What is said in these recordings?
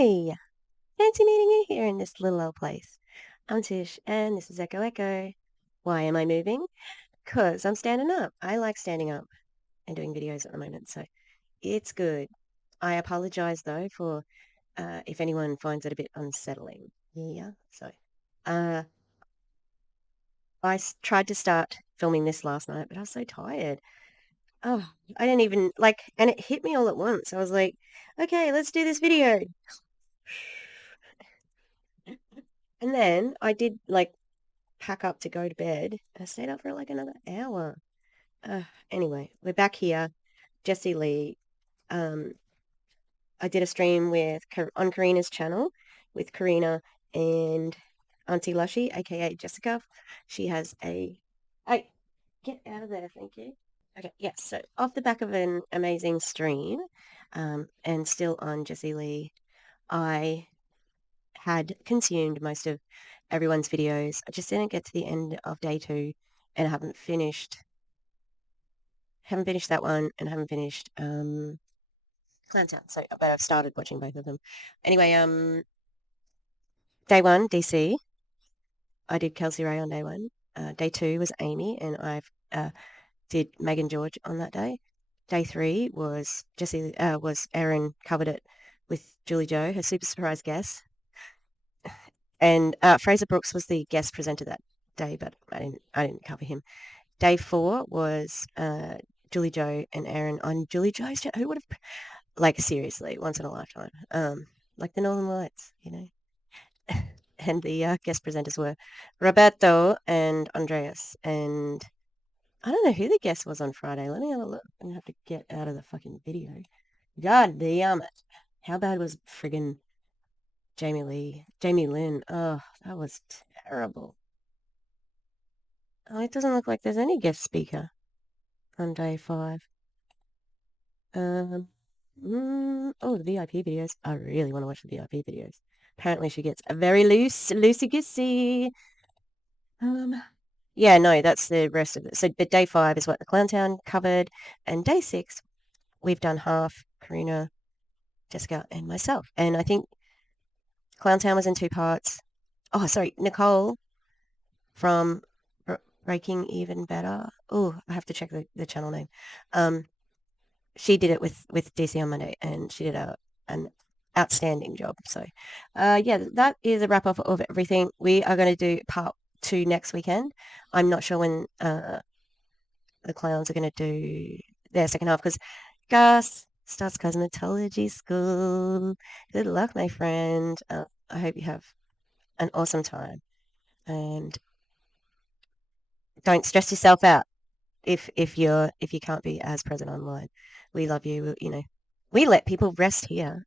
Hey, fancy meeting you here in this little old place. I'm Tish, and this is Echo Echo. Why am I moving? Because I'm standing up. I like standing up and doing videos at the moment, so it's good. I apologize, though, for if anyone finds it a bit unsettling. Yeah, so uh, tried to start filming this last night, but I was so tired. Oh, I didn't even, like, and it hit me all at once. I was like, okay, let's do this video. And then I did, like, pack up to go to bed. I stayed up for like another hour. Anyway, we're back here. Jessie Lee. Um, I did a stream with on Karina's channel with Karina and Auntie Lushy, aka Jessica. She has a. Hey, get out of there, thank you. Okay, yes. So off the back of an amazing stream, and still on Jessie Lee, I had consumed most of everyone's videos. I just didn't get to the end of day 2 and I haven't finished that one and haven't finished Clowntown. So but I've started watching both of them. Anyway, day 1, DC. I did Kelsey Ray on day 1. Day 2 was Amy and I've did Megan George on that day. Day 3 was was Erin covered it with Julie Joe, her super surprise guest. And Fraser Brooks was the guest presenter that day, but I didn't cover him. Day 4 was Julie Joe and Erin on Julie Joe's channel. Who would have, like, seriously, once in a lifetime, like the Northern Lights, you know. And the guest presenters were Roberto and Andreas. And I don't know who the guest was on Friday. Let me have a look. I'm gonna have to get out of the fucking video. God damn it! How bad was friggin' Jamie Lynn? Oh, that was terrible. Oh, it doesn't look like there's any guest speaker on day 5. Oh, the VIP videos. I really want to watch the VIP videos. Apparently she gets a very loosey-goosey. Yeah, no, that's the rest of it. So, but day 5 is what the Clowntown covered, and day 6 we've done half, Karina, Jessica, and myself. And I think Clowntown was in 2 parts. Oh, sorry, Nicole from Breaking Even Better. Oh, I have to check the channel name. She did it with DC on Monday, and she did an outstanding job. So, yeah, that is a wrap up of everything. We are going to do part 2 next weekend. I'm not sure when the clowns are going to do their second half because Gus starts cosmetology school. Good luck, my friend. I hope you have an awesome time, and don't stress yourself out if you can't be as present online. We love you. You know, we let people rest here.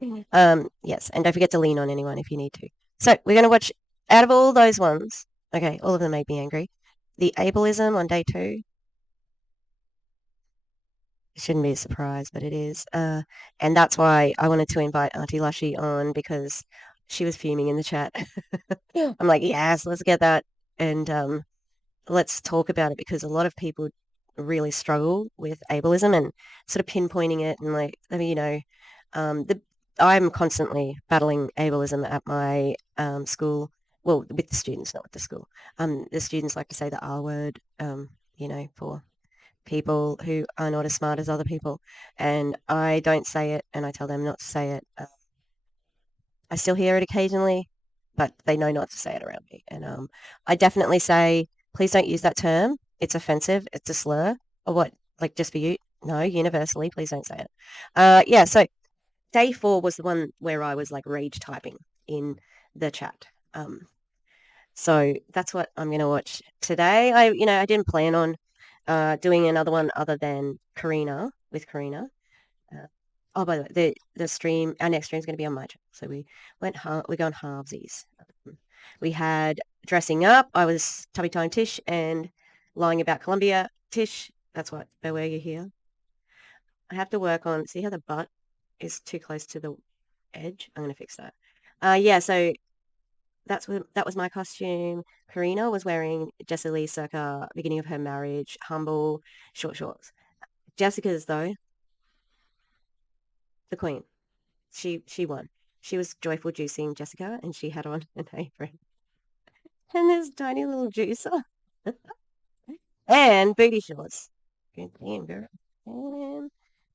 Yes, and don't forget to lean on anyone if you need to. So we're going to watch, out of all those ones, okay, all of them made me angry. The ableism on day 2. It shouldn't be a surprise, but it is. And that's why I wanted to invite Auntie Lushy on, because she was fuming in the chat. I'm like, yes, let's get that. And let's talk about it, because a lot of people really struggle with ableism and sort of pinpointing it. And, like, I mean, you know, I'm constantly battling ableism at my school. Well, with the students, not with the school. The students like to say the R word, you know, for people who are not as smart as other people. And I don't say it, and I tell them not to say it. I still hear it occasionally, but they know not to say it around me. And I definitely say, please don't use that term. It's offensive. It's a slur. Or what? Like, just for you? No, universally, please don't say it. Yeah, so day 4 was the one where I was, like, rage typing in the chat. So that's what I'm going to watch today. I didn't plan on doing another one other than Karina, with Karina. Oh, by the way, the stream, our next stream is going to be on my channel. So we're going halvesies. We had dressing up. I was Tubby Time Tish and lying about Colombia Tish. That's why you're here. I have to work on, see how the butt is too close to the edge? I'm going to fix that. Yeah, so that was my costume. Karina was wearing Jessie Lee circa beginning of her marriage, humble, short shorts. Jessica's, though, the queen. she won. She was joyful juicing Jessica, and she had on an apron and this tiny little juicer and booty shorts. Good damn, girl. Damn.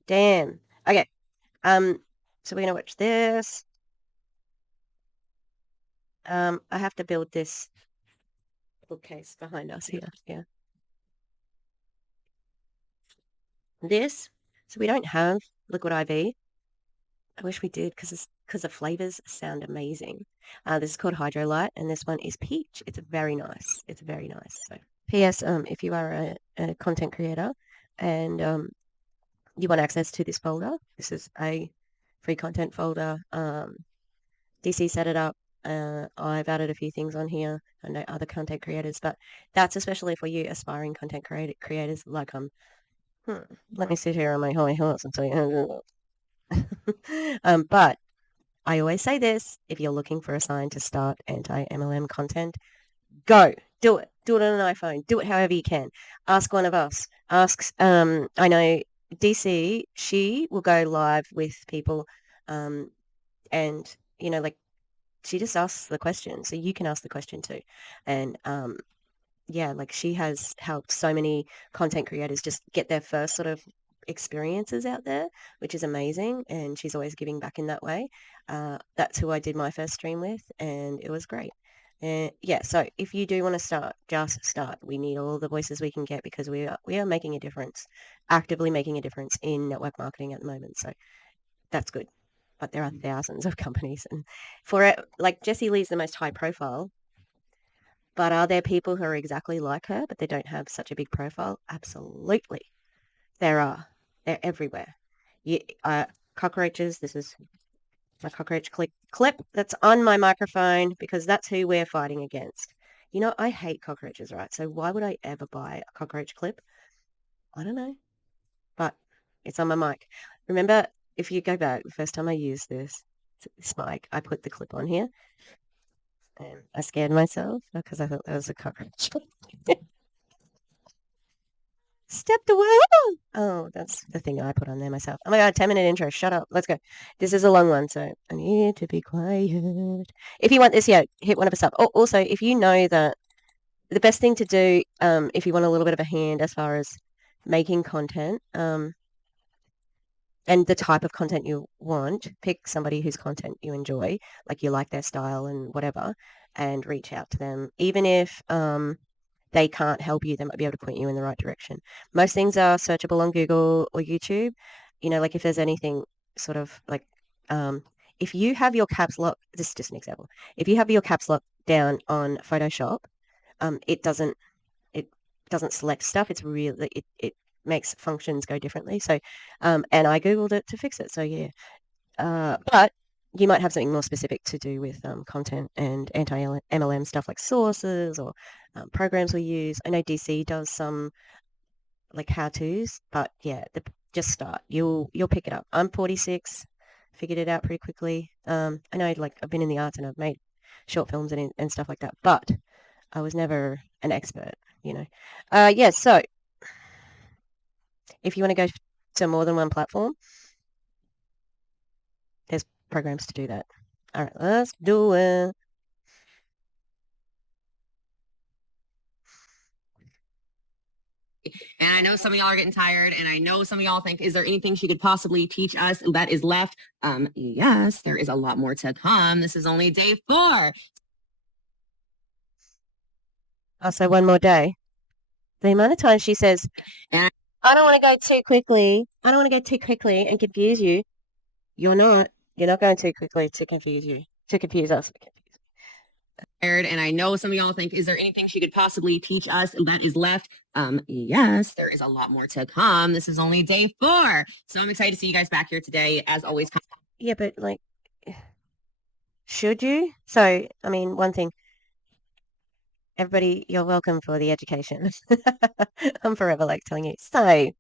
Damn. Okay. So we're gonna watch this. I have to build this bookcase behind us here. Yeah. This. So we don't have liquid IV. I wish we did because the flavors sound amazing. This is called Hydro Light, and this one is peach. It's very nice. It's very nice. So, P.S. If you are a content creator and you want access to this folder, this is a free content folder. DC set it up. I've added a few things on here. I know other content creators, but that's especially for you aspiring content creators like let me sit here on my high horse and tell you. But I always say this, if you're looking for a sign to start anti-MLM content, go. Do it. Do it on an iPhone. Do it however you can. Ask one of us. Ask, I know DC, she will go live with people and, like, she just asks the question. So you can ask the question too. And yeah, like she has helped so many content creators just get their first sort of experiences out there, which is amazing. And she's always giving back in that way. That's who I did my first stream with, and it was great. And yeah, so if you do want to start, just start. We need all the voices we can get because we are making a difference, actively making a difference in network marketing at the moment. So that's good. But there are thousands of companies, and for it, like Jessie Lee's the most high profile. But are there people who are exactly like her, but they don't have such a big profile? Absolutely. There are. They're everywhere. Cockroaches, this is my cockroach clip that's on my microphone because that's who we're fighting against. I hate cockroaches, right? So why would I ever buy a cockroach clip? I don't know. But it's on my mic. Remember, if you go back, the first time I used this mic, I put the clip on here. And I scared myself because I thought that was a cockroach. Stepped away. Oh, that's the thing I put on there myself. Oh my God, 10-minute intro. Shut up. Let's go. This is a long one, so I need to be quiet. If you want this, yeah, hit one of us up. Oh, also, if you know that the best thing to do, if you want a little bit of a hand as far as making content, and the type of content you want, pick somebody whose content you enjoy, like you like their style and whatever, and reach out to them. Even if they can't help you, they might be able to point you in the right direction. Most things are searchable on Google or YouTube. Like if there's anything sort of like, if you have your caps lock, this is just an example. If you have your caps lock down on Photoshop, it doesn't select stuff. It's really, it makes functions go differently. So, and I Googled it to fix it. So yeah, but you might have something more specific to do with content and anti-MLM stuff like sources or programs we use. I know DC does some like how-tos, but yeah, just start. You'll pick it up. I'm 46, figured it out pretty quickly. I know like I've been in the arts and I've made short films and stuff like that, but I was never an expert, Yeah, so if you want to go to more than one platform, there's programs to do that. All right, let's do it. And I know some of y'all are getting tired, and I know some of y'all think, is there anything she could possibly teach us that is left? Yes, there is a lot more to come. This is only day 4. So one more day. The amount of times she says, I don't want to go too quickly. I don't want to go too quickly and confuse you. You're not going too quickly to confuse you, to confuse us. And I know some of y'all think, is there anything she could possibly teach us that is left? Yes, there is a lot more to come. This is only day 4. So I'm excited to see you guys back here today. As always. Yeah, but like, should you? So, I mean, one thing, everybody, you're welcome for the education. I'm forever like telling you. So,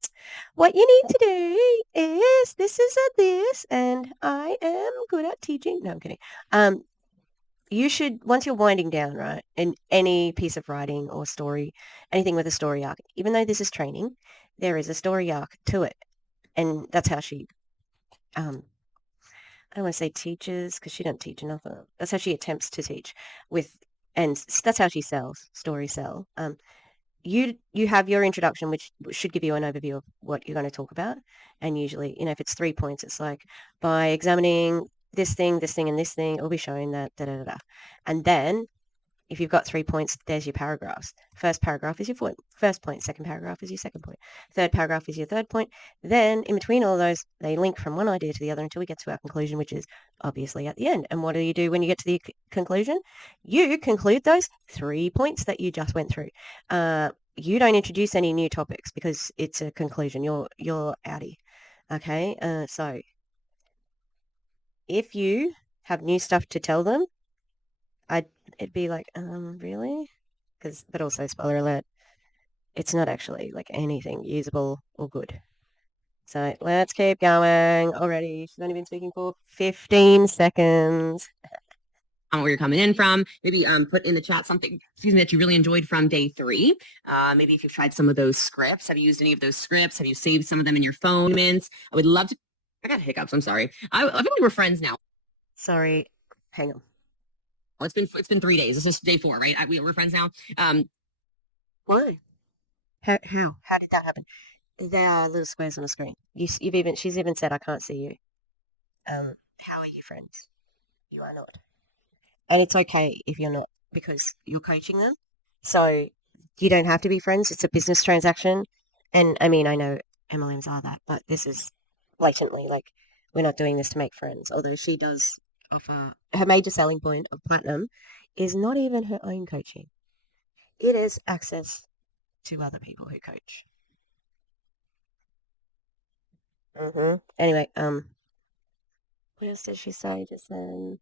what you need to do is this is a this, and I am good at teaching. No, I'm kidding. You should, once you're winding down, right, in any piece of writing or story, anything with a story arc, even though this is training, there is a story arc to it. And that's how she I don't want to say teaches because she don't teach nothing. That's how she attempts to teach with, and that's how she sells, story sell. You have your introduction, which should give you an overview of what you're going to talk about. And usually, if it's 3 points, it's like by examining this thing, and this thing, it'll be showing that da da da da. And then if you've got 3 points, there's your paragraphs. First paragraph is your first point. Second paragraph is your second point. Third paragraph is your third point. Then in between all those, they link from one idea to the other until we get to our conclusion, which is obviously at the end. And what do you do when you get to the conclusion? You conclude those 3 points that you just went through. You don't introduce any new topics because it's a conclusion. You're outie. Okay. So if you have new stuff to tell them, it'd be like, really? But also, spoiler alert, it's not actually like anything usable or good. So let's keep going already. She's only been speaking for 15 seconds. Where you're coming in from. Maybe put in the chat something, that you really enjoyed from day 3. Maybe if you've tried some of those scripts. Have you used any of those scripts? Have you saved some of them in your phone? I would love to. I got hiccups. I'm sorry. I feel like we're friends now. Sorry. Hang on. Well, it's been 3 days. This is day 4, right? We're friends now. Why? How did that happen? There are little squares on the screen. She's even said I can't see you. How are you friends? You are not. And it's okay if you're not because you're coaching them. So you don't have to be friends. It's a business transaction. And I mean, I know MLMs are that, but this is blatantly like we're not doing this to make friends. Although she does offer her major selling point of platinum is not even her own coaching. It is access to other people who coach. Anyway, what else did she say just then?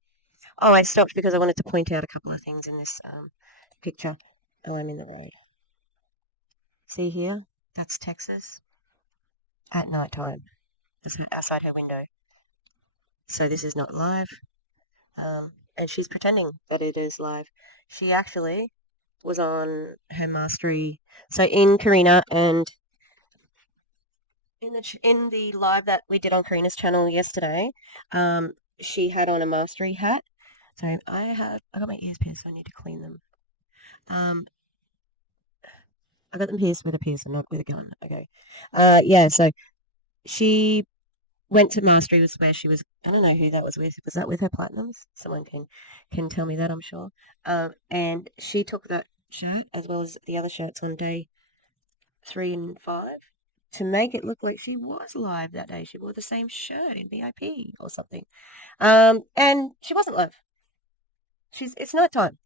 Oh, I stopped because I wanted to point out a couple of things in this picture. Oh, I'm in the road. See here? That's Texas at night time. This is outside her window. So this is not live. And she's pretending that it is live. She actually was on her mastery. So in Karina and in the live that we did on Karina's channel yesterday, she had on a mastery hat. So I got my ears pierced, so I need to clean them. I got them pierced with a piercer, not with a gun. Okay. Yeah, so she went to mastery was where she was. I don't know who that was with. Was that with her platinums? Someone can tell me that, I'm sure. And she took that shirt as well as the other shirts on day 3 and 5 to make it look like she was live that day. She wore the same shirt in VIP or something. And she wasn't live. It's nighttime.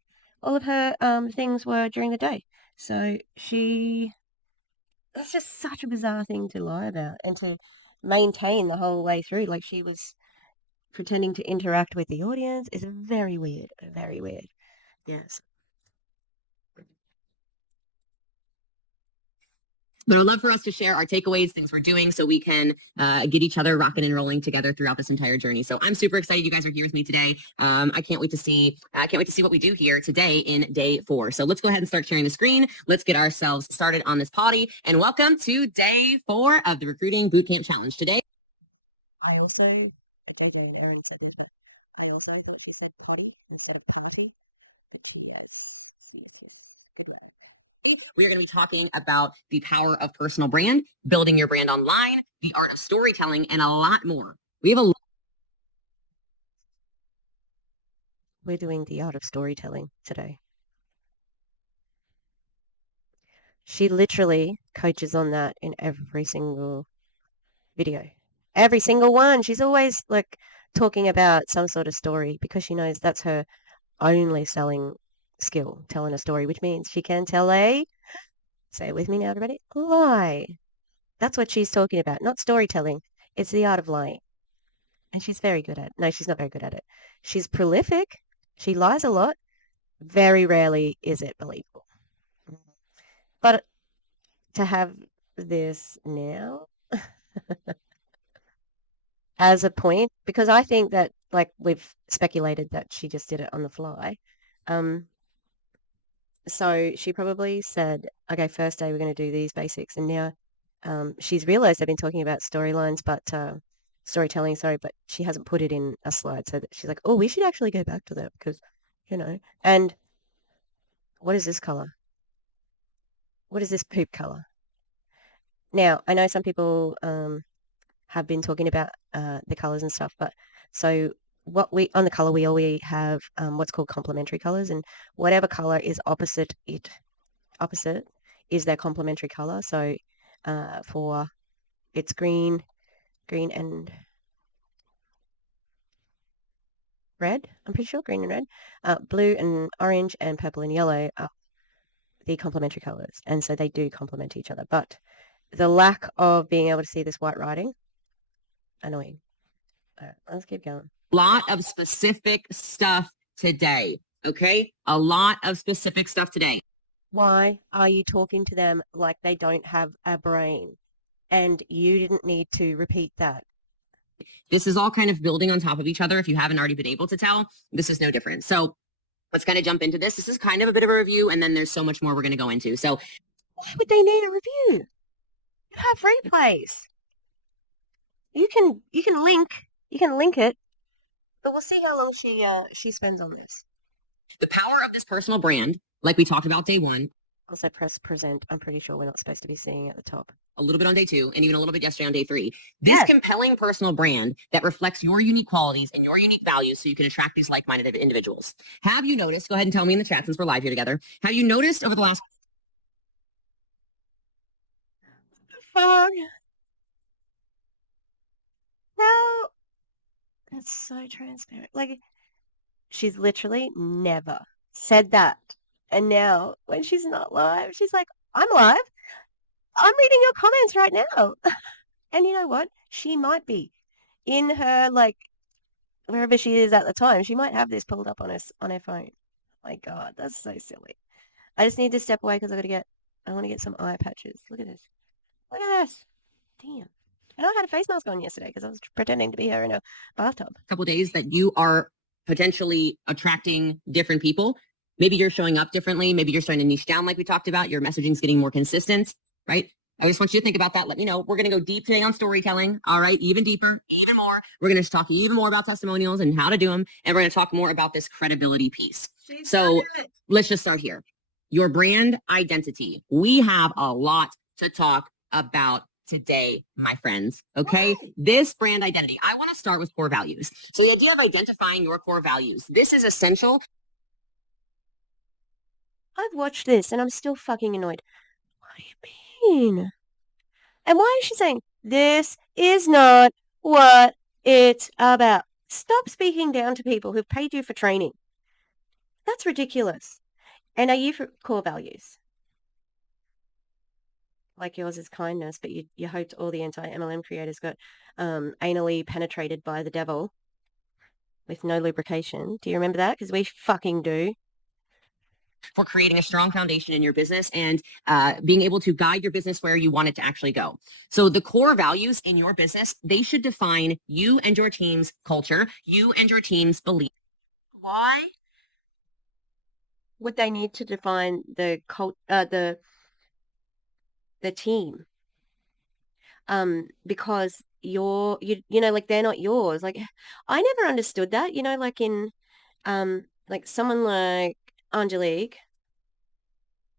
All of her things were during the day. So it's just such a bizarre thing to lie about and to maintain the whole way through. Like she was pretending to interact with the audience is very weird. Very weird. Yes. But I'd love for us to share our takeaways, things we're doing, so we can get each other rocking and rolling together throughout this entire journey. So I'm super excited you guys are here with me today. I can't wait to see what we do here today in day 4. So let's go ahead and start sharing the screen. Let's get ourselves started on this potty. And welcome to day 4 of the Recruiting Bootcamp Challenge. Today, I also, JJ and Erin said this, but I also thought she said potty instead of party. But yes, good way. we're going to be talking about the power of personal brand, building your brand online, the art of storytelling, and a lot more. We're doing the art of storytelling today. She literally coaches on that in every single video. Every single one. She's always like talking about some sort of story because she knows that's her only selling skill, telling a story, which means she can tell say it with me now, everybody, lie. That's what she's talking about, not storytelling. It's the art of lying. And she's very good at it. No, she's not very good at it. She's prolific. She lies a lot. Very rarely is it believable. But to have this now as a point, because I think that, like, we've speculated that she just did it on the fly. So she probably said, okay, first day we're going to do these basics. And now she's realized they've been talking about storylines, but storytelling, sorry, but she hasn't put it in a slide, so that she's like, oh, we should actually go back to that because, and what is this color? What is this poop color? Now, I know some people have been talking about the colors and stuff, but so on the color wheel, we have what's called complementary colors, and whatever color is opposite is their complementary color. So for it's green and red, I'm pretty sure, green and red. Blue and orange and purple and yellow are the complementary colors, and so they do complement each other. But the lack of being able to see this white writing, annoying. All right, let's keep going. Lot of specific stuff today, okay? A lot of specific stuff today. Why are you talking to them like they don't have a brain? And you didn't need to repeat that. This is all kind of building on top of each other. If you haven't already been able to tell, this is no different. So let's kind of jump into this. This is kind of a bit of a review, and then there's so much more we're going to go into. So why would they need a review? You have replays. You can link it, but we'll see how long she spends on this. The power of this personal brand, like we talked about day one. Also press present. I'm pretty sure we're not supposed to be seeing at the top. A little bit on day 2 and even a little bit yesterday on day 3. This compelling personal brand that reflects your unique qualities and your unique values so you can attract these like-minded individuals. Have you noticed, go ahead and tell me in the chat since we're live here together, have you noticed over the last... Fuck. No. That's so transparent. Like, she's literally never said that. And now, when she's not live, she's like, I'm live. I'm reading your comments right now. And you know what? She might be in her, like, wherever she is at the time. She might have this pulled up on her phone. My God, that's so silly. I just need to step away because I want to get some eye patches. Look at this. Look at this. Damn. And I had a face mask on yesterday because I was pretending to be her in a bathtub. A couple days that you are potentially attracting different people. Maybe you're showing up differently. Maybe you're starting to niche down like we talked about. Your messaging's getting more consistent, right? I just want you to think about that. Let me know. We're going to go deep today on storytelling. All right. Even deeper, even more. We're going to talk even more about testimonials and how to do them. And we're going to talk more about this credibility piece. So let's just start here. Your brand identity. We have a lot to talk about today, my friends. Okay. This brand identity. I want to start with core values. So the idea of identifying your core values. This is essential. I've watched this and I'm still fucking annoyed. What do you mean? And why is she saying, this is not what it's about? Stop speaking down to people who've paid you for training. That's ridiculous. And are you for core values? Like yours is kindness, but you hoped all the anti-MLM creators got anally penetrated by the devil with no lubrication. Do you remember that? Because we fucking do. For creating a strong foundation in your business and being able to guide your business where you want it to actually go. So the core values in your business, they should define you and your team's culture, you and your team's belief. Why would they need to define the team? Because like they're not yours. Like I never understood that, like in like someone like Angelique,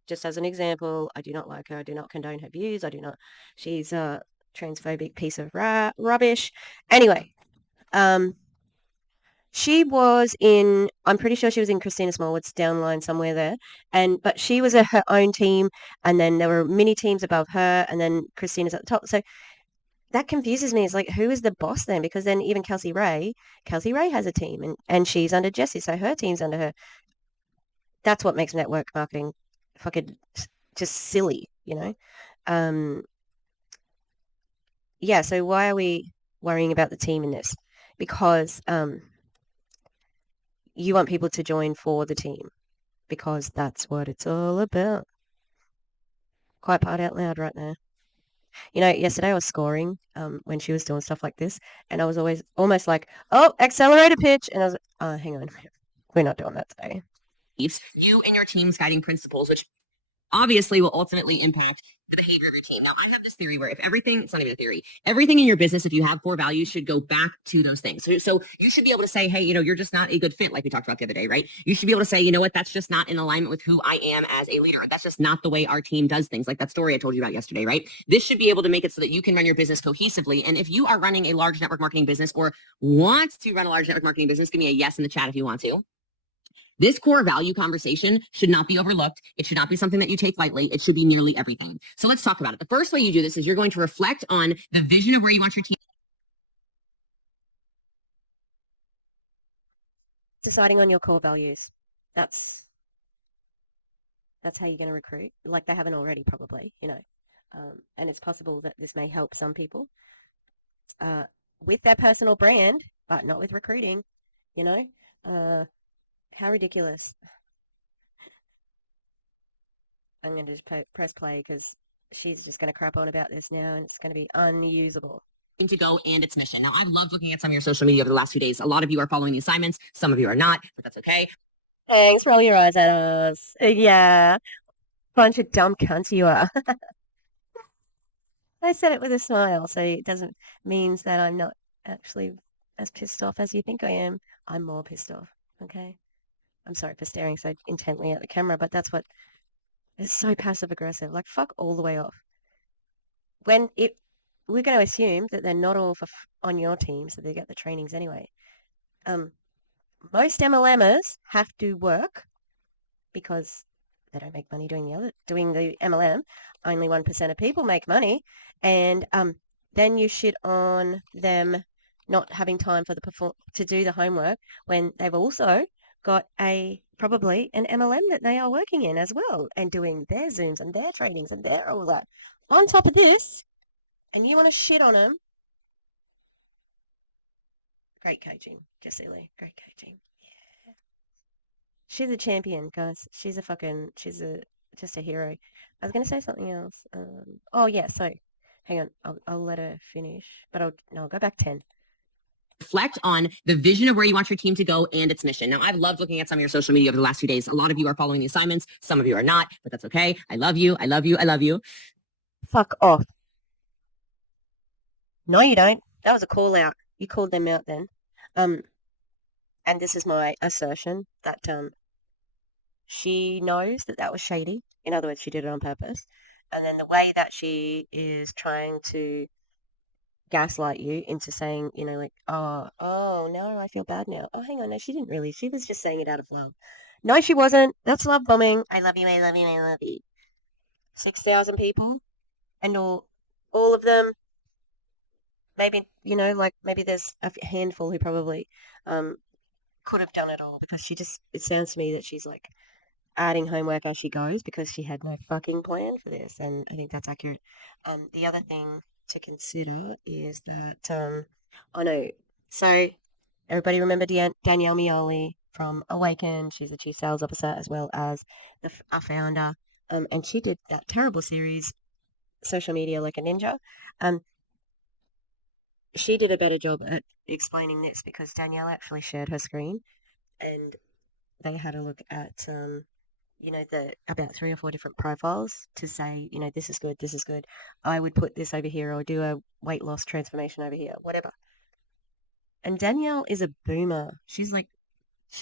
just as an example, I do not like her. I do not condone her views. She's a transphobic piece of rubbish. Anyway, she was I'm pretty sure she was in Christina Smallwood's downline somewhere there. But she was her own team. And then there were mini teams above her. And then Christina's at the top. So that confuses me. It's like, who is the boss then? Because then even Kelsey Ray has a team and she's under Jessie. So her team's under her. That's what makes network marketing fucking just silly, Yeah, so why are we worrying about the team in this? Because you want people to join for the team because that's what it's all about. Quiet part out loud right now. Yesterday I was scoring when she was doing stuff like this, and I was always almost like, oh, accelerator pitch. And I was like, oh, hang on, we're not doing that today. You and your team's guiding principles, which obviously will ultimately impact the behavior of your team. Now, I have this theory where if everything, it's not even a theory, everything in your business, if you have core values, should go back to those things. So you should be able to say, hey, you're just not a good fit, like we talked about the other day, right? You should be able to say, you know what, that's just not in alignment with who I am as a leader. That's just not the way our team does things, like that story I told you about yesterday, right? This should be able to make it so that you can run your business cohesively. And if you are running a large network marketing business or want to run a large network marketing business, give me a yes in the chat if you want to. This core value conversation should not be overlooked. It should not be something that you take lightly. It should be nearly everything. So let's talk about it. The first way you do this is you're going to reflect on the vision of where you want your team. Deciding on your core values. That's how you're going to recruit. Like they haven't already, probably, and it's possible that this may help some people with their personal brand, but not with recruiting, how ridiculous. I'm going to just press play because she's just going to crap on about this now and it's going to be unusable. To go and its mission. Now, I've loved looking at some of your social media over the last few days. A lot of you are following the assignments. Some of you are not, but that's okay. Thanks. Roll your eyes at us. Yeah. Bunch of dumb cunts you are. I said it with a smile, so it doesn't means that I'm not actually as pissed off as you think I am. I'm more pissed off, okay? I'm sorry for staring so intently at the camera, but that's what is so passive-aggressive. Like, fuck all the way off. We're going to assume that they're not all on your team, so they get the trainings anyway. Most MLMers have to work because they don't make money doing the MLM. Only 1% of people make money, and then you shit on them not having time to do the homework when they've also got probably an MLM that they are working in as well and doing their Zooms and their trainings and their all that. On top of this, and you want to shit on them. Great coaching, Jessie Lee. Great coaching. Yeah. She's a champion, guys. She's just a hero. I was going to say something else. Oh, yeah, so hang on. I'll let her finish, but I'll go back 10. Reflect on the vision of where you want your team to go and its mission. Now, I've loved looking at some of your social media over the last few days. A lot of you are following the assignments. Some of you are not, but that's okay. I love you. I love you. I love you. Fuck off. No, you don't. That was a call out. You called them out then. And this is my assertion that she knows that was shady. In other words, she did it on purpose. And then the way that she is trying to gaslight you into saying, like, oh, no, I feel bad now. Oh, hang on, no, she didn't really. She was just saying it out of love. No, she wasn't. That's love bombing. I love you, I love you, I love you. 6,000 people, and all of them, maybe, maybe there's a handful who probably could have done it all because it sounds to me that she's like adding homework as she goes because she had no fucking plan for this, and I think that's accurate. The other thing to consider is that I know. So everybody remember Danielle Mioli from Awaken? She's a chief sales officer as well as our founder, and she did that terrible series, Social Media Like a Ninja. She did a better job at explaining this because Danielle actually shared her screen, and they had a look at about 3 or 4 different profiles to say, this is good, this is good. I would put this over here or do a weight loss transformation over here, whatever. And Danielle is a boomer. She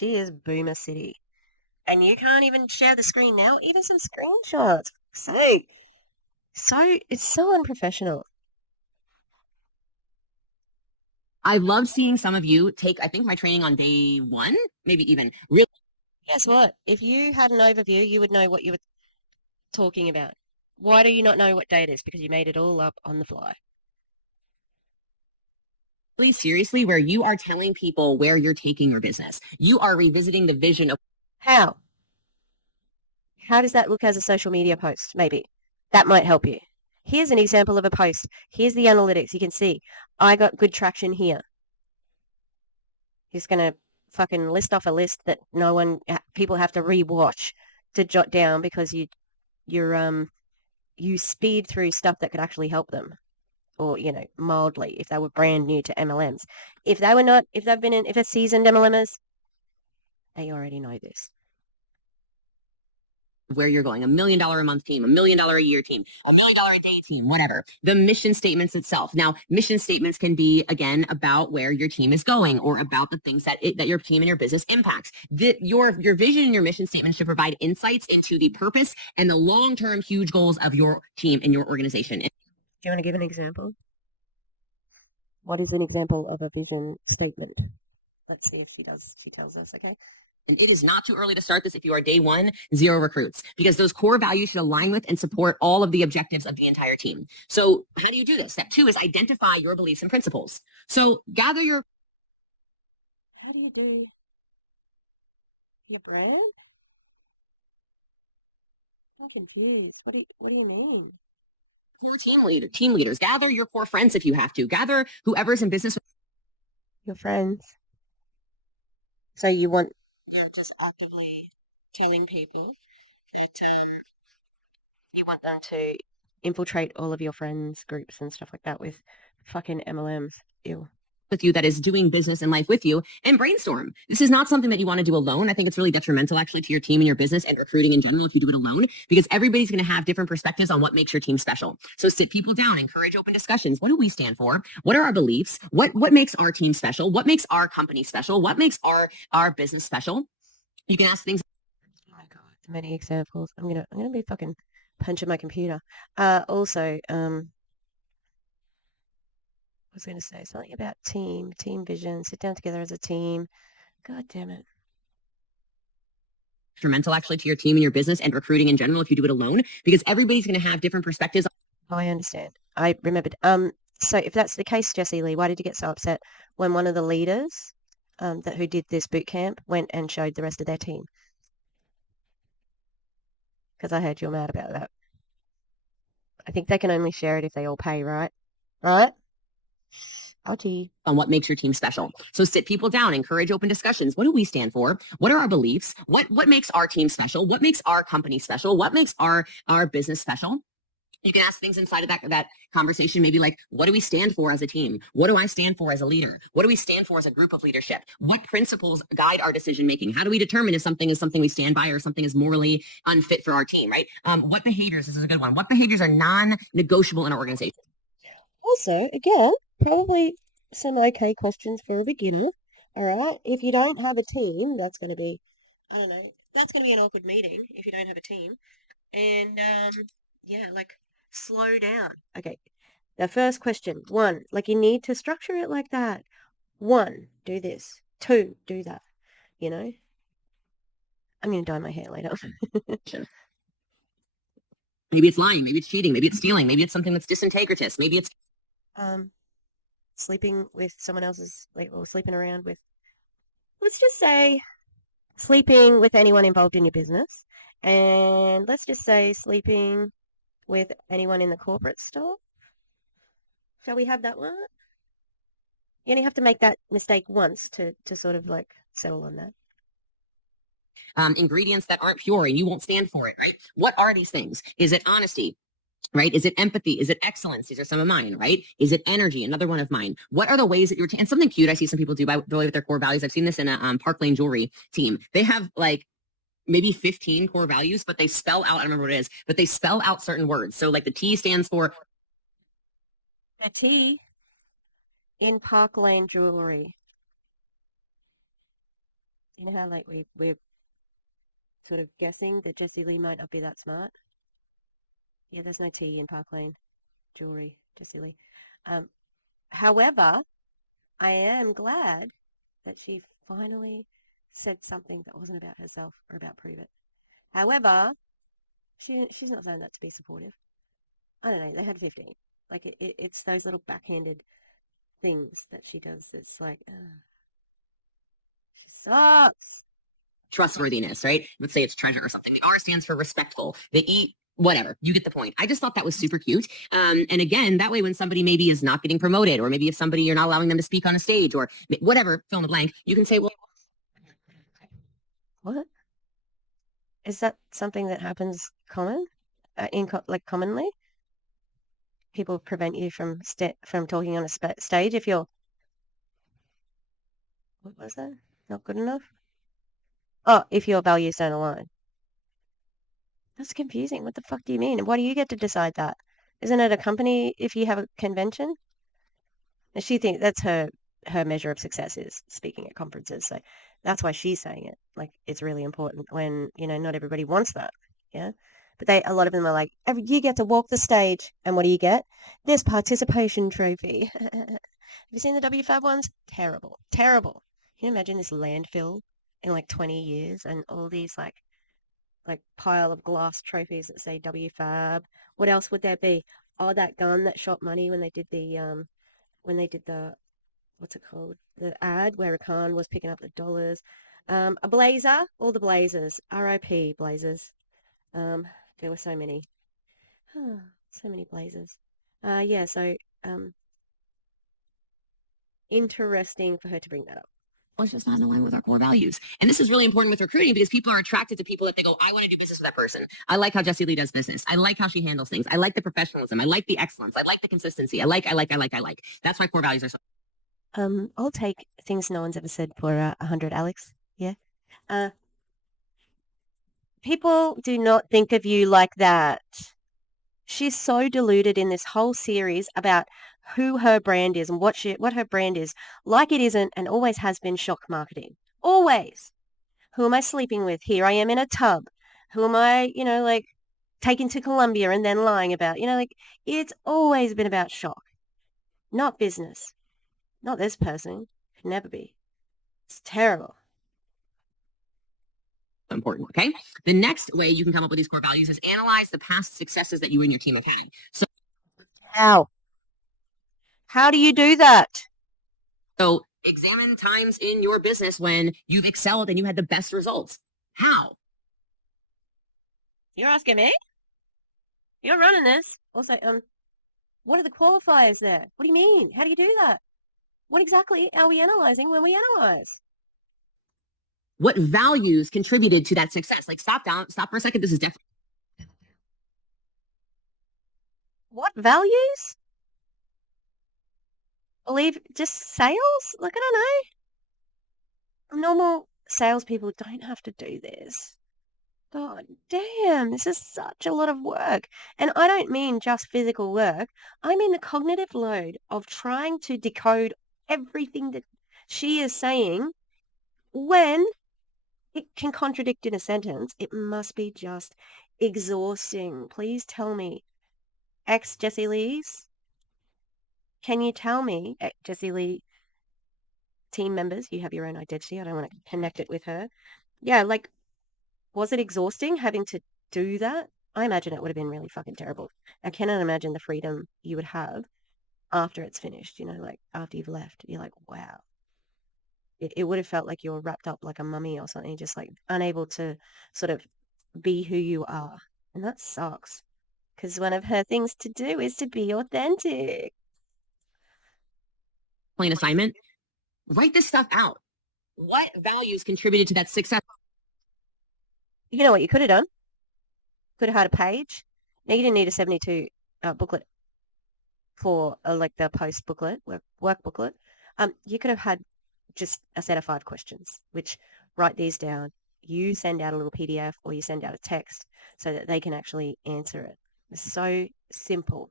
is boomer city. And you can't even share the screen now, even some screenshots. So it's so unprofessional. I love seeing some of you take, I think, my training on day 1, maybe even really. Guess what? If you had an overview, you would know what you were talking about. Why do you not know what day it is? Because you made it all up on the fly. Really seriously, where you are telling people where you're taking your business. You are revisiting the vision of how does that look as a social media post? Maybe that might help you. Here's an example of a post. Here's the analytics. You can see I got good traction here. He's going to fucking list off a list that people have to rewatch to jot down because you speed through stuff that could actually help them, or mildly if they were brand new to MLMs. If they're seasoned MLMers, they already know this. where you're going, $1 million a month team, $1 million a year team, $1 million a day team, whatever. The mission statements itself. Now, mission statements can be, again, about where your team is going or about the things that your team and your business impacts. Your vision and your mission statement should provide insights into the purpose and the long-term huge goals of your team and your organization. Do you want to give an example? What is an example of a vision statement? Let's see if she tells us, okay? And it is not too early to start this if you are day one, 0 recruits, because those core values should align with and support all of the objectives of the entire team. So how do you do this? Step 2 is identify your beliefs and principles. So gather your... How do you do your brand? I'm confused. What do you mean? Core team leaders. Gather your core friends if you have to. Gather whoever's in business with your friends. So you're just actively telling people that you want them to infiltrate all of your friends' groups and stuff like that with fucking MLMs. Ew. With you that is doing business and life with you and brainstorm. This is not something that you want to do alone. I think it's really detrimental actually to your team and your business and recruiting in general if you do it alone, because everybody's going to have different perspectives on what makes your team special. So sit people down, encourage open discussions. What do we stand for? What are our beliefs? What makes our team special? What makes our company special? What makes our business special? You can ask things. Oh my God, many examples. I'm gonna be fucking punching my computer. Also, I was going to say something about team vision, sit down together as a team. God damn it. Detrimental actually to your team and your business and recruiting in general if you do it alone, because everybody's going to have different perspectives. Oh, I understand. I remembered. So if that's the case, Jessie Lee, why did you get so upset when one of the leaders who did this boot camp went and showed the rest of their team? Because I heard you're mad about that. I think they can only share it if they all pay, right? Right? Ouchie. On what makes your team special. So sit people down, encourage open discussions. What do we stand for? What are our beliefs? What makes our team special? What makes our company special? What makes our business special? You can ask things inside of that conversation, maybe like, what do we stand for as a team? What do I stand for as a leader? What do we stand for as a group of leadership? What principles guide our decision making? How do we determine if something is something we stand by or something is morally unfit for our team, right? What behaviors, this is a good one, what behaviors are non-negotiable in our organization? Also, again, probably some okay questions for a beginner. All right. If you don't have a team, that's going to be, I don't know, that's going to be an awkward meeting if you don't have a team. And yeah, like slow down. Okay. The first question, 1, like you need to structure it like that. 1, do this. 2, do that. You know? I'm going to dye my hair later. Maybe it's lying, maybe it's cheating, maybe it's stealing, maybe it's something that's disintegritous, maybe it's sleeping with someone else's, like, or sleeping around with, let's just say, sleeping with anyone involved in your business. And let's just say sleeping with anyone in the corporate store. Shall we have that one? You only have to make that mistake once to sort of like settle on that. Ingredients that aren't pure and you won't stand for it, right? What are these things? Is it honesty? Right? Is it empathy? Is it excellence? These are some of mine, right? Is it energy? Another one of mine. What are the ways that and something cute I see some people do by the way with their core values. I've seen this in a Park Lane jewelry team. They have like maybe 15 core values, but they spell out, I don't remember what it is, but they spell out certain words. So like the T stands for. The T in Park Lane jewelry. You know how like we're sort of guessing that Jessie Lee might not be that smart? Yeah, there's no T in Park Lane jewelry, Jessie Lee. However, I am glad that she finally said something that wasn't about herself or about Prove It. However, she's not saying that to be supportive. I don't know, they had 15. Like, it's those little backhanded things that she does. It's like, she sucks. Trustworthiness, right? Let's say it's treasure or something. The R stands for respectful. The E, whatever. You get the point. I just thought that was super cute. And again, that way when somebody maybe is not getting promoted, or maybe if somebody you're not allowing them to speak on a stage or whatever, fill in the blank, you can say, well, what? Is that something that happens commonly? People prevent you from talking on a stage if you're, what was that? Not good enough? Oh, if your values don't align. That's confusing. What the fuck do you mean? Why do you get to decide that? Isn't it a company if you have a convention? And she thinks that's her measure of success is speaking at conferences. So that's why she's saying it. Like it's really important when, not everybody wants that. Yeah. But a lot of them are like, you get to walk the stage. And what do you get? This participation trophy. Have you seen the W5 ones? Terrible. Terrible. Can you imagine this landfill in like 20 years and all these like pile of glass trophies that say W5? What else would there be? Oh, that gun that shot money when they did the what's it called? The ad where Khan was picking up the dollars. A blazer, all the blazers. RIP blazers. There were so many. So many blazers. Yeah, so interesting for her to bring that up. Well, it's just not in line with our core values. And this is really important with recruiting because people are attracted to people that they go, I want to do business with that person. I like how Jessie Lee does business. I like how she handles things. I like the professionalism. I like the excellence. I like the consistency. I like. That's why core values are so. I'll take things no one's ever said for 100, Alex. Yeah. People do not think of you like that. She's so deluded in this whole series about who her brand is and what her brand is, like it isn't and always has been shock marketing. Always. Who am I sleeping with? Here I am in a tub. Who am I, like taken to Colombia and then lying about? Like it's always been about shock, not business. Not this person. Could never be. It's terrible. Important. Okay. The next way you can come up with these core values is analyze the past successes that you and your team have had. So how do you do that? So examine times in your business when you've excelled and you had the best results. How? You're asking me? You're running this. Also, what are the qualifiers there? What do you mean? How do you do that? What exactly are we analyzing when we analyze? What values contributed to that success? Like stop for a second. This is definitely. What values? Believe just sales? Like, I don't know. Normal salespeople don't have to do this. God damn, this is such a lot of work. And I don't mean just physical work. I mean the cognitive load of trying to decode everything that she is saying when it can contradict in a sentence. It must be just exhausting. Please tell me, Jessie Lee's, can you tell me, Jessie Lee team members, you have your own identity. I don't want to connect it with her. Yeah, like, was it exhausting having to do that? I imagine it would have been really fucking terrible. I cannot imagine the freedom you would have after it's finished, like after you've left. You're like, wow. It would have felt like you were wrapped up like a mummy or something, just like unable to sort of be who you are. And that sucks. Because one of her things to do is to be authentic. Plain assignment. Write this stuff out. What values contributed to that success? You know what you could have done? Could have had a page. Now, you didn't need a 72 booklet for like the post booklet, work booklet. You could have had just a set of 5 questions, which write these down. You send out a little PDF or you send out a text so that they can actually answer it. It's so simple.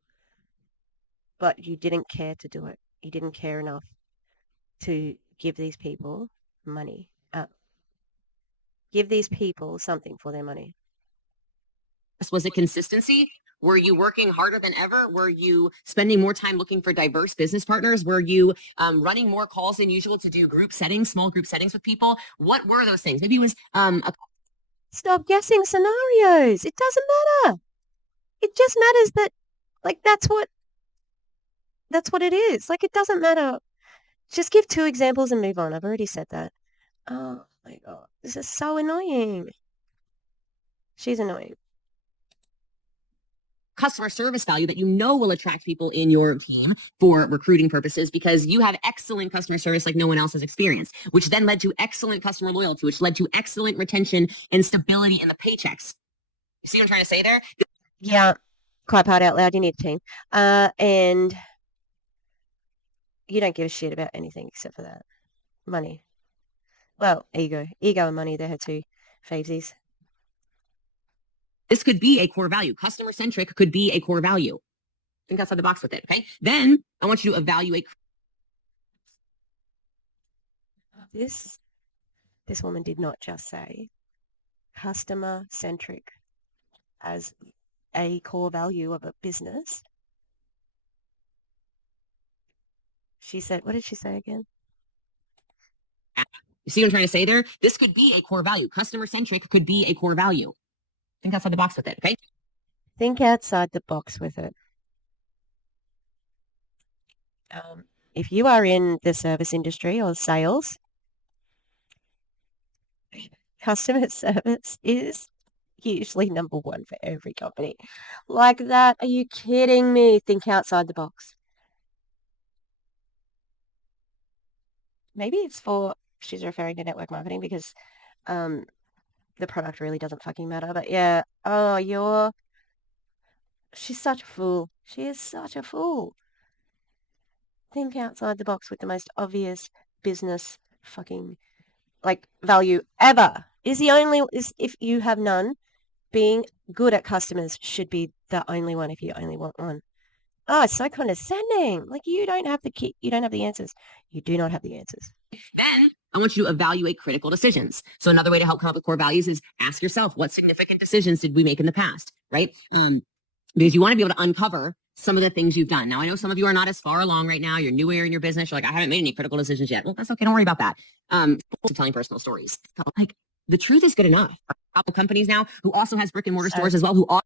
But you didn't care to do it. You didn't care enough to give these people money. Give these people something for their money. Was it consistency? Were you working harder than ever? Were you spending more time looking for diverse business partners? Were you running more calls than usual to do small group settings with people? What were those things? Maybe it was Stop guessing scenarios. It doesn't matter. It just matters that, like, that's what it is. Like, it doesn't matter. Just give 2 examples and move on. I've already said that. Oh my God. This is so annoying. She's annoying. Customer service value that will attract people in your team for recruiting purposes because you have excellent customer service like no one else has experienced, which then led to excellent customer loyalty, which led to excellent retention and stability in the paychecks. You see what I'm trying to say there? Yeah. Cry part out loud. You need a team. And you don't give a shit about anything except for that. Money. Well, ego. Ego and money, they're her 2 favesies. This could be a core value. Customer centric could be a core value. Think outside the box with it. Okay. Then I want you to evaluate. This woman did not just say customer centric as a core value of a business. She said, what did she say again? You see what I'm trying to say there? This could be a core value. Customer centric could be a core value. Think outside the box with it. Okay. Think outside the box with it. If you are in the service industry or sales, customer service is usually number one for every company. Like that, are you kidding me? Think outside the box. Maybe it's for, she's referring to network marketing because the product really doesn't fucking matter. But yeah, she's such a fool. She is such a fool. Think outside the box with the most obvious business fucking like value ever. Is if you have none, being good at customers should be the only one if you only want one. Oh, it's so condescending. Like you don't have the answers. You do not have the answers. Then I want you to evaluate critical decisions. So another way to help come up with core values is ask yourself, what significant decisions did we make in the past, right? Because you want to be able to uncover some of the things you've done. Now, I know some of you are not as far along right now. You're newer in your business. You're like, I haven't made any critical decisions yet. Well, that's okay. Don't worry about that. Telling personal stories. Like the truth is good enough. Couple companies now who also has brick and mortar stores as well.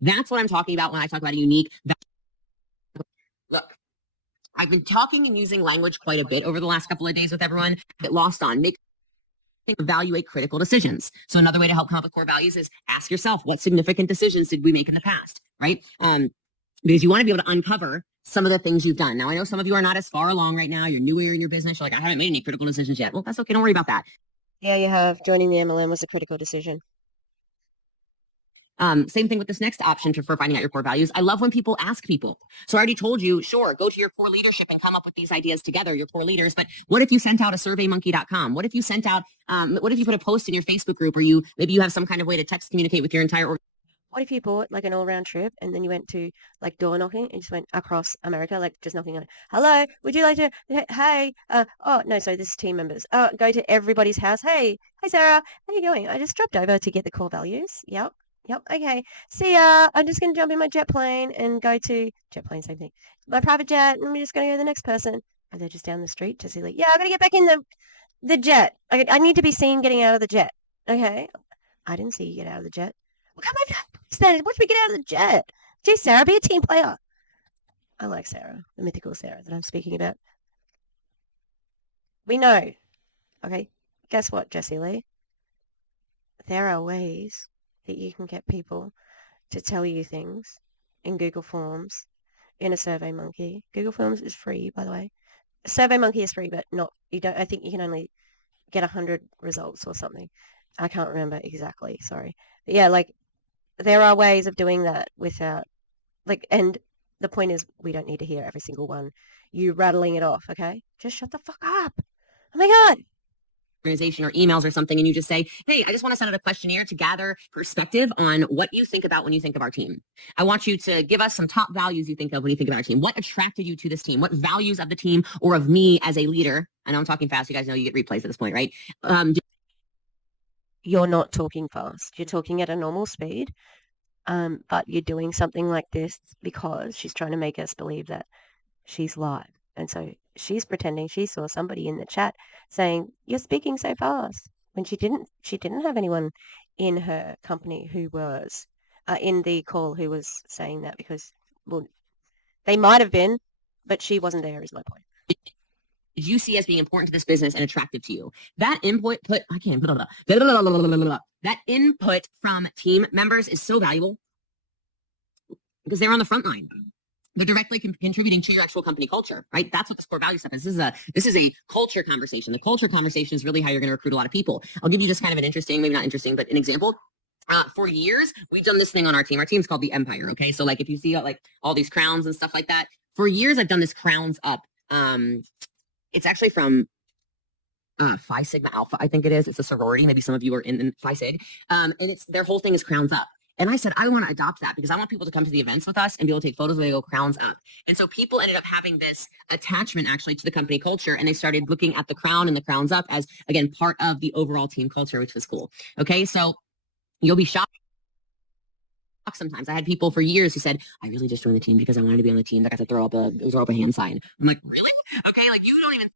That's what I'm talking about when I talk about a unique. Look, I've been talking and using language quite a bit over the last couple of days with everyone. Get lost on evaluate critical decisions. So another way to help come up with core values is ask yourself, what significant decisions did we make in the past, right? Because you want to be able to uncover some of the things you've done. Now, I know some of you are not as far along right now. You're newer in your business. You're like, I haven't made any critical decisions yet. Well, that's okay. Don't worry about that. Yeah, you have. Joining the MLM was a critical decision. Same thing with this next option for finding out your core values. I love when people ask people. So I already told you, sure, go to your core leadership and come up with these ideas together, your core leaders. But what if you sent out a surveymonkey.com? What if you sent out, what if you put a post in your Facebook group or maybe you have some kind of way to text communicate with your entire organization? What if you bought like an all-round trip and then you went to like door knocking and just went across America, like just knocking on it. Hello, would you like to, hey, oh, no, so this is team members. Go to everybody's house. Hey, Sarah, how you going? I just dropped over to get the core values. Yep, okay. See ya. I'm just going to jump in my jet plane and go to, jet plane, same thing. My private jet, and I'm just going to go to the next person. And they're just down the street to see like, yeah, I'm going to get back in the jet. I need to be seen getting out of the jet. Okay. I didn't see you get out of the jet. Well, come on, then. Watch me get out of the jet. Gee, Sarah, be a team player. I like Sarah, the mythical Sarah that I'm speaking about. We know. Okay, guess what, Jessie Lee? There are ways that you can get people to tell you things in Google Forms, in a SurveyMonkey. Google Forms is free, by the way. SurveyMonkey is free, but not. You don't. I think you can only get 100 results or something. I can't remember exactly. Sorry. But yeah, like there are ways of doing that without and the point is we don't need to hear every single one. You rattling it off, okay? Just shut the fuck up. Oh my God. Organization or emails or something, and you just say, hey, I just want to send out a questionnaire to gather perspective on what you think about when you think of our team. I want you to give us some top values you think of when you think of our team. What attracted you to this team? What values of the team or of me as a leader? I know I'm talking fast. You guys know you get replays at this point, right? You're not talking fast. You're talking at a normal speed, but you're doing something like this because she's trying to make us believe that she's live. And so she's pretending she saw somebody in the chat saying, you're speaking so fast, when she didn't have anyone in her company who was in the call who was saying that because, well, they might have been, but she wasn't there is my point. Did you see as being important to this business and attractive to you? That input that input from team members is so valuable because they're on the front line. They're directly contributing to your actual company culture, right? That's what this core value stuff is. This is a culture conversation. The culture conversation is really how you're going to recruit a lot of people. I'll give you just kind of an interesting, maybe not interesting, but an example. For years, we've done this thing on our team. Our team's called the Empire. Okay, so like if you see like all these crowns and stuff like that, for years I've done this crowns up. It's actually from Phi Sigma Alpha, I think it is. It's a sorority. Maybe some of you are in Phi Sig. And their whole thing is crowns up. And I said, I want to adopt that because I want people to come to the events with us and be able to take photos where they go crowns up. And so people ended up having this attachment actually to the company culture. And they started looking at the crown and the crowns up as, again, part of the overall team culture, which was cool. Okay. So you'll be shocked. Sometimes I had people for years who said, I really just joined the team because I wanted to be on the team that got to throw up a hand sign. I'm like, really? Okay. Like you don't even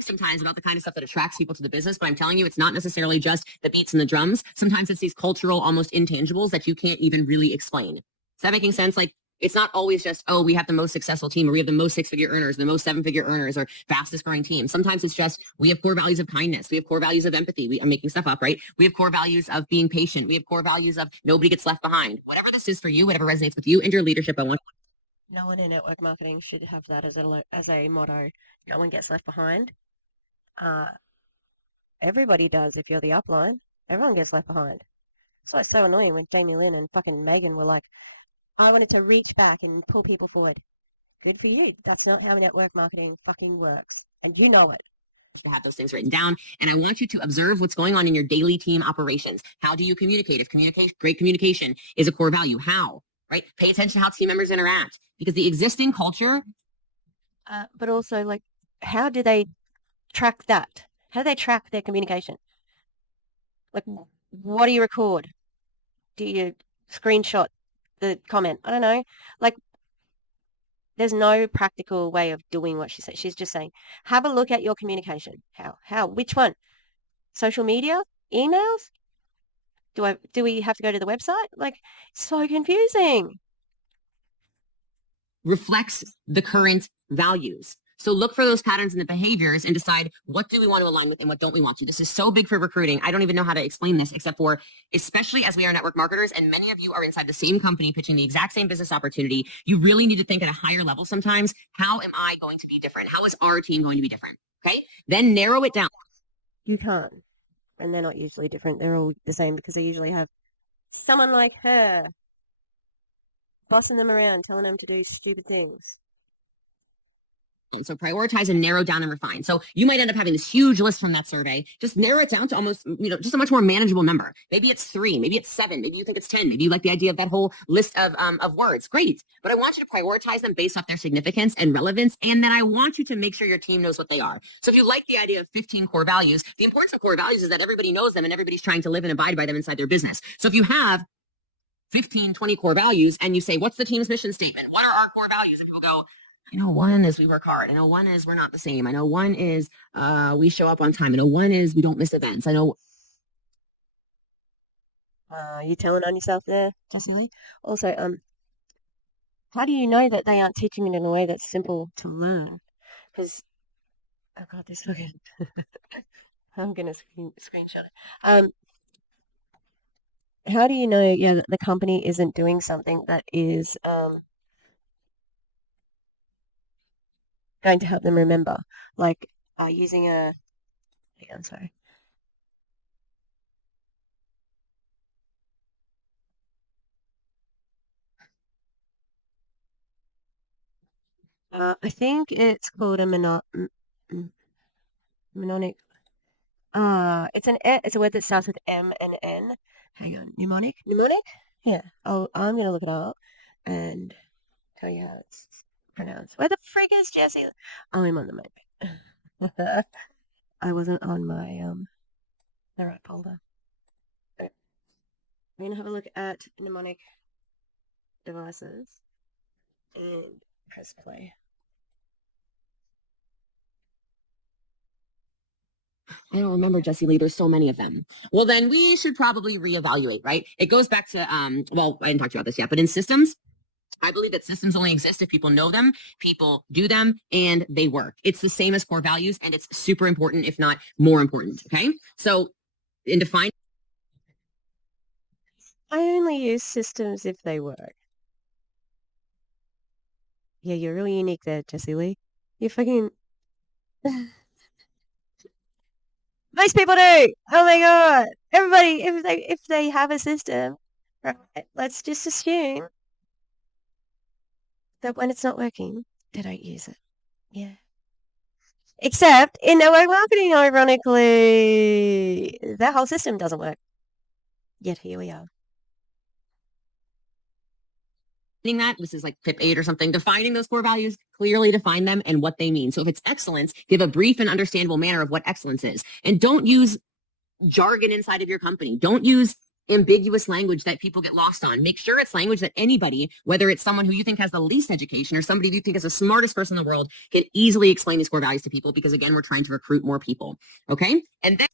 sometimes about the kind of stuff that attracts people to the business, but I'm telling you, it's not necessarily just the beats and the drums. Sometimes it's these cultural, almost intangibles that you can't even really explain. Is that making sense? Like, it's not always just, oh, we have the most successful team, or we have the most six-figure earners, the most seven-figure earners, or fastest growing team. Sometimes it's just, we have core values of kindness. We have core values of empathy. I'm making stuff up, right? We have core values of being patient. We have core values of nobody gets left behind. Whatever this is for you, whatever resonates with you and your leadership, I want. No one in network marketing should have that as a motto. No one gets left behind. Uh, Everybody does if you're the upline. Everyone gets left behind. So it's so annoying when Jamie Lynn and fucking Megan were like, I wanted to reach back and pull people forward. Good for you. That's not how network marketing fucking works. And you know it. To have those things written down. And I want you to observe what's going on in your daily team operations. How do you communicate? If great communication is a core value, how? Right? Pay attention to how team members interact because the existing culture. But also, like, how do they track that? How do they track their communication? Like, what do you record? Do you screenshot the comment? I don't know. Like, there's no practical way of doing what she said. She's just saying, have a look at your communication. How? Which one? Social media? Emails? Do we have to go to the website? Like, so confusing. Reflects the current values. So look for those patterns in the behaviors and decide what do we want to align with and what don't we want to. This is so big for recruiting. I don't even know how to explain this except for, especially as we are network marketers and many of you are inside the same company pitching the exact same business opportunity, you really need to think at a higher level sometimes, how am I going to be different? How is our team going to be different? Okay. Then narrow it down. You can't. And they're not usually different. They're all the same because they usually have someone like her bossing them around, telling them to do stupid things. So prioritize and narrow down and refine. So you might end up having this huge list from that survey. Just narrow it down to almost, just a much more manageable number. Maybe it's 3, maybe it's 7, maybe you think it's 10, maybe you like the idea of that whole list of words. Great. But I want you to prioritize them based off their significance and relevance. And then I want you to make sure your team knows what they are. So if you like the idea of 15 core values, the importance of core values is that everybody knows them and everybody's trying to live and abide by them inside their business. So if you have 15, 20 core values and you say, what's the team's mission statement? What are our core values? And people go, I know one is we work hard. I know one is we're not the same. I know one is we show up on time. I know one is we don't miss events. I know. You telling on yourself there, Jessie Lee? Also, how do you know that they aren't teaching it in a way that's simple to learn? Because, oh God, this fucking, I'm gonna screenshot it. How do you know, yeah, that the company isn't doing something that is going to help them remember, like using a. I'm sorry. I think it's called a mnemonic. It's a word that starts with M and N. Hang on, mnemonic. Mnemonic? Yeah. I'm gonna look it up and tell you how it's pronounced. Where the frig is Jessie? Oh, I'm on the map. I wasn't on my the right folder. I'm gonna have a look at mnemonic devices. and press play. I don't remember, Jessie Lee. There's so many of them. Well, then we should probably reevaluate, right? It goes back to, well, I didn't talk to you about this yet, but in systems, I believe that systems only exist if people know them, people do them, and they work. It's the same as core values, and it's super important, if not more important. Okay. So in defining. I only use systems if they work. Yeah, you're really unique there, Jessie Lee. You fucking... Most people do! Oh my god! Everybody, if they have a system, right, let's just assume that when it's not working, they don't use it. Yeah. Except in network marketing, ironically, that whole system doesn't work. Yet here we are. That this is like tip 8 or something, defining those core values, clearly define them and what they mean. So if it's excellence, give a brief and understandable manner of what excellence is, and don't use jargon inside of your company. Don't use ambiguous language that people get lost on. Make sure it's language that anybody, whether it's someone who you think has the least education or somebody you think is the smartest person in the world, can easily explain these core values to people, because again, we're trying to recruit more people. Okay. And then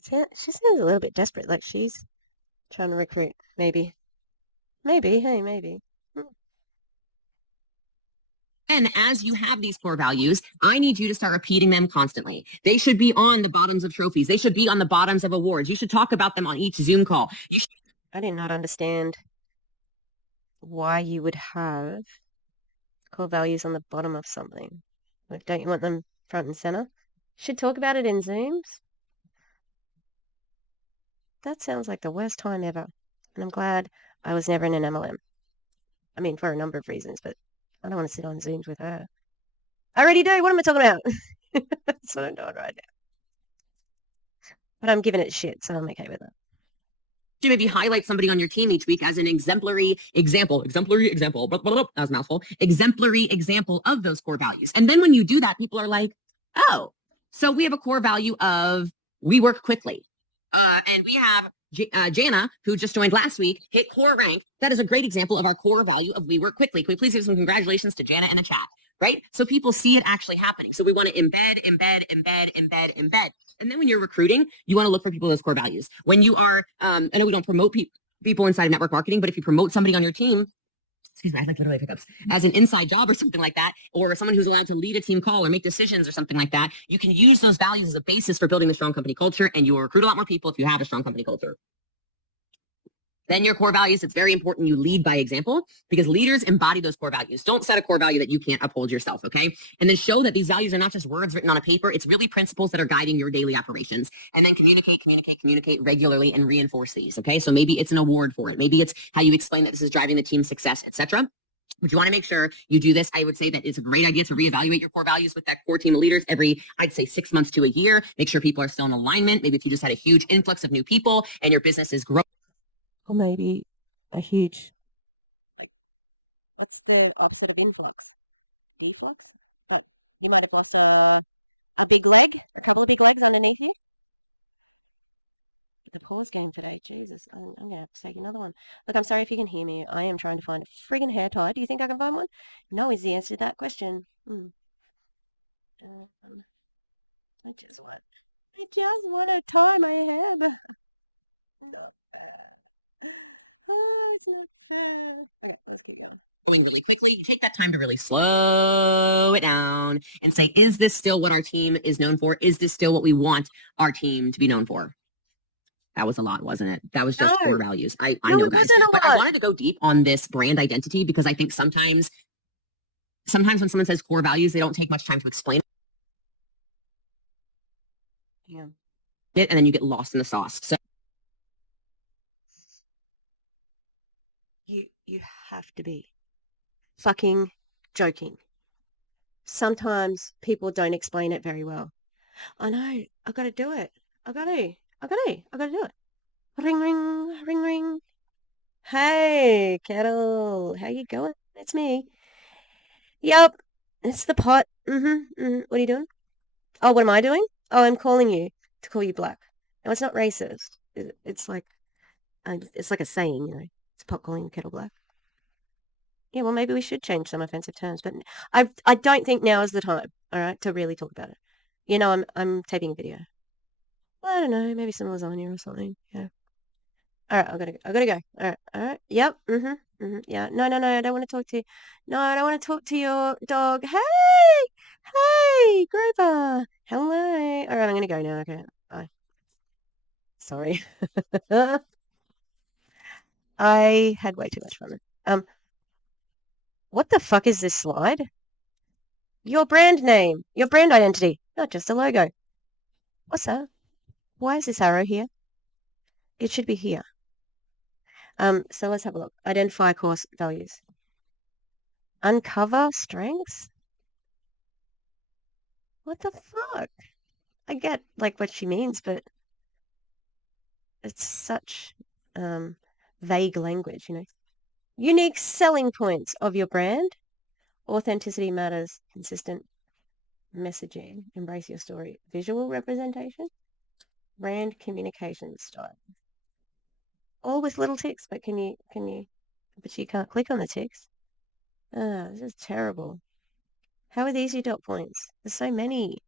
she sounds a little bit desperate, like she's trying to recruit. Maybe, hey, maybe. And as you have these core values, I need you to start repeating them constantly. They should be on the bottoms of trophies. They should be on the bottoms of awards. You should talk about them on each Zoom call. I did not understand why you would have core values on the bottom of something. Like, don't you want them front and center? Should talk about it in Zooms? That sounds like the worst time ever. And I'm glad I was never in an MLM. I mean, for a number of reasons, but I don't want to sit on Zooms with her. I already do. What am I talking about? That's what I'm doing right now. But I'm giving it shit, so I'm okay with it. To maybe highlight somebody on your team each week as an exemplary example, that was a mouthful, exemplary example of those core values. And then when you do that, people are like, oh, so we have a core value of we work quickly. And we have Jana, who just joined last week, hit core rank. That is a great example of our core value of we work quickly. Can we please give some congratulations to Jana in the chat? Right? So people see it actually happening. So we want to embed. And then when you're recruiting, you want to look for people with those core values. When you are, I know we don't promote people inside of network marketing, but if you promote somebody on your team, excuse me, I like literally pickups, as an inside job or something like that, or someone who's allowed to lead a team call or make decisions or something like that, you can use those values as a basis for building a strong company culture, and you will recruit a lot more people if you have a strong company culture. Then your core values, it's very important you lead by example, because leaders embody those core values. Don't set a core value that you can't uphold yourself, okay? And then show that these values are not just words written on a paper. It's really principles that are guiding your daily operations. And then communicate regularly and reinforce these, okay? So maybe it's an award for it. Maybe it's how you explain that this is driving the team's success, etc. But you want to make sure you do this. I would say that it's a great idea to reevaluate your core values with that core team of leaders every, I'd say 6 months to a year. Make sure people are still in alignment. Maybe if you just had a huge influx of new people and your business is growing. Or maybe a huge, like, what's the opposite of influx? Deflux? But you might have lost a big leg, a couple of big legs underneath you. The call's going today, Jesus. I'm going to have to take another one. But I'm sorry if you can hear me. I am trying to find a friggin' hair tie. Do you think I can find one? No is the answer to that question. I just want to tie my head. Let's get going. Really quickly, you take that time to really slow it down and say, is this still what our team is known for? Is this still what we want our team to be known for? That was a lot, wasn't it? That was just core values. I know, guys. But I wanted to go deep on this brand identity because I think sometimes when someone says core values, they don't take much time to explain it, and then you get lost in the sauce. So you have to be fucking joking. Sometimes people don't explain it very well. I know. I got to do it. I got to do it. Ring, ring, ring, ring. Hey, Kettle. How you going? It's me. Yep. It's the pot. What are you doing? Oh, what am I doing? Oh, I'm calling you to call you black. No, it's not racist. It's like a saying, It's pot calling the kettle black. Yeah, well, maybe we should change some offensive terms, but I don't think now is the time, all right, to really talk about it. You know, I'm taping a video. I don't know, maybe some lasagna or something. Yeah. All right, I gotta go. All right. Yep. Yeah. No, I don't want to talk to you. No, I don't want to talk to your dog. Hey, Grover. Hello. All right, I'm gonna go now. Okay. Bye. Sorry. I had way too much fun. What the fuck is this slide? Your brand name, your brand identity, not just a logo. What's that? Why is this arrow here? It should be here. So let's have a look. Identify core values. Uncover strengths? What the fuck? I get like what she means, but it's such vague language, you know. Unique selling points of your brand. Authenticity matters. Consistent messaging. Embrace your story. Visual representation. Brand communication style. All with little ticks, but but you can't click on the ticks. Ah, this is terrible. How are these your dot points? There's so many.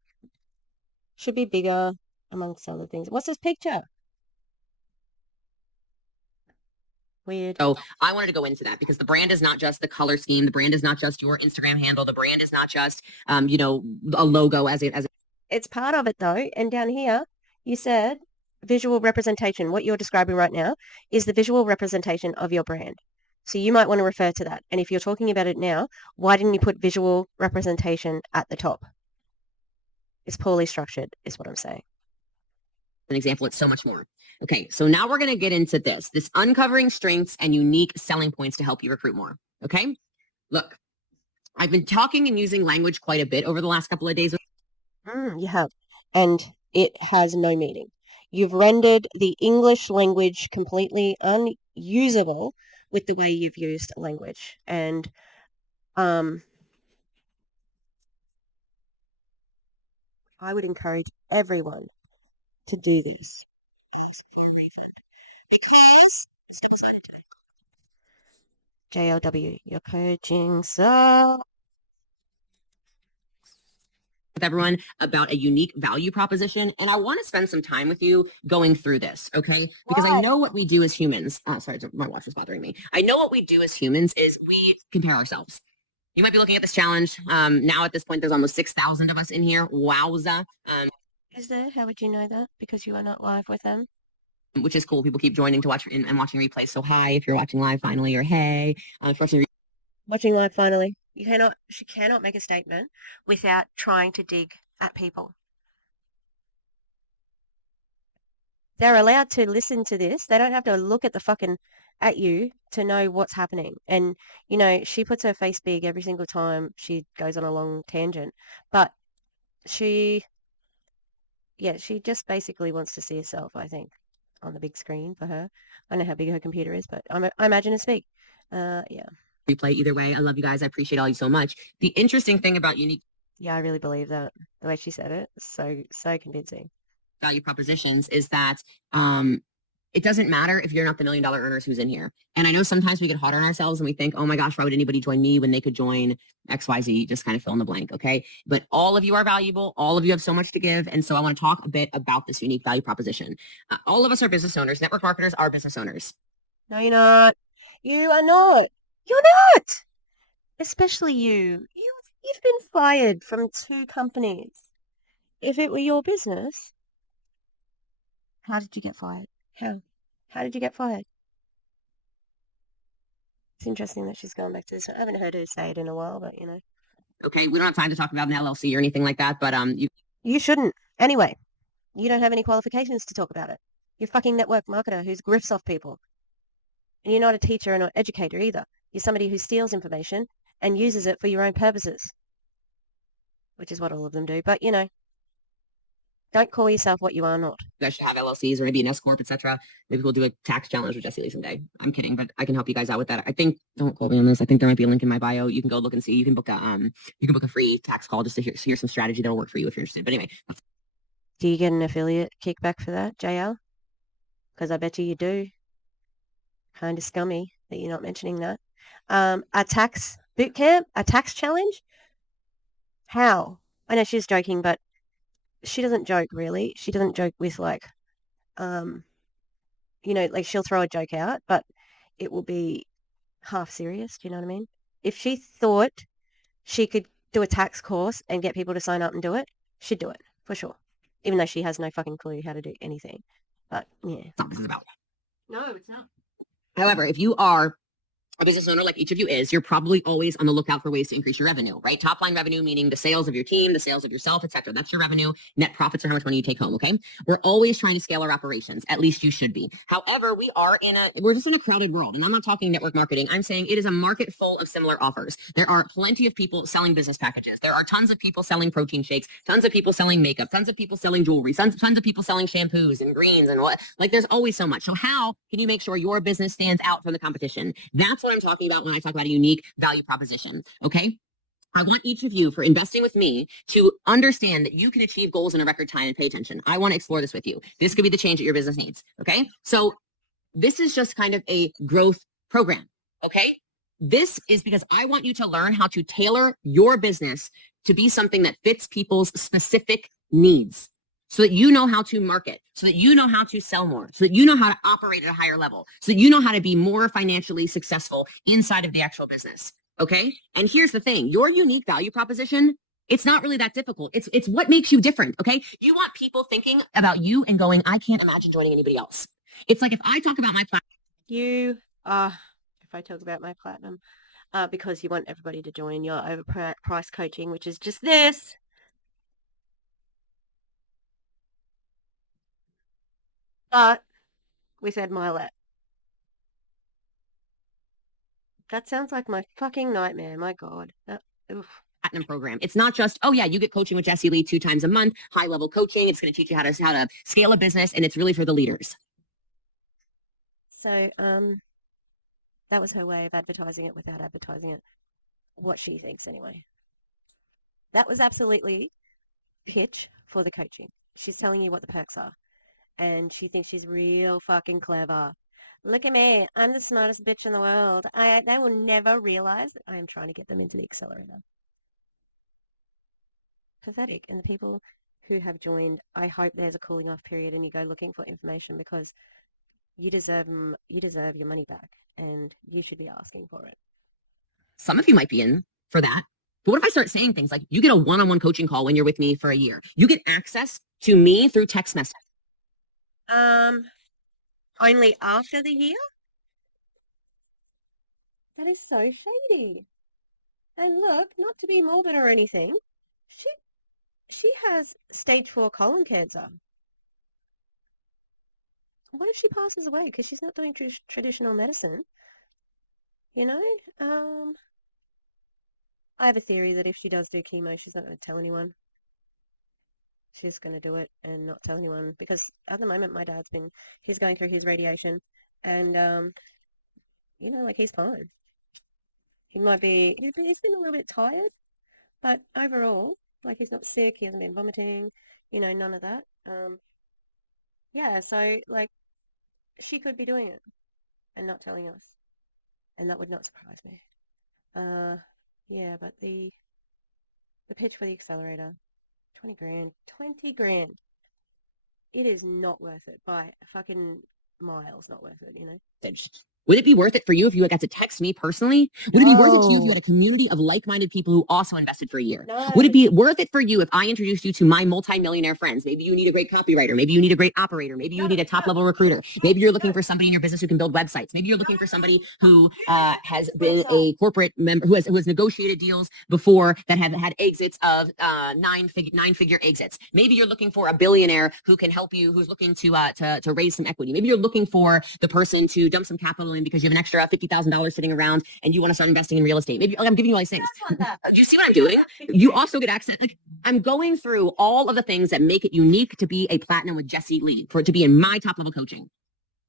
Should be bigger, amongst other things. What's this picture? Weird. So I wanted to go into that because the brand is not just the color scheme. The brand is not just your Instagram handle. The brand is not just, a logo as it. It's part of it though. And down here, you said visual representation. What you're describing right now is the visual representation of your brand. So you might want to refer to that. And if you're talking about it now, why didn't you put visual representation at the top? It's poorly structured, is what I'm saying. An example, it's so much more. Okay, so now we're going to get into this uncovering strengths and unique selling points to help you recruit more. Okay, look, I've been talking and using language quite a bit over the last couple of days. You have, and it has no meaning. You've rendered the English language completely unusable with the way you've used language. And I would encourage everyone to do this. Because JLW, your coaching so With everyone about a unique value proposition, and I want to spend some time with you going through this, okay? Because I know what we do as humans. Sorry, my watch was bothering me. I know what we do as humans is we compare ourselves. You might be looking at this challenge. Now at this point, there's almost 6,000 of us in here. Wowza. Is there? How would you know that? Because you are not live with them? Which is cool. People keep joining to watch and watching replays. So hi, if you're watching live finally, or hey, if you're watching live finally. She cannot make a statement without trying to dig at people. They're allowed to listen to this. They don't have to look at at you to know what's happening. And, you know, she puts her face big every single time she goes on a long tangent. But she just basically wants to see herself, I think, on the big screen for her. I don't know how big her computer is, but I imagine it's big. Yeah. Replay either way. I love you guys. I appreciate all you so much. The interesting thing about unique. Yeah, I really believe that. The way she said it, so convincing. Value propositions is that it doesn't matter if you're not the $1 million earners who's in here. And I know sometimes we get hard on ourselves and we think, oh my gosh, why would anybody join me when they could join XYZ? Just kind of fill in the blank. Okay. But all of you are valuable. All of you have so much to give. And so I want to talk a bit about this unique value proposition. All of us are business owners. Network marketers are business owners. No, you're not. You are not. You're not. Especially you. You've been fired from 2 companies. If it were your business, how did you get fired? How did you get fired? It's interesting that she's going back to this. I haven't heard her say it in a while, but you know. Okay, we don't have time to talk about an LLC or anything like that, but you shouldn't. Anyway, you don't have any qualifications to talk about it. You're a fucking network marketer who grifts off people. And you're not a teacher and an educator either. You're somebody who steals information and uses it for your own purposes. Which is what all of them do. But, you know, don't call yourself what you are not. You guys should have LLCs or maybe an S Corp, etc. Maybe we'll do a tax challenge with Jessie Lee someday. I'm kidding, but I can help you guys out with that. I think, don't quote me on this. I think there might be a link in my bio. You can go look and see. You can book a free tax call just to hear some strategy that'll work for you if you're interested. But anyway. Do you get an affiliate kickback for that, JL? Because I bet you do. Kind of scummy that you're not mentioning that. A tax bootcamp, a tax challenge? How? I know she's joking, but she doesn't joke really. She doesn't joke with like, like she'll throw a joke out, but it will be half serious. Do you know what I mean? If she thought she could do a tax course and get people to sign up and do it, she'd do it for sure. Even though she has no fucking clue how to do anything. But yeah. That's not what this is about. No, it's not. However, if you are a business owner like each of you is, you're probably always on the lookout for ways to increase your revenue, right? Top line revenue, meaning the sales of your team, the sales of yourself, etc. That's your revenue. Net profits are how much money you take home, okay? We're always trying to scale our operations. At least you should be. However, we're just in a crowded world, and I'm not talking network marketing. I'm saying it is a market full of similar offers. There are plenty of people selling business packages. There are tons of people selling protein shakes, tons of people selling makeup, tons of people selling jewelry, tons of people selling shampoos and greens and what, like there's always so much. So how can you make sure your business stands out from the competition? That's what I'm talking about when I talk about a unique value proposition, okay? I want each of you, for investing with me, to understand that you can achieve goals in a record time and pay attention. I want to explore this with you. This could be the change that your business needs, okay? So this is just kind of a growth program, okay? This is because I want you to learn how to tailor your business to be something that fits people's specific needs, so that you know how to market, so that you know how to sell more, so that you know how to operate at a higher level, so that you know how to be more financially successful inside of the actual business, okay? And here's the thing, your unique value proposition, it's not really that difficult. It's what makes you different, okay? You want people thinking about you and going, I can't imagine joining anybody else. It's like if I talk about my platform, if I talk about my platinum, because you want everybody to join your overpriced coaching, which is just this. But we said Milet. That sounds like my fucking nightmare. My God. Platinum program. It's not just, oh yeah, you get coaching with Jessie Lee 2 times a month, high level coaching. It's going to teach you how to scale a business, and it's really for the leaders. So, that was her way of advertising it without advertising it. What she thinks anyway. That was absolutely pitch for the coaching. She's telling you what the perks are. And she thinks she's real fucking clever. Look at me. I'm the smartest bitch in the world. They will never realize that I am trying to get them into the accelerator. Pathetic. And the people who have joined, I hope there's a cooling off period and you go looking for information, because you deserve your money back and you should be asking for it. Some of you might be in for that. But what if I start saying things like, you get a one-on-one coaching call when you're with me for a year. You get access to me through text message. Only after the year? That is so shady. And look, not to be morbid or anything, she has stage 4 colon cancer. What if she passes away because she's not doing traditional medicine? You know? I have a theory that if she does do chemo, she's not going to tell anyone. She's going to do it and not tell anyone, because at the moment my dad's he's going through his radiation, and he's fine. He's been a little bit tired, but overall, he's not sick, he hasn't been vomiting, none of that. Yeah, so she could be doing it and not telling us, and that would not surprise me. Yeah, but the pitch for the accelerator, 20 grand. It is not worth it by fucking miles, not worth it, Would it be worth it for you if you got to text me personally? Would it be worth it to you if you had a community of like-minded people who also invested for a year? No. Would it be worth it for you if I introduced you to my multi-millionaire friends? Maybe you need a great copywriter. Maybe you need a great operator. Maybe you need a top-level recruiter. Maybe you're looking for somebody in your business who can build websites. Maybe you're looking for somebody who has been a corporate member, who has negotiated deals before that have had exits of nine-figure exits. Maybe you're looking for a billionaire who can help you, who's looking to raise some equity. Maybe you're looking for the person to dump some capital in because you have an extra $50,000 sitting around and you want to start investing in real estate. Maybe I'm giving you all these things. Do you see what I'm doing? You also get access. I'm going through all of the things that make it unique to be a platinum with Jessie Lee, for it to be in my top level coaching.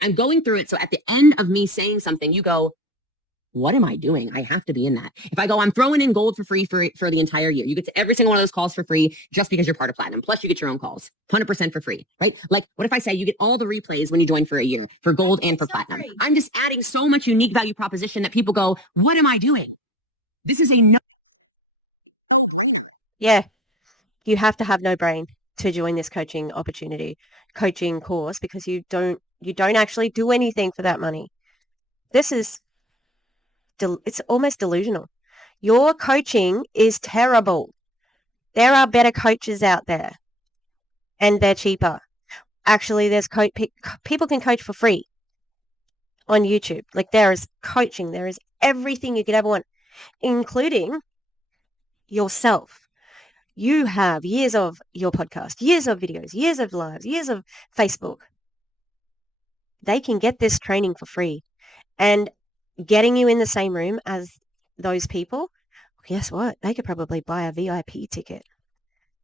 I'm going through it. So at the end of me saying something, you go, what am I doing? I have to be in that. If I go, I'm throwing in gold for free for the entire year. You get to every single one of those calls for free just because you're part of platinum. Plus you get your own calls, 100% for free, right? Like what if I say you get all the replays when you join for a year for gold and for platinum? I'm just adding so much unique value proposition that people go, what am I doing? This is a no. Yeah. You have to have no brain to join this coaching course, because you don't actually do anything for that money. This is it's almost delusional. Your coaching is terrible. There are better coaches out there, and they're cheaper. Actually, there's people can coach for free on YouTube. Like, there is coaching. There is everything you could ever want, including yourself. You have years of your podcast, years of videos, years of lives, years of Facebook. They can get this training for free. And getting you in the same room as those people, guess what? They could probably buy a VIP ticket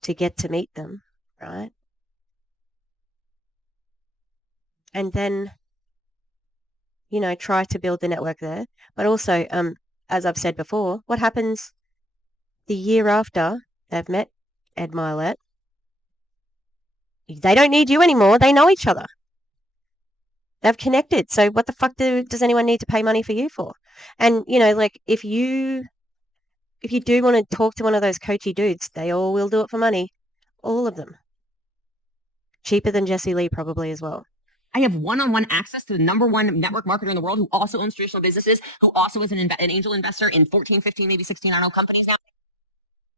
to get to meet them, right? And then, try to build the network there. But also, as I've said before, what happens the year after they've met Ed Milet? They don't need you anymore. They know each other. They've connected. So what the fuck does anyone need to pay money for you for? And, like, if you do want to talk to one of those coachy dudes, they all will do it for money. All of them. Cheaper than Jessie Lee probably as well. I have one-on-one access to the #1 network marketer in the world who also owns traditional businesses, who also is an angel investor in 14, 15, maybe 16, I don't know, companies now.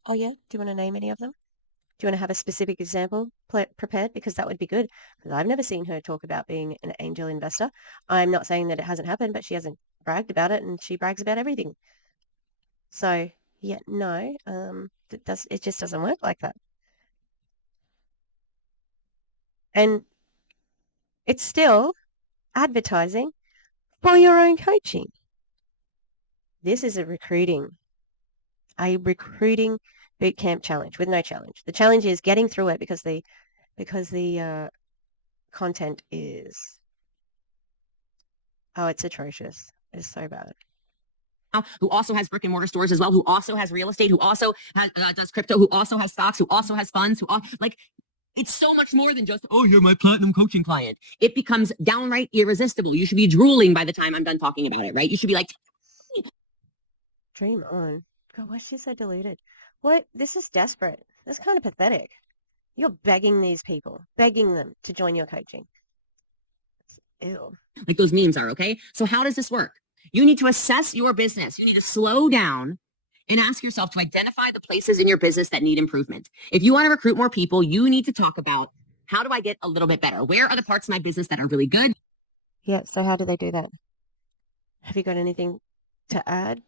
Oh, yeah? Do you want to name any of them? Do you want to have a specific example prepared? Because that would be good. Because I've never seen her talk about being an angel investor. I'm not saying that it hasn't happened, but she hasn't bragged about it, and she brags about everything. So, yeah, no, it just doesn't work like that. And it's still advertising for your own coaching. This is a recruiting bootcamp challenge with no challenge. The challenge is getting through it because the content is, it's atrocious. It's so bad. Who also has brick and mortar stores as well, who also has real estate, who also has, does crypto, who also has stocks, who also has funds, it's so much more than just, oh, you're my platinum coaching client. It becomes downright irresistible. You should be drooling by the time I'm done talking about it, right? You should be like, dream on. God, why is she so deluded? What? This is desperate. This is kind of pathetic. You're begging these people, begging them to join your coaching. Ew. Like those memes are, okay? So how does this work? You need to assess your business. You need to slow down and ask yourself to identify the places in your business that need improvement. If you want to recruit more people, you need to talk about, how do I get a little bit better? Where are the parts of my business that are really good? Yeah, so how do they do that? Have you got anything to add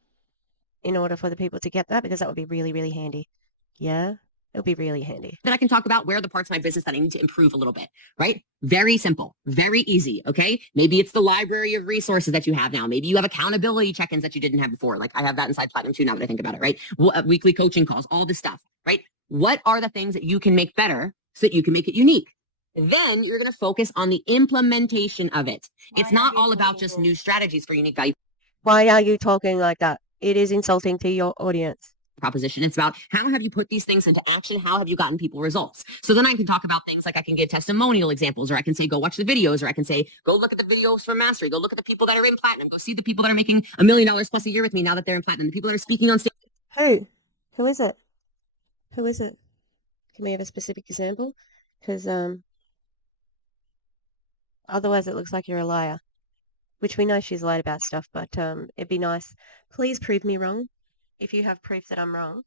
in order for the people to get that? Because that would be really, really handy. Yeah, it would be really handy. Then I can talk about where are the parts of my business that I need to improve a little bit, right? Very simple, very easy, okay? Maybe it's the library of resources that you have now. Maybe you have accountability check-ins that you didn't have before. Like I have that inside Platinum too now that I think about it, right? Weekly coaching calls, all this stuff, right? What are the things that you can make better so that you can make it unique? Then you're going to focus on the implementation of it. It's not all about just new strategies for unique value. Why are you talking like that? It is insulting to your audience. Proposition. It's about how have you put these things into action? How have you gotten people results? So then I can talk about things like I can give testimonial examples, or I can say, go watch the videos, or I can say, go look at the videos from Mastery. Go look at the people that are in platinum. Go see the people that are making $1 million plus a year with me now that they're in platinum. The people that are speaking on stage. Who is it? Who is it? Can we have a specific example? Because otherwise it looks like you're a liar, which we know she's lied about stuff, but it'd be nice. Please prove me wrong. If you have proof that I'm wrong,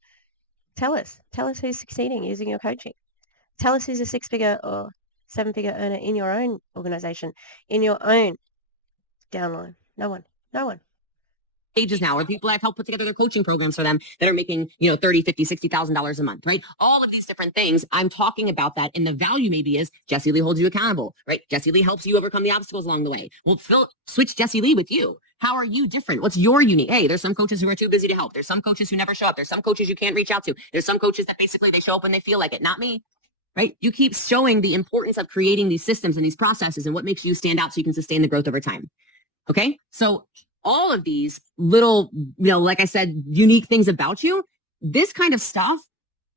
tell us who's succeeding using your coaching. Tell us who's a 6-figure or 7-figure earner in your own organization, in your own downline. No one. Pages now, or people that have helped put together their coaching programs for them that are making, $30, $50, $60,000 a month, right? All of these different things. I'm talking about that. And the value maybe is Jessie Lee holds you accountable, right? Jessie Lee helps you overcome the obstacles along the way. Well, switch Jessie Lee with you. How are you different? What's your unique? Hey, there's some coaches who are too busy to help. There's some coaches who never show up. There's some coaches you can't reach out to. There's some coaches that basically they show up when they feel like it. Not me, right? You keep showing the importance of creating these systems and these processes and what makes you stand out so you can sustain the growth over time. Okay. So all of these little, like I said, unique things about you. This kind of stuff,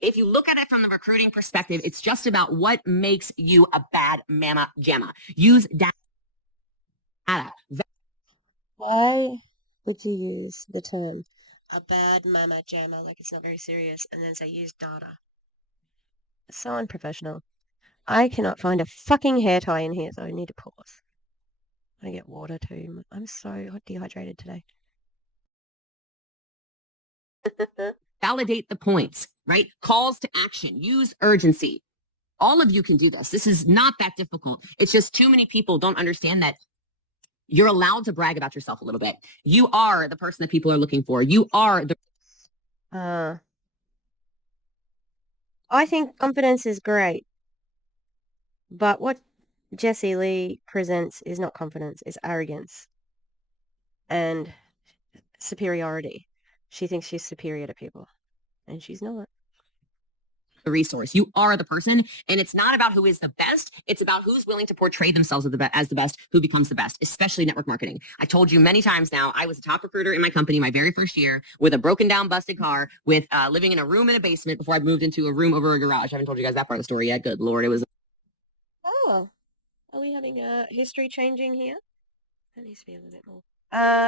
if you look at it from the recruiting perspective, it's just about what makes you a bad mama jamma. Use data. Why would you use the term a bad mama jamma like it's not very serious and then say use data? It's so unprofessional. I cannot find a fucking hair tie in here, so I need to pause. I get water too. I'm so dehydrated today. Validate the points, right? Calls to action. Use urgency. All of you can do this. This is not that difficult. It's just too many people don't understand that you're allowed to brag about yourself a little bit. You are the person that people are looking for. You are the... I think confidence is great, but what Jessie Lee presents is not confidence, it's arrogance and superiority. She thinks she's superior to people, and she's not. The resource. You are the person, and it's not about who is the best. It's about who's willing to portray themselves as the best, who becomes the best, especially network marketing. I told you many times now, I was a top recruiter in my company my very first year with a broken down, busted car, with living in a room in a basement before I moved into a room over a garage. I haven't told you guys that part of the story yet. Good Lord, it was... Oh, are we having a history changing here? That needs to be a little bit more.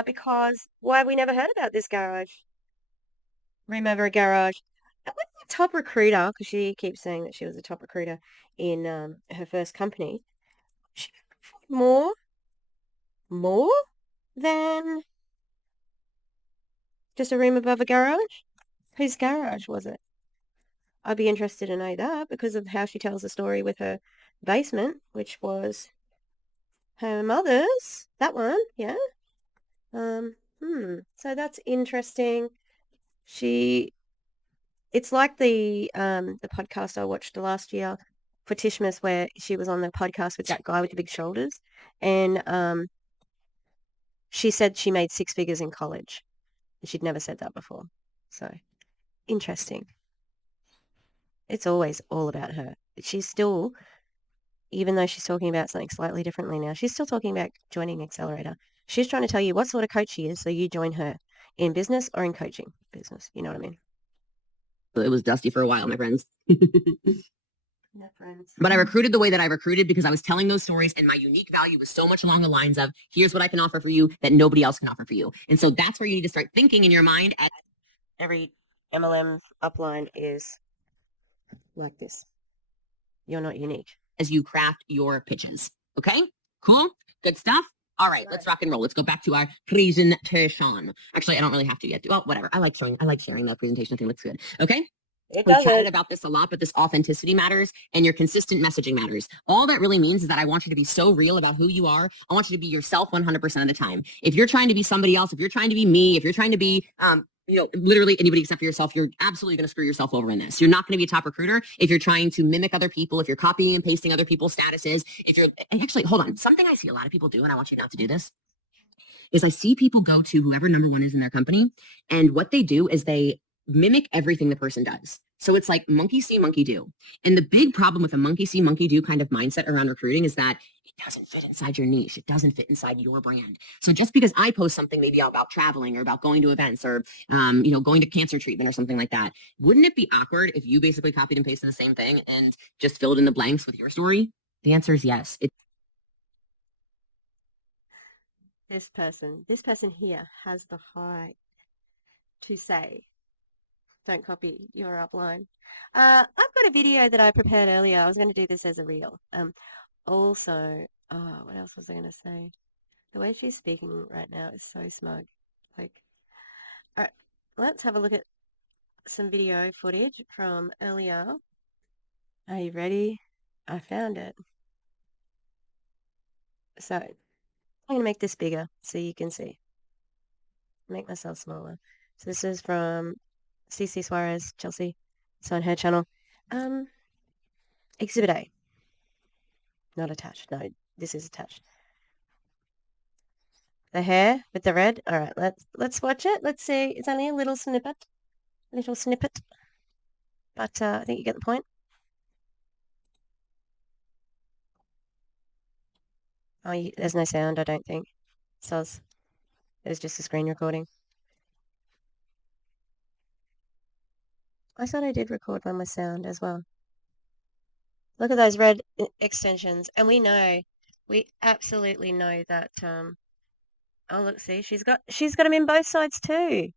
Because why have we never heard about this garage? Room over a garage. Top recruiter, because she keeps saying that she was a top recruiter in her first company. She more than just a room above a garage? Whose garage was it? I'd be interested to know that because of how she tells the story with her basement, which was her mother's. That one, yeah. So that's interesting. It's like the podcast I watched last year for Tishmas where she was on the podcast with that guy with the big shoulders, and she said she made 6 figures in college. She'd never said that before. So interesting. It's always all about her. She's still, even though she's talking about something slightly differently now, she's still talking about joining Accelerator. She's trying to tell you what sort of coach she is, so you join her in business or in coaching business. You know what I mean? It was dusty for a while, my friends. No friends. But I recruited the way that I recruited because I was telling those stories, and my unique value was so much along the lines of, here's what I can offer for you that nobody else can offer for you. And so that's where you need to start thinking in your mind. Every MLM upline is like this. You're not unique. As you craft your pitches. Okay? Cool? Good stuff? All right, let's rock and roll. Let's go back to our presentation. Actually, I don't really have to yet. Well, whatever. I like sharing that presentation. I think it looks good. Okay? We've chatted about this a lot, but this authenticity matters and your consistent messaging matters. All that really means is that I want you to be so real about who you are. I want you to be yourself 100% of the time. If you're trying to be somebody else, if you're trying to be me, if you're trying to be, literally anybody except for yourself, you're absolutely going to screw yourself over in this. You're not going to be a top recruiter if you're trying to mimic other people, if you're copying and pasting other people's statuses, actually, hold on. Something I see a lot of people do, and I want you not to do this, is I see people go to whoever number one is in their company, and what they do is they mimic everything the person does. So it's like monkey see, monkey do. And the big problem with a monkey see, monkey do kind of mindset around recruiting is that it doesn't fit inside your niche. It doesn't fit inside your brand. So just because I post something maybe about traveling or about going to events or, going to cancer treatment or something like that, wouldn't it be awkward if you basically copied and pasted the same thing and just filled in the blanks with your story? The answer is yes. This person here has the height to say, don't copy your upline. I've got a video that I prepared earlier. I was going to do this as a reel. Also, what else was I going to say? The way she's speaking right now is so smug. All right, let's have a look at some video footage from earlier. Are you ready? I found it. So, I'm going to make this bigger so you can see. Make myself smaller. So this is from CC Suarez, Chelsea. It's on her channel. Exhibit A. Not attached. No, this is attached. The hair with the red. All right, let's watch it. Let's see. It's only a little snippet. But I think you get the point. Oh, there's no sound, I don't think. Soz. It was just a screen recording. I thought I did record one with sound as well. Look at those red extensions. And we absolutely know that, oh, look, see, she's got them in both sides too.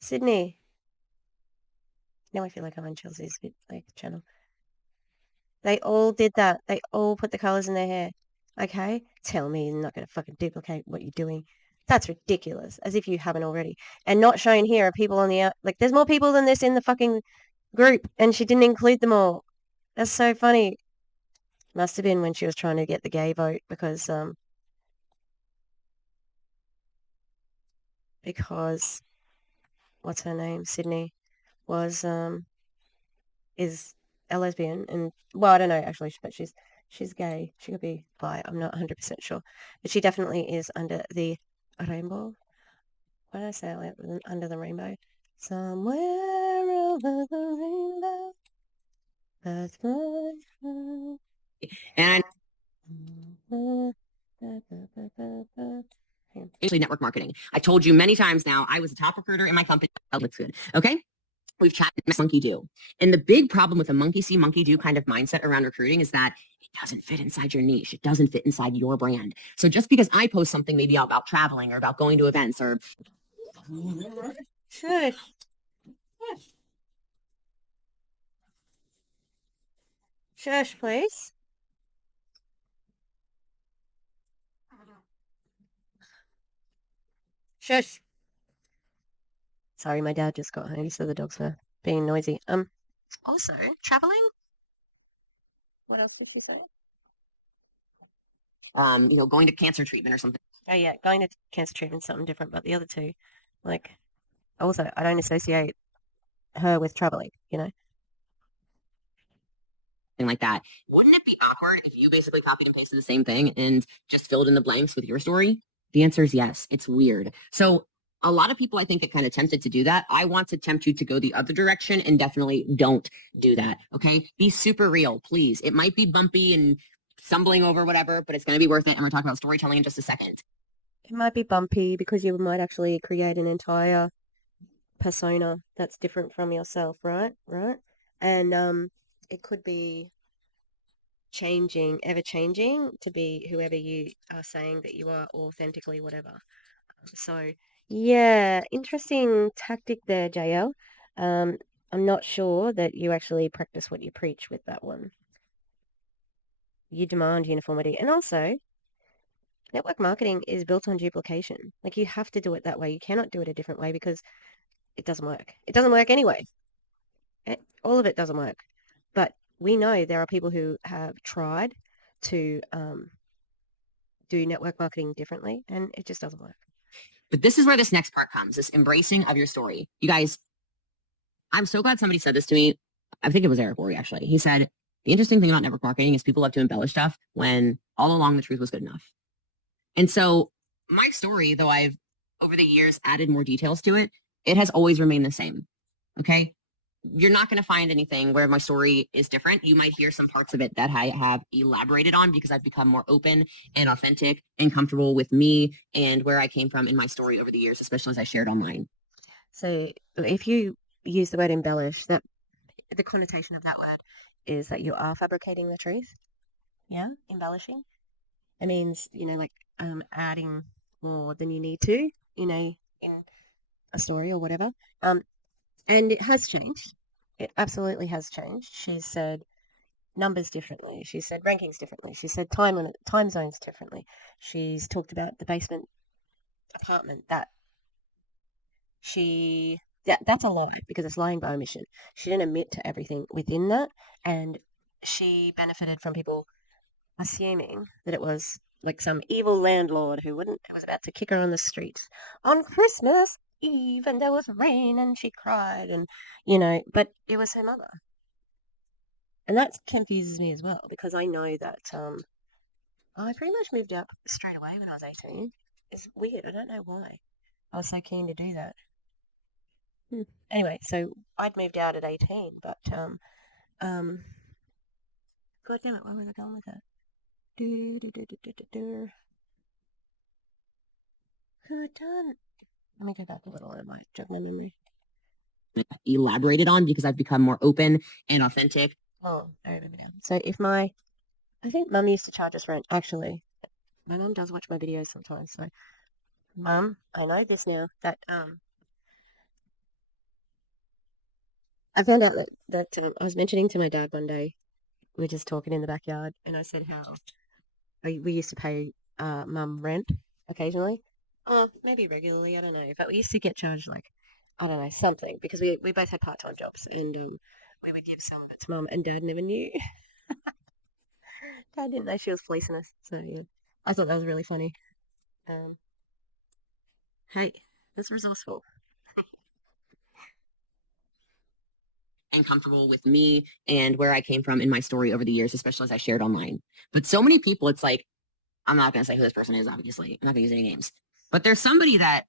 Sydney. Now I feel like I'm on Chelsea's channel. They all did that. They all put the colours in their hair. Okay? Tell me you're not going to fucking duplicate what you're doing. That's ridiculous. As if you haven't already. And not shown here are people on the there's more people than this in the fucking group, and she didn't include them all. That's so funny. Must have been when she was trying to get the gay vote because what's her name? Sydney was is a lesbian, and well, I don't know actually, but she's gay. She could be bi. I'm not 100% sure, but she definitely is under the rainbow. What did I say? Like, under the rainbow, somewhere over the rainbow. That's my heart. And actually network marketing. I told you many times now, I was a top recruiter in my company. That looks good. Okay. We've chatted monkey do. And the big problem with a monkey see, monkey do kind of mindset around recruiting is that it doesn't fit inside your niche. It doesn't fit inside your brand. So just because I post something maybe about traveling or about going to events or Shush. Shush, please. Shush. Sorry, my dad just got home, so the dogs were being noisy. Also, traveling? What else did you say? going to cancer treatment or something. Oh, yeah, going to cancer treatment is something different, but the other two, also, I don't associate her with traveling, Like that. Wouldn't it be awkward if you basically copied and pasted the same thing and just filled in the blanks with your story? The answer is yes. It's weird. So a lot of people, I think, get kind of tempted to do that. I want to tempt you to go the other direction and definitely don't do that. Okay. Be super real, please. It might be bumpy and stumbling over whatever, but it's going to be worth it. And we're talking about storytelling in just a second. It might be bumpy because you might actually create an entire persona that's different from yourself, right? Right? And it could be ever changing to be whoever you are saying that you are, authentically, whatever. So, yeah, interesting tactic there, JL. I'm not sure that you actually practice what you preach with that one. You demand uniformity. And also, network marketing is built on duplication. Like, you have to do it that way. You cannot do it a different way because it doesn't work. It doesn't work anyway. All of it doesn't work. But we know there are people who have tried to do network marketing differently, and it just doesn't work. But this is where this next part comes, this embracing of your story. You guys, I'm so glad somebody said this to me. I think it was Eric Worre, actually. He said, the interesting thing about network marketing is people love to embellish stuff when all along the truth was good enough. And so my story, though I've over the years added more details to it, it has always remained the same. Okay. You're not going to find anything where my story is different. You might hear some parts of it that I have elaborated on because I've become more open and authentic and comfortable with me and where I came from in my story over the years, especially as I shared online. So if you use the word embellish, that the connotation of that word is that you are fabricating the truth. Yeah, embellishing. It means, adding more than you need to, in a story or whatever. And it has changed. It absolutely has changed. She said numbers differently. She said rankings differently. She said time zones differently. She's talked about the basement apartment that that's a lie because it's lying by omission. She didn't admit to everything within that, and she benefited from people assuming that it was like some evil landlord who was about to kick her on the streets on Christmas Eve, and there was rain, and she cried, and but it was her mother, and that confuses me as well because I know that I pretty much moved out straight away when I was 18. It's weird. I don't know why. I was so keen to do that. Anyway, so I'd moved out at 18, but um, God damn it, where was I going with that? Oh, Good done. Let me go back a little. I might jog my memory. Elaborated on because I've become more open and authentic. Oh, I remember now. So I think Mum used to charge us rent. Actually, my mum does watch my videos sometimes. So, Mum, I know this now that I found out that I was mentioning to my dad one day. We were just talking in the backyard, and I said how we used to pay Mum rent occasionally. Maybe regularly. I don't know. But we used to get charged like I don't know something because we both had part-time jobs, and we would give some of it to Mum, and Dad never knew. Dad didn't know she was fleecing us. So yeah, I thought that was really funny. Um, hey, it's resourceful. And comfortable with me and where I came from in my story over the years, especially as I shared online. But so many people, it's like, I'm not going to say who this person is, obviously. I'm not going to use any names. But there's somebody that.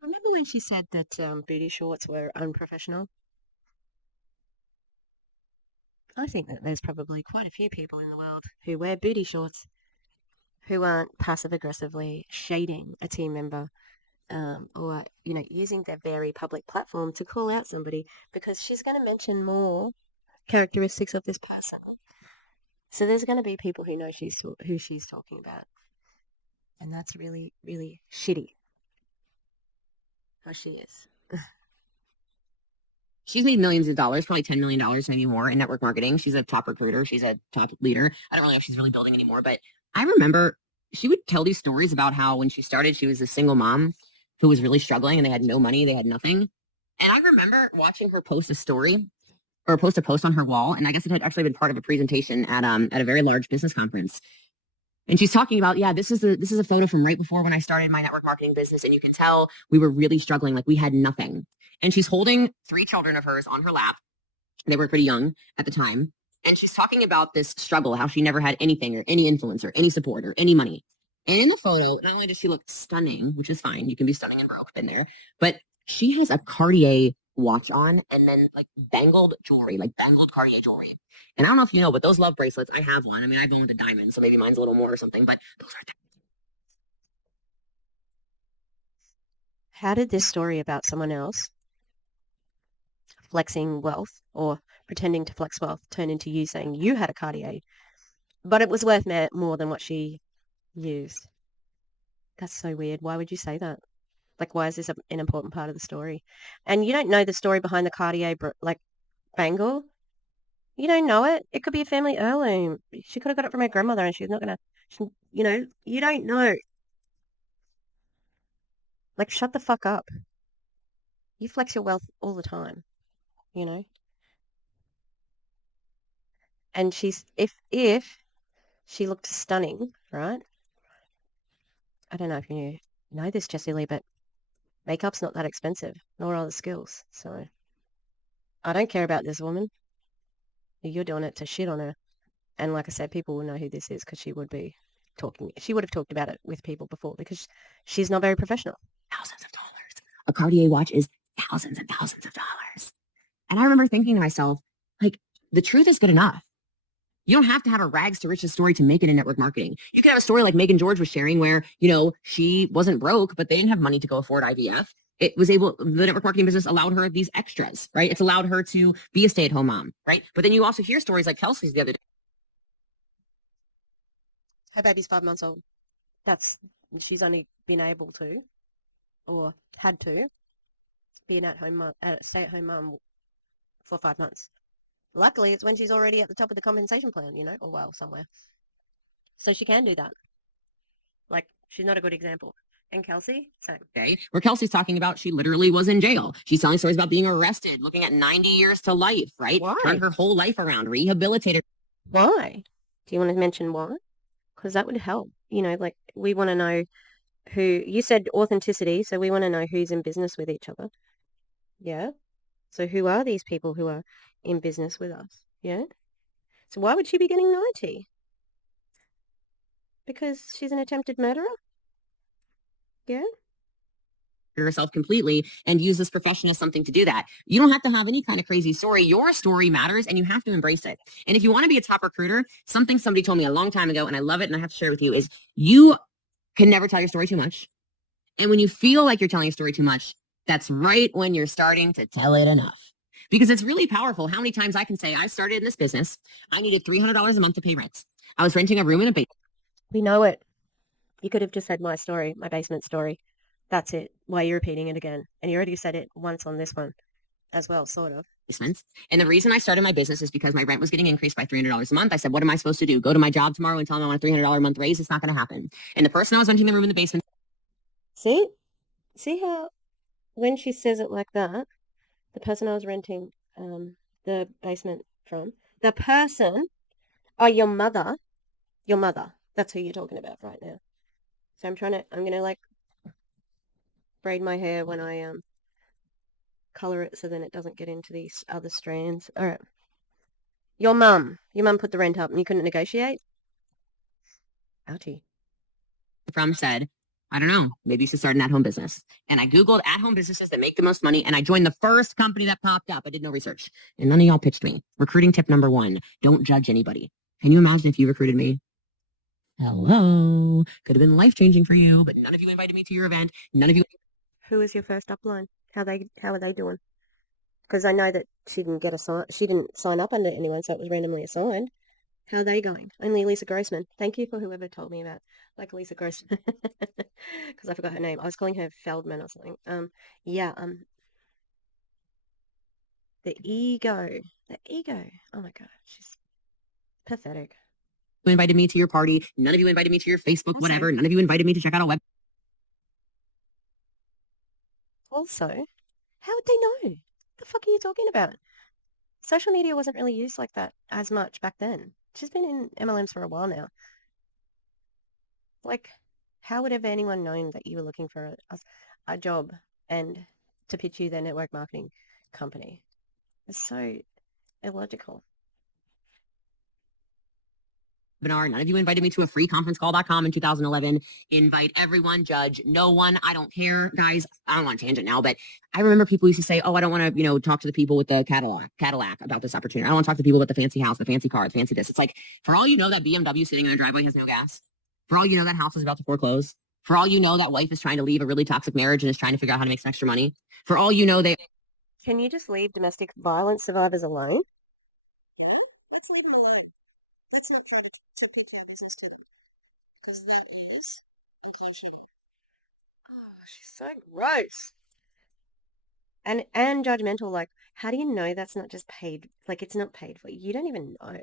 Remember when she said that booty shorts were unprofessional? I think that there's probably quite a few people in the world who wear booty shorts who aren't passive aggressively shading a team member or using their very public platform to call out somebody because she's going to mention more characteristics of this person. So there's going to be people who know who she's talking about, and that's really, really shitty. How she is. She's made millions of dollars, probably $10 million, maybe more in network marketing. She's a top recruiter. She's a top leader. I don't really know if she's really building anymore, but I remember she would tell these stories about how when she started, she was a single mom who was really struggling and they had no money, they had nothing. And I remember watching her post a story or post a post on her wall. And I guess it had actually been part of a presentation at a very large business conference. And she's talking about, yeah, this is a photo from right before when I started my network marketing business. And you can tell we were really struggling. Like we had nothing. And she's holding 3 children of hers on her lap. They were pretty young at the time. And she's talking about this struggle, how she never had anything or any influence or any support or any money. And in the photo, not only does she look stunning, which is fine, you can be stunning and broke, been there, but she has a Cartier watch on and then like bangled jewelry, like bangled Cartier jewelry. And I don't know if you know, but those love bracelets, I have one. I mean, I go into diamonds, so maybe mine's a little more or something, but those are. How did this story about someone else flexing wealth or pretending to flex wealth turn into you saying you had a Cartier, but it was worth more than what she used? That's so weird. Why would you say that? Like, why is this an important part of the story? And you don't know the story behind the Cartier, bangle. You don't know it. It could be a family heirloom. She could have got it from her grandmother and she's not going to, you don't know. Like, shut the fuck up. You flex your wealth all the time, you know? And if she looked stunning, right? I don't know if you know this, Jessie Lee, but makeup's not that expensive, nor are the skills. So I don't care about this woman. You're doing it to shit on her. And like I said, people will know who this is because she would have talked about it with people before because she's not very professional. Thousands of dollars. A Cartier watch is thousands and thousands of dollars. And I remember thinking to myself, like, the truth is good enough. You don't have to have a rags to riches story to make it in network marketing. You can have a story like Megan George was sharing where, she wasn't broke, but they didn't have money to go afford IVF. The network marketing business allowed her these extras, right? It's allowed her to be a stay-at-home mom, right? But then you also hear stories like Kelsey's the other day. Her baby's 5 months old. She's only been able to, or had to, be a stay-at-home mom for 5 months. Luckily, it's when she's already at the top of the compensation plan, or somewhere. So she can do that. Like, she's not a good example. And Kelsey, same. Okay, where Kelsey's talking about she literally was in jail. She's telling stories about being arrested, looking at 90 years to life, right? Why? Turned her whole life around, rehabilitated. Why? Do you want to mention why? Because that would help. Like, we want to know who, you said authenticity, so we want to know who's in business with each other. Yeah? So who are these people who are in business with us? Yeah? So why would she be getting 90? Because she's an attempted murderer? Yeah? Herself completely and use this profession as something to do that. You don't have to have any kind of crazy story. Your story matters and you have to embrace it. And if you want to be a top recruiter, something somebody told me a long time ago, and I love it and I have to share with you, is you can never tell your story too much. And when you feel like you're telling your story too much, that's right when you're starting to tell it enough. Because it's really powerful how many times I can say, I started in this business. I needed $300 a month to pay rent. I was renting a room in a basement. We know it. You could have just said my story, my basement story. That's it. Why are you repeating it again? And you already said it once on this one as well, sort of. And the reason I started my business is because my rent was getting increased by $300 a month. I said, what am I supposed to do? Go to my job tomorrow and tell them I want a $300 a month raise? It's not going to happen. And the person I was renting the room in the basement. See? See how when she says it like that, the person I was renting the basement from, the person, oh, your mother, that's who you're talking about right now. So I'm gonna like braid my hair when I color it so then it doesn't get into these other strands. All right. Your mum put the rent up and you couldn't negotiate? Ouchie. From said, I don't know, maybe you should start an at-home business. And I Googled at-home businesses that make the most money, and I joined the first company that popped up. I did no research, and none of y'all pitched me. Recruiting tip number 1, don't judge anybody. Can you imagine if you recruited me? Hello. Could have been life-changing for you, but none of you invited me to your event. None of you. Who was your first upline? How are they doing? Because I know that she didn't sign up under anyone, so it was randomly assigned. How are they going? Only Lisa Grossman. Thank you for whoever told me about like Lisa Grossman, because I forgot her name. I was calling her Feldman or something. Yeah. The ego. Oh my God, she's pathetic. You invited me to your party. None of you invited me to your Facebook, whatever. None of you invited me to check out a web. Also, how would they know? The fuck are you talking about? Social media wasn't really used like that as much back then. She's been in MLMs for a while now. Like, how would have anyone known that you were looking for a job and to pitch you their network marketing company? It's so illogical. Webinar. None of you invited me to a free conferencecall.com in 2011. Invite everyone, judge no one. I don't care, guys. I don't want to tangent now, but I remember people used to say, oh, I don't want to, talk to the people with the Cadillac about this opportunity. I don't want to talk to people with the fancy house, the fancy car, the fancy this. It's like, for all you know, that BMW sitting in their driveway has no gas. For all you know, that house is about to foreclose. For all you know, that wife is trying to leave a really toxic marriage and is trying to figure out how to make some extra money. For all you know, Can you just leave domestic violence survivors alone? Yeah, let's leave them alone. Let's not try to pitch our business to them, because that is unconscionable. Oh, she's so gross. And judgmental, like, how do you know that's not just paid? Like, it's not paid for. You don't even know.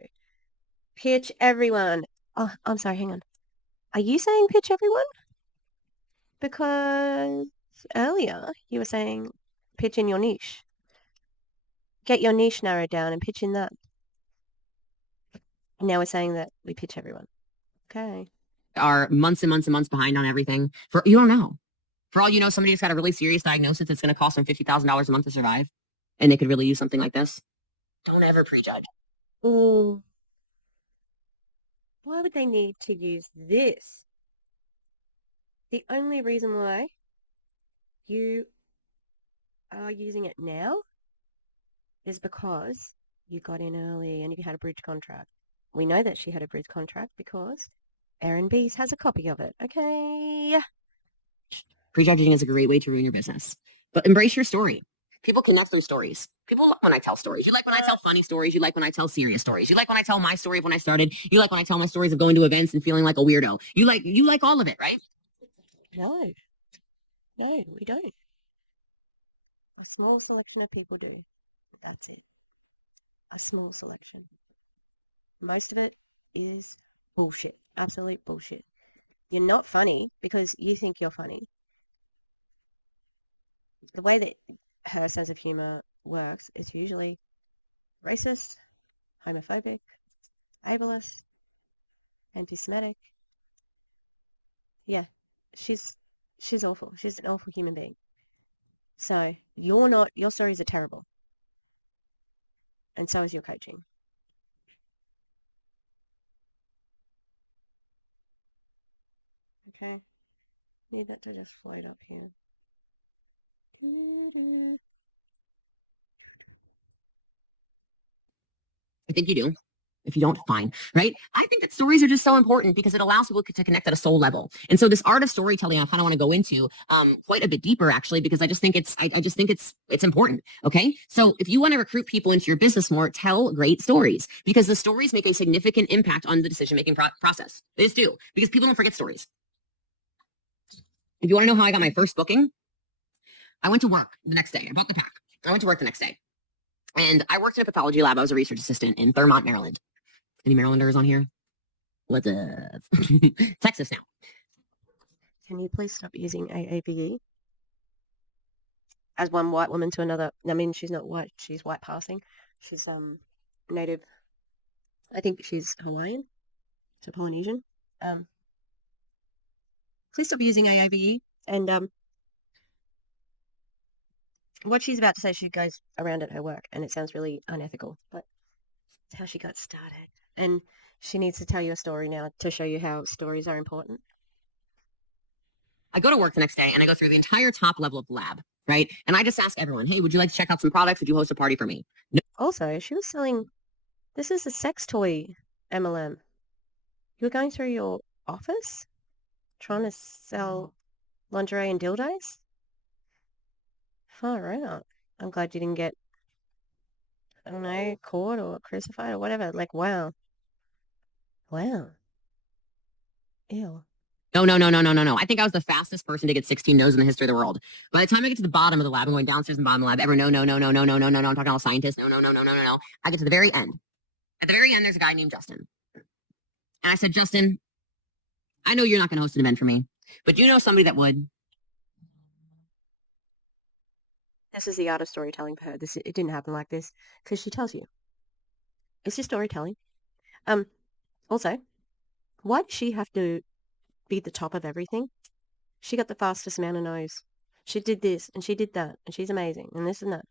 Pitch everyone. Oh, I'm sorry, hang on. Are you saying pitch everyone? Because earlier you were saying pitch in your niche. Get your niche narrowed down and pitch in that. And now we're saying that we pitch everyone. Okay. are months and months and months behind on everything. You don't know. For all you know, somebody has got a really serious diagnosis that's going to cost them $50,000 a month to survive, and they could really use something like this. Don't ever prejudge. Ooh. Why would they need to use this? The only reason why you are using it now is because you got in early and you had a bridge contract. We know that she had a bridge contract because Erin Bees has a copy of it. Okay. Prejudging is a great way to ruin your business. But embrace your story. People connect through stories. People like when I tell stories. You like when I tell funny stories. You like when I tell serious stories. You like when I tell my story of when I started. You like when I tell my stories of going to events and feeling like a weirdo. You like all of it, right? No. No, we don't. A small selection of people do. That's it. A small selection. Most of it is bullshit. Absolute bullshit. You're not funny because you think you're funny. The way that her sense of humour works is usually racist, homophobic, ableist, anti-Semitic. Yeah, she's awful. She's an awful human being. So your stories are terrible. And so is your coaching. Okay? See that did a float up here. I think you do. If you don't, fine, right? I think that stories are just so important because it allows people to connect at a soul level. And so this art of storytelling, I kind of want to go into quite a bit deeper, actually, because I just think it's important. Okay. So if you want to recruit people into your business more, tell great stories, because the stories make a significant impact on the decision-making process. They just do, because people don't forget stories. If you want to know how I got my first booking, I went to work the next day. I bought the pack. I went to work the next day. And I worked in a pathology lab. I was a research assistant in Thurmont, Maryland. Any Marylanders on here? What's up? Texas now. Can you please stop using AABE as one white woman to another? I mean, she's not white. She's white passing. She's native. I think she's Hawaiian. So Polynesian. Please stop using AABE. And what she's about to say, she goes around at her work, and it sounds really unethical, but it's how she got started. And she needs to tell you a story now to show you how stories are important. I go to work the next day and I go through the entire top level of the lab, right? And I just ask everyone, hey, would you like to check out some products? Would you host a party for me? No. Also, she was selling, this is a sex toy MLM. You were going through your office trying to sell lingerie and dildos? Far out. I'm glad you didn't get, I don't know, caught or crucified or whatever. Like, wow. Wow. Ew. No. I think I was the fastest person to get 16 no's in the history of the world. By the time I get to the bottom of the lab, I'm going downstairs in the bottom of the lab. Everyone, no. I'm talking all scientists. No. I get to the very end. At the very end, there's a guy named Justin. And I said, Justin, I know you're not going to host an event for me, but do you know somebody that would? This is the art of storytelling for her. It didn't happen like this because she tells you. It's just storytelling. Also, why does she have to be the top of everything? She got the fastest amount of no's. She did this and she did that and she's amazing and this and that.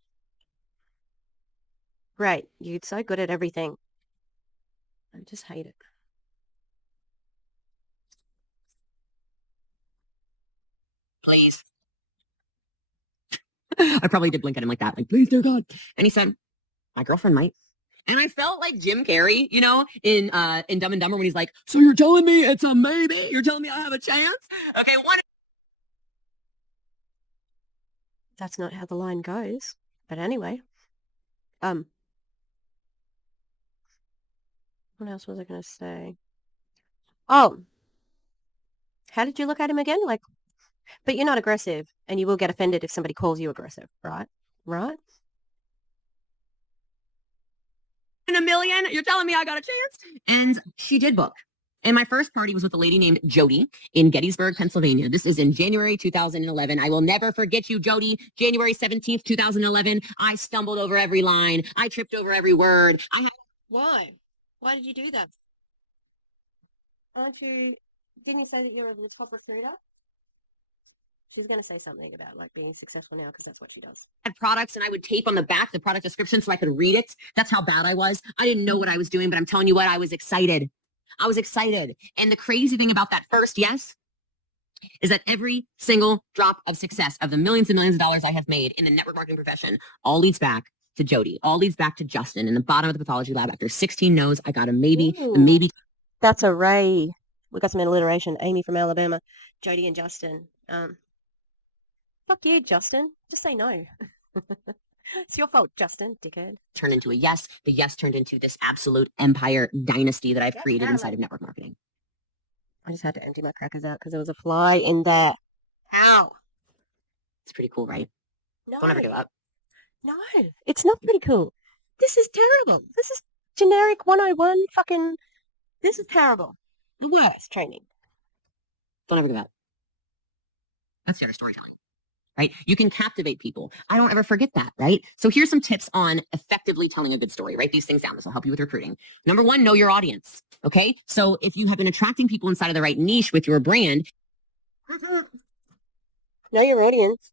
Right, you're so good at everything. I just hate it. Please. I probably did blink at him like that, like, please, dear God. And he said, my girlfriend might. And I felt like Jim Carrey, you know, in Dumb and Dumber when he's like, so you're telling me it's a maybe? You're telling me I have a chance? Okay, one. That's not how the line goes. But anyway, what else was I going to say? Oh, how did you look at him again? Like, but you're not aggressive and you will get offended if somebody calls you aggressive, right? Right? In a million, you're telling me I got a chance? And she did book. And my first party was with a lady named Jody in Gettysburg, Pennsylvania. This is in January 2011. I will never forget you, Jody. January 17th, 2011. I stumbled over every line. I tripped over every word. Why? Why did you do that? Didn't you say that you're the top recruiter? She's going to say something about like being successful now because that's what she does. I had products and I would tape on the back the product description so I could read it. That's how bad I was. I didn't know what I was doing, but I'm telling you what, I was excited. I was excited. And the crazy thing about that first yes is that every single drop of success of the millions and millions of dollars I have made in the network marketing profession all leads back to Jody, all leads back to Justin in the bottom of the pathology lab. After 16 no's, I got a maybe, a maybe. That's a Ray. We got some alliteration. Amy from Alabama, Jody and Justin. Fuck you, Justin. Just say no. It's your fault, Justin, dickhead. Turned into a yes. The yes turned into this absolute empire dynasty that I've created inside of network marketing. I just had to empty my crackers out because there was a fly in there. How? It's pretty cool, right? No. Don't ever give up. No, it's not pretty cool. This is terrible. This is generic 101 fucking... This is terrible. The worst training. Don't ever give up. That's the other storytelling. Right? You can captivate people. I don't ever forget that, right? So here's some tips on effectively telling a good story. Write these things down. This will help you with recruiting. Number one, know your audience. Okay? So if you have been attracting people inside of the right niche with your brand. Know your audience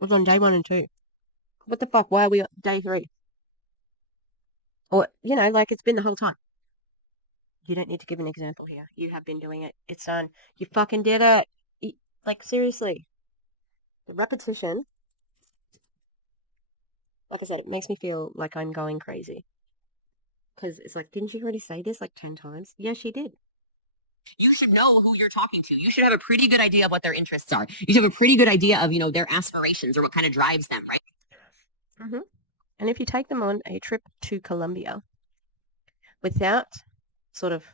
was on day 1 and 2. What the fuck? Why are we on day 3? Or, you know, like it's been the whole time. You don't need to give an example here. You have been doing it. It's done. You fucking did it. Like, seriously. The repetition, like I said, it makes me feel like I'm going crazy. Because it's like, didn't she already say this like 10 times? Yeah, she did. You should know who you're talking to. You should have a pretty good idea of what their interests are. You should have a pretty good idea of, their aspirations or what kind of drives them, right? Mm-hmm. And if you take them on a trip to Colombia without sort of,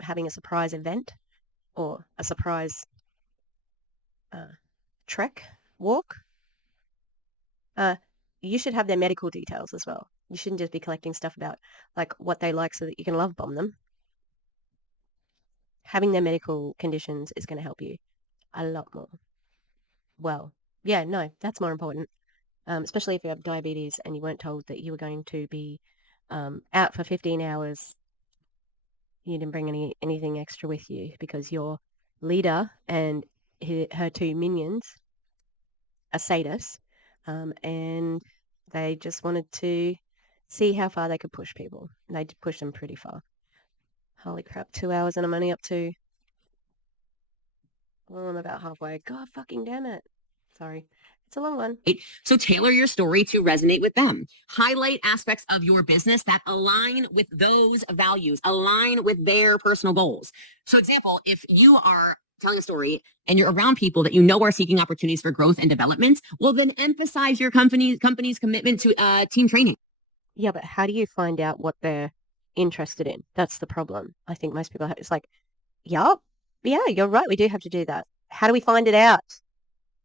having a surprise event or a surprise trek, walk, you should have their medical details as well. You shouldn't just be collecting stuff about like what they like so that you can love bomb them. Having their medical conditions is going to help you a lot more. Well, yeah, no, that's more important. Especially if you have diabetes and you weren't told that you were going to be out for 15 hours. You didn't bring anything extra with you because your leader and her two minions are sadists, and they just wanted to see how far they could push people. And they pushed them pretty far. Holy crap, 2 hours and I'm only up to... Well, I'm about halfway. God fucking damn it. Sorry. It's a long one. So tailor your story to resonate with them. Highlight aspects of your business that align with those values, align with their personal goals. So example, if you are telling a story and you're around people that you know are seeking opportunities for growth and development, well, then emphasize your company's commitment to team training. Yeah, but how do you find out what they're interested in? That's the problem. I think most people have, it's like, yup, yeah, you're right. We do have to do that. How do we find it out?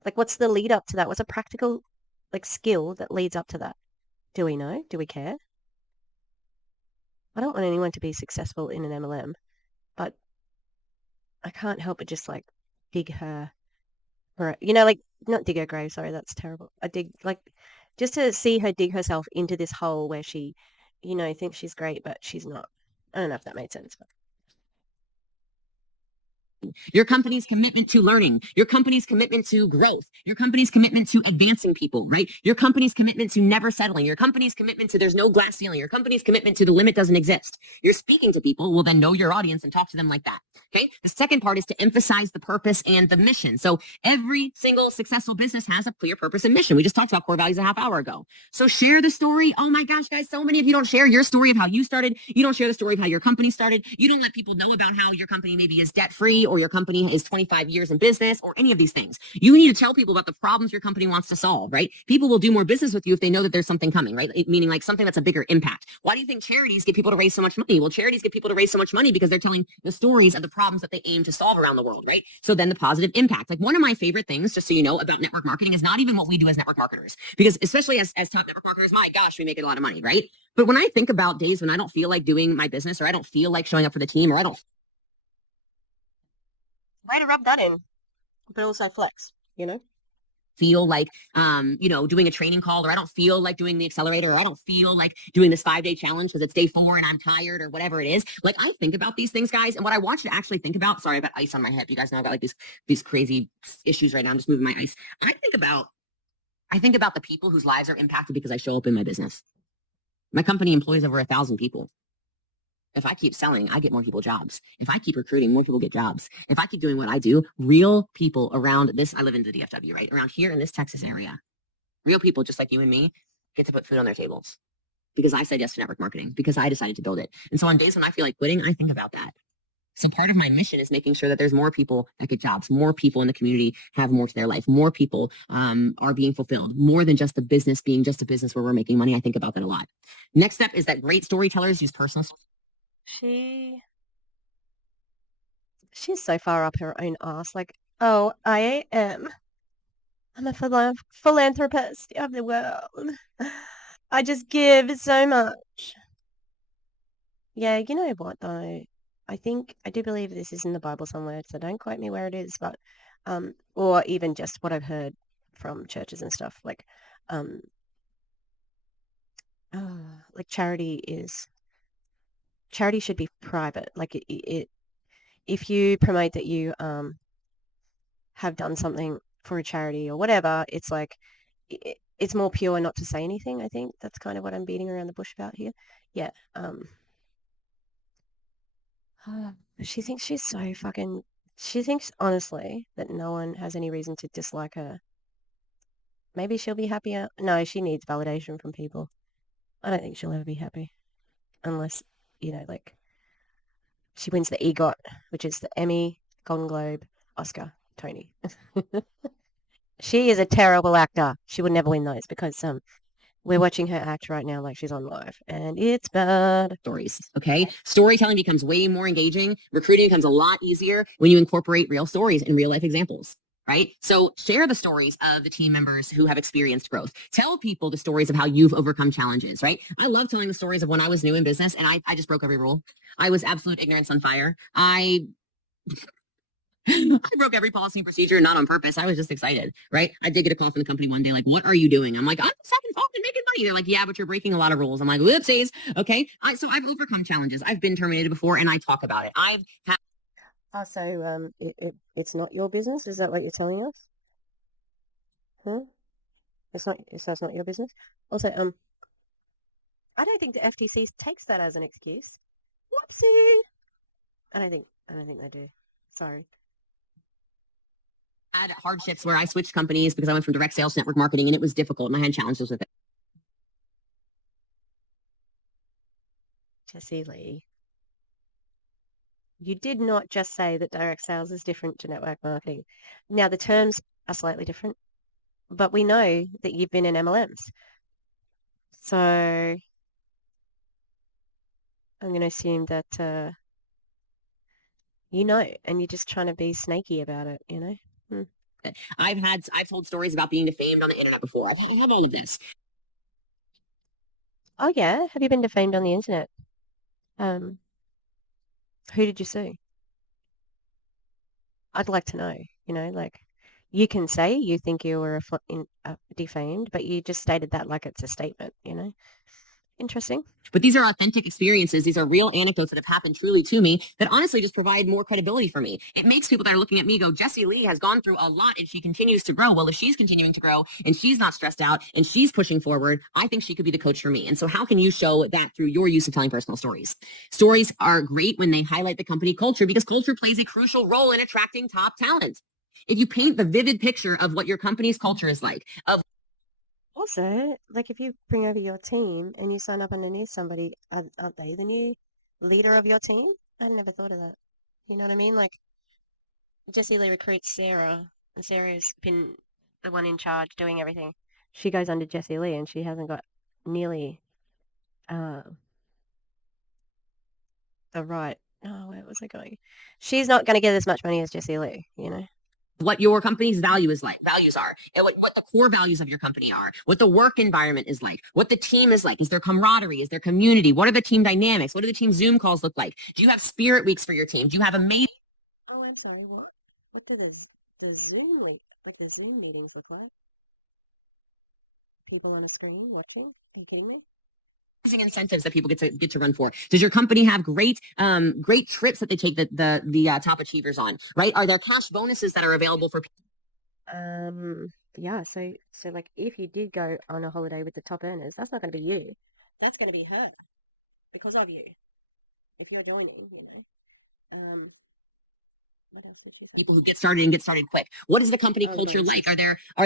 Like, what's the lead up to that? What's a practical, like, skill that leads up to that? Do we know? Do we care? I don't want anyone to be successful in an MLM, but I can't help but just, like, dig her, or, like, not dig her grave, sorry, that's terrible. I dig, like, just to see her dig herself into this hole where she, thinks she's great, but she's not. I don't know if that made sense, but... Your company's commitment to learning, your company's commitment to growth, your company's commitment to advancing people, right? Your company's commitment to never settling, your company's commitment to there's no glass ceiling, your company's commitment to the limit doesn't exist. You're speaking to people, well, then know your audience and talk to them like that. Okay. The second part is to emphasize the purpose and the mission. So every single successful business has a clear purpose and mission. We just talked about core values a half hour ago. So share the story. Oh my gosh, guys, so many of you don't share your story of how you started. You don't share the story of how your company started. You don't let people know about how your company maybe is debt free or your company is 25 years in business or any of these things. You need to tell people about the problems your company wants to solve, right? People will do more business with you if they know that there's something coming, right? Meaning like something that's a bigger impact. Why do you think charities get people to raise so much money? Well, charities get people to raise so much money because they're telling the stories of the problems that they aim to solve around the world, right? So then the positive impact. Like one of my favorite things, just so you know, about network marketing is not even what we do as network marketers. Because especially as top network marketers, my gosh, we make a lot of money, right? But when I think about days when I don't feel like doing my business or I don't feel like showing up for the team or I don't way to rub that in, but also flex, feel like, doing a training call, or I don't feel like doing the accelerator, or I don't feel like doing this 5-day challenge because it's day 4 and I'm tired or whatever it is. Like I think about these things, guys. And what I want you to actually think about, sorry, I've got ice on my hip. You guys know I got like these crazy issues right now. I'm just moving my ice. I think about the people whose lives are impacted because I show up in my business. My company employs over 1,000 people. If I keep selling, I get more people jobs. If I keep recruiting, more people get jobs. If I keep doing what I do, real people around this, I live in the DFW, right? Around here in this Texas area, real people just like you and me get to put food on their tables because I said yes to network marketing, because I decided to build it. And so on days when I feel like quitting, I think about that. So part of my mission is making sure that there's more people that get jobs, more people in the community have more to their life, more people are being fulfilled, more than just the business being just a business where we're making money. I think about that a lot. Next step is that great storytellers use personal She's so far up her own ass. Like, oh, I am. I'm a philanthropist of the world. I just give so much. Yeah, you know what though? I do believe this is in the Bible somewhere, so don't quote me where it is, but or even just what I've heard from churches and stuff. Like, like charity should be private. Like if you promote that you have done something for a charity or whatever, it's like it's more pure not to say anything. I think that's kind of what I'm beating around the bush about here. Yeah. She thinks she's so fucking... She thinks honestly that no one has any reason to dislike her. Maybe she'll be happier. No, she needs validation from people. I don't think she'll ever be happy. unless, like she wins the EGOT, which is the Emmy, Golden Globe, Oscar, Tony. She is a terrible actor. She would never win those because we're watching her act right now like she's on live, and it's bad. Stories, okay? Storytelling becomes way more engaging. Recruiting becomes a lot easier when you incorporate real stories and real life examples, right? So share the stories of the team members who have experienced growth. Tell people the stories of how you've overcome challenges, right? I love telling the stories of when I was new in business and I just broke every rule. I was absolute ignorance on fire. I broke every policy and procedure, not on purpose. I was just excited, right? I did get a call from the company one day, like, what are you doing? I'm like, I'm just having fun and making money. They're like, yeah, but you're breaking a lot of rules. I'm like, whoopsies. Okay. So I've overcome challenges. I've been terminated before and I talk about it. I've had. So it's not your business? Is that what you're telling us? Huh? So it's not your business? Also, I don't think the FTC takes that as an excuse. Whoopsie. I don't think they do. Sorry. Had hardships where I switched companies because I went from direct sales to network marketing and it was difficult and I had challenges with it. Jessie Lee, you did not just say that direct sales is different to network marketing. Now, the terms are slightly different, but we know that you've been in MLMs. So I'm going to assume that and you're just trying to be snaky about it, I've told stories about being defamed on the internet before. I have all of this. Oh yeah, have you been defamed on the internet? Who did you sue? I'd like to know. Like you can say you think you were defamed, but you just stated that like it's a statement. Interesting. But these are authentic experiences. These are real anecdotes that have happened truly to me that honestly just provide more credibility for me. It makes people that are looking at me go, Jessie Lee has gone through a lot and she continues to grow. Well, if she's continuing to grow and she's not stressed out and she's pushing forward, I think she could be the coach for me. And so how can you show that through your use of telling personal stories? Stories are great when they highlight the company culture because culture plays a crucial role in attracting top talent. If you paint the vivid picture of what your company's culture is like, of Also, like if you bring over your team and you sign up underneath somebody, aren't they the new leader of your team? I never thought of that. You know what I mean? Like Jessie Lee recruits Sarah, and Sarah's been the one in charge doing everything. She goes under Jessie Lee, and she hasn't got nearly the right. Oh, where was I going? She's not going to get as much money as Jessie Lee, what your company's values are, and what the core values of your company are, what the work environment is like, what the team is like. Is there camaraderie? Is there community? What are the team dynamics? What do the team Zoom calls look like? Do you have spirit weeks for your team? Do you have amazing? Oh, I'm sorry. What do the Zoom the Zoom meetings look like? People on a screen watching? Are you kidding me? Incentives that people get to run for. Does your company have great trips that they take the top achievers on, right? Are there cash bonuses that are available for people? Yeah, so like if you did go on a holiday with the top earners, that's not going to be you. That's going to be her because of you. If you're joining, what else did she say? People who get started quick. What is the company culture like? Are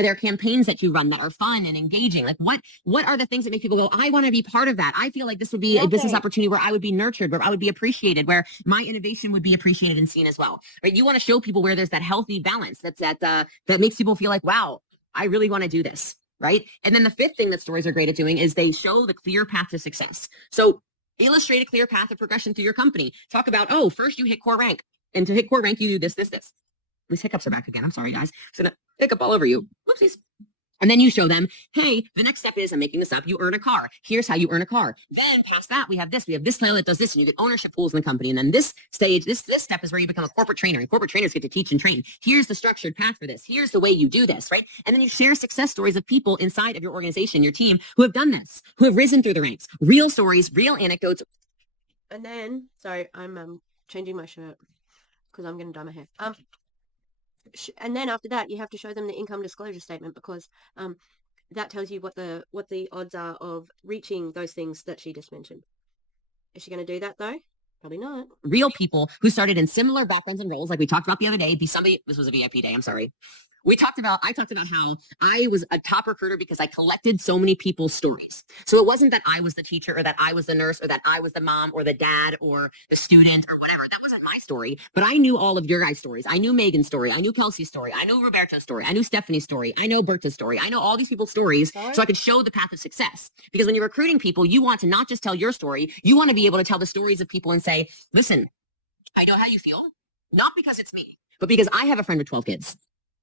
there campaigns that you run that are fun and engaging? Like what are the things that make people go, I want to be part of that? I feel like this would be a business opportunity where I would be nurtured, where I would be appreciated, where my innovation would be appreciated and seen as well. Right? You want to show people where there's that healthy balance that makes people feel like, wow, I really want to do this. Right? And then the fifth thing that stories are great at doing is they show the clear path to success. So illustrate a clear path of progression through your company. Talk about, first you hit core rank. And to hit core rank, you do this. These hiccups are back again. I'm sorry, guys. I'm going to hiccup all over you. Whoopsies. And then you show them, hey, the next step is, I'm making this up, you earn a car. Here's how you earn a car. Then past that, we have this plan that does this, and you get ownership pools in the company. And then this stage, this step is where you become a corporate trainer, and corporate trainers get to teach and train. Here's the structured path for this. Here's the way you do this, right? And then you share success stories of people inside of your organization, your team, who have done this, who have risen through the ranks, real stories, real anecdotes. And then, sorry, I'm changing my shirt because I'm going to dye my hair. And then after that, you have to show them the income disclosure statement because that tells you what the odds are of reaching those things that she just mentioned. Is she going to do that though? Probably not. Real people who started in similar backgrounds and roles, like we talked about the other day, this was a VIP day, I'm sorry. I talked about how I was a top recruiter because I collected so many people's stories. So it wasn't that I was the teacher or that I was the nurse or that I was the mom or the dad or the student or whatever. That wasn't my story, but I knew all of your guys' stories. I knew Megan's story. I knew Kelsey's story. I know Roberto's story. I knew Stephanie's story. I know Berta's story. I know all these people's stories so I could show the path of success. Because when you're recruiting people, you want to not just tell your story, you want to be able to tell the stories of people and say, listen, I know how you feel, not because it's me, but because I have a friend with 12 kids.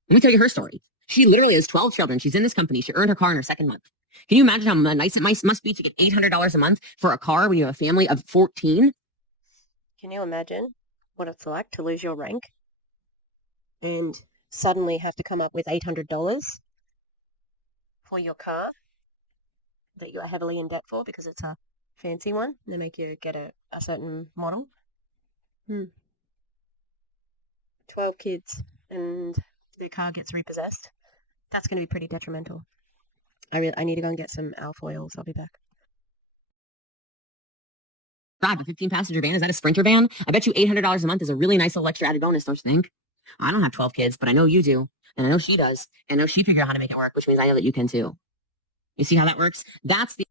Let me tell you her story. She literally has 12 children. She's in this company. She earned her car in her second month. Can you imagine how nice it must be to get $800 a month for a car when you have a family of 14? Can you imagine what it's like to lose your rank and suddenly have to come up with $800 for your car that you are heavily in debt for because it's a fancy one? They make you get a certain model. 12 kids and their car gets repossessed. That's going to be pretty detrimental. I need to go and get some alfoils. I'll be back. Drive a 15-passenger van. Is that a Sprinter van? I bet you $800 a month is a really nice little extra added bonus, don't you think? I don't have 12 kids, but I know you do. And I know she does. And I know she figured out how to make it work, which means I know that you can too. You see how that works? That's the...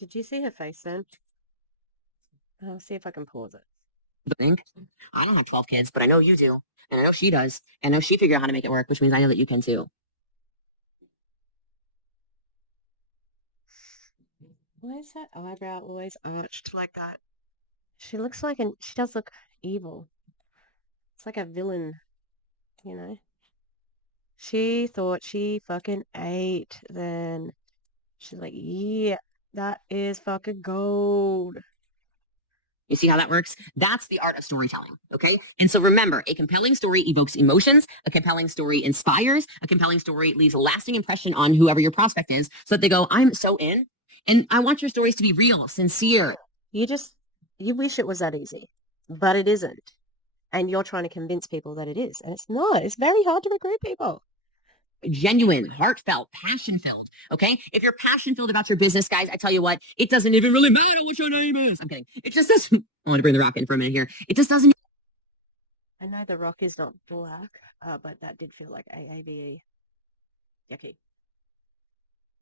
Did you see her face then? I'll see if I can pause it. Think. I don't have 12 kids, but I know you do. And I know she does. And I know she figured out how to make it work, which means I know that you can too. Why is that eyebrow always arched like that? She looks like she does look evil. It's like a villain, you know? She thought she fucking ate then. She's like, yeah, that is fucking gold. You see how that works? That's the art of storytelling, okay? And so remember, a compelling story evokes emotions, a compelling story inspires, a compelling story leaves a lasting impression on whoever your prospect is so that they go, I'm so in. And I want your stories to be real, sincere. You wish it was that easy, but it isn't. And you're trying to convince people that it is. And it's not. It's very hard to recruit people. Genuine, heartfelt, passion-filled, okay? If you're passion-filled about your business, guys, I tell you what, it doesn't even really matter what your name is. I'm kidding. It just doesn't... I want to bring the rock in for a minute here. It just doesn't... I know the rock is not black, but that did feel like AAVE. Yucky.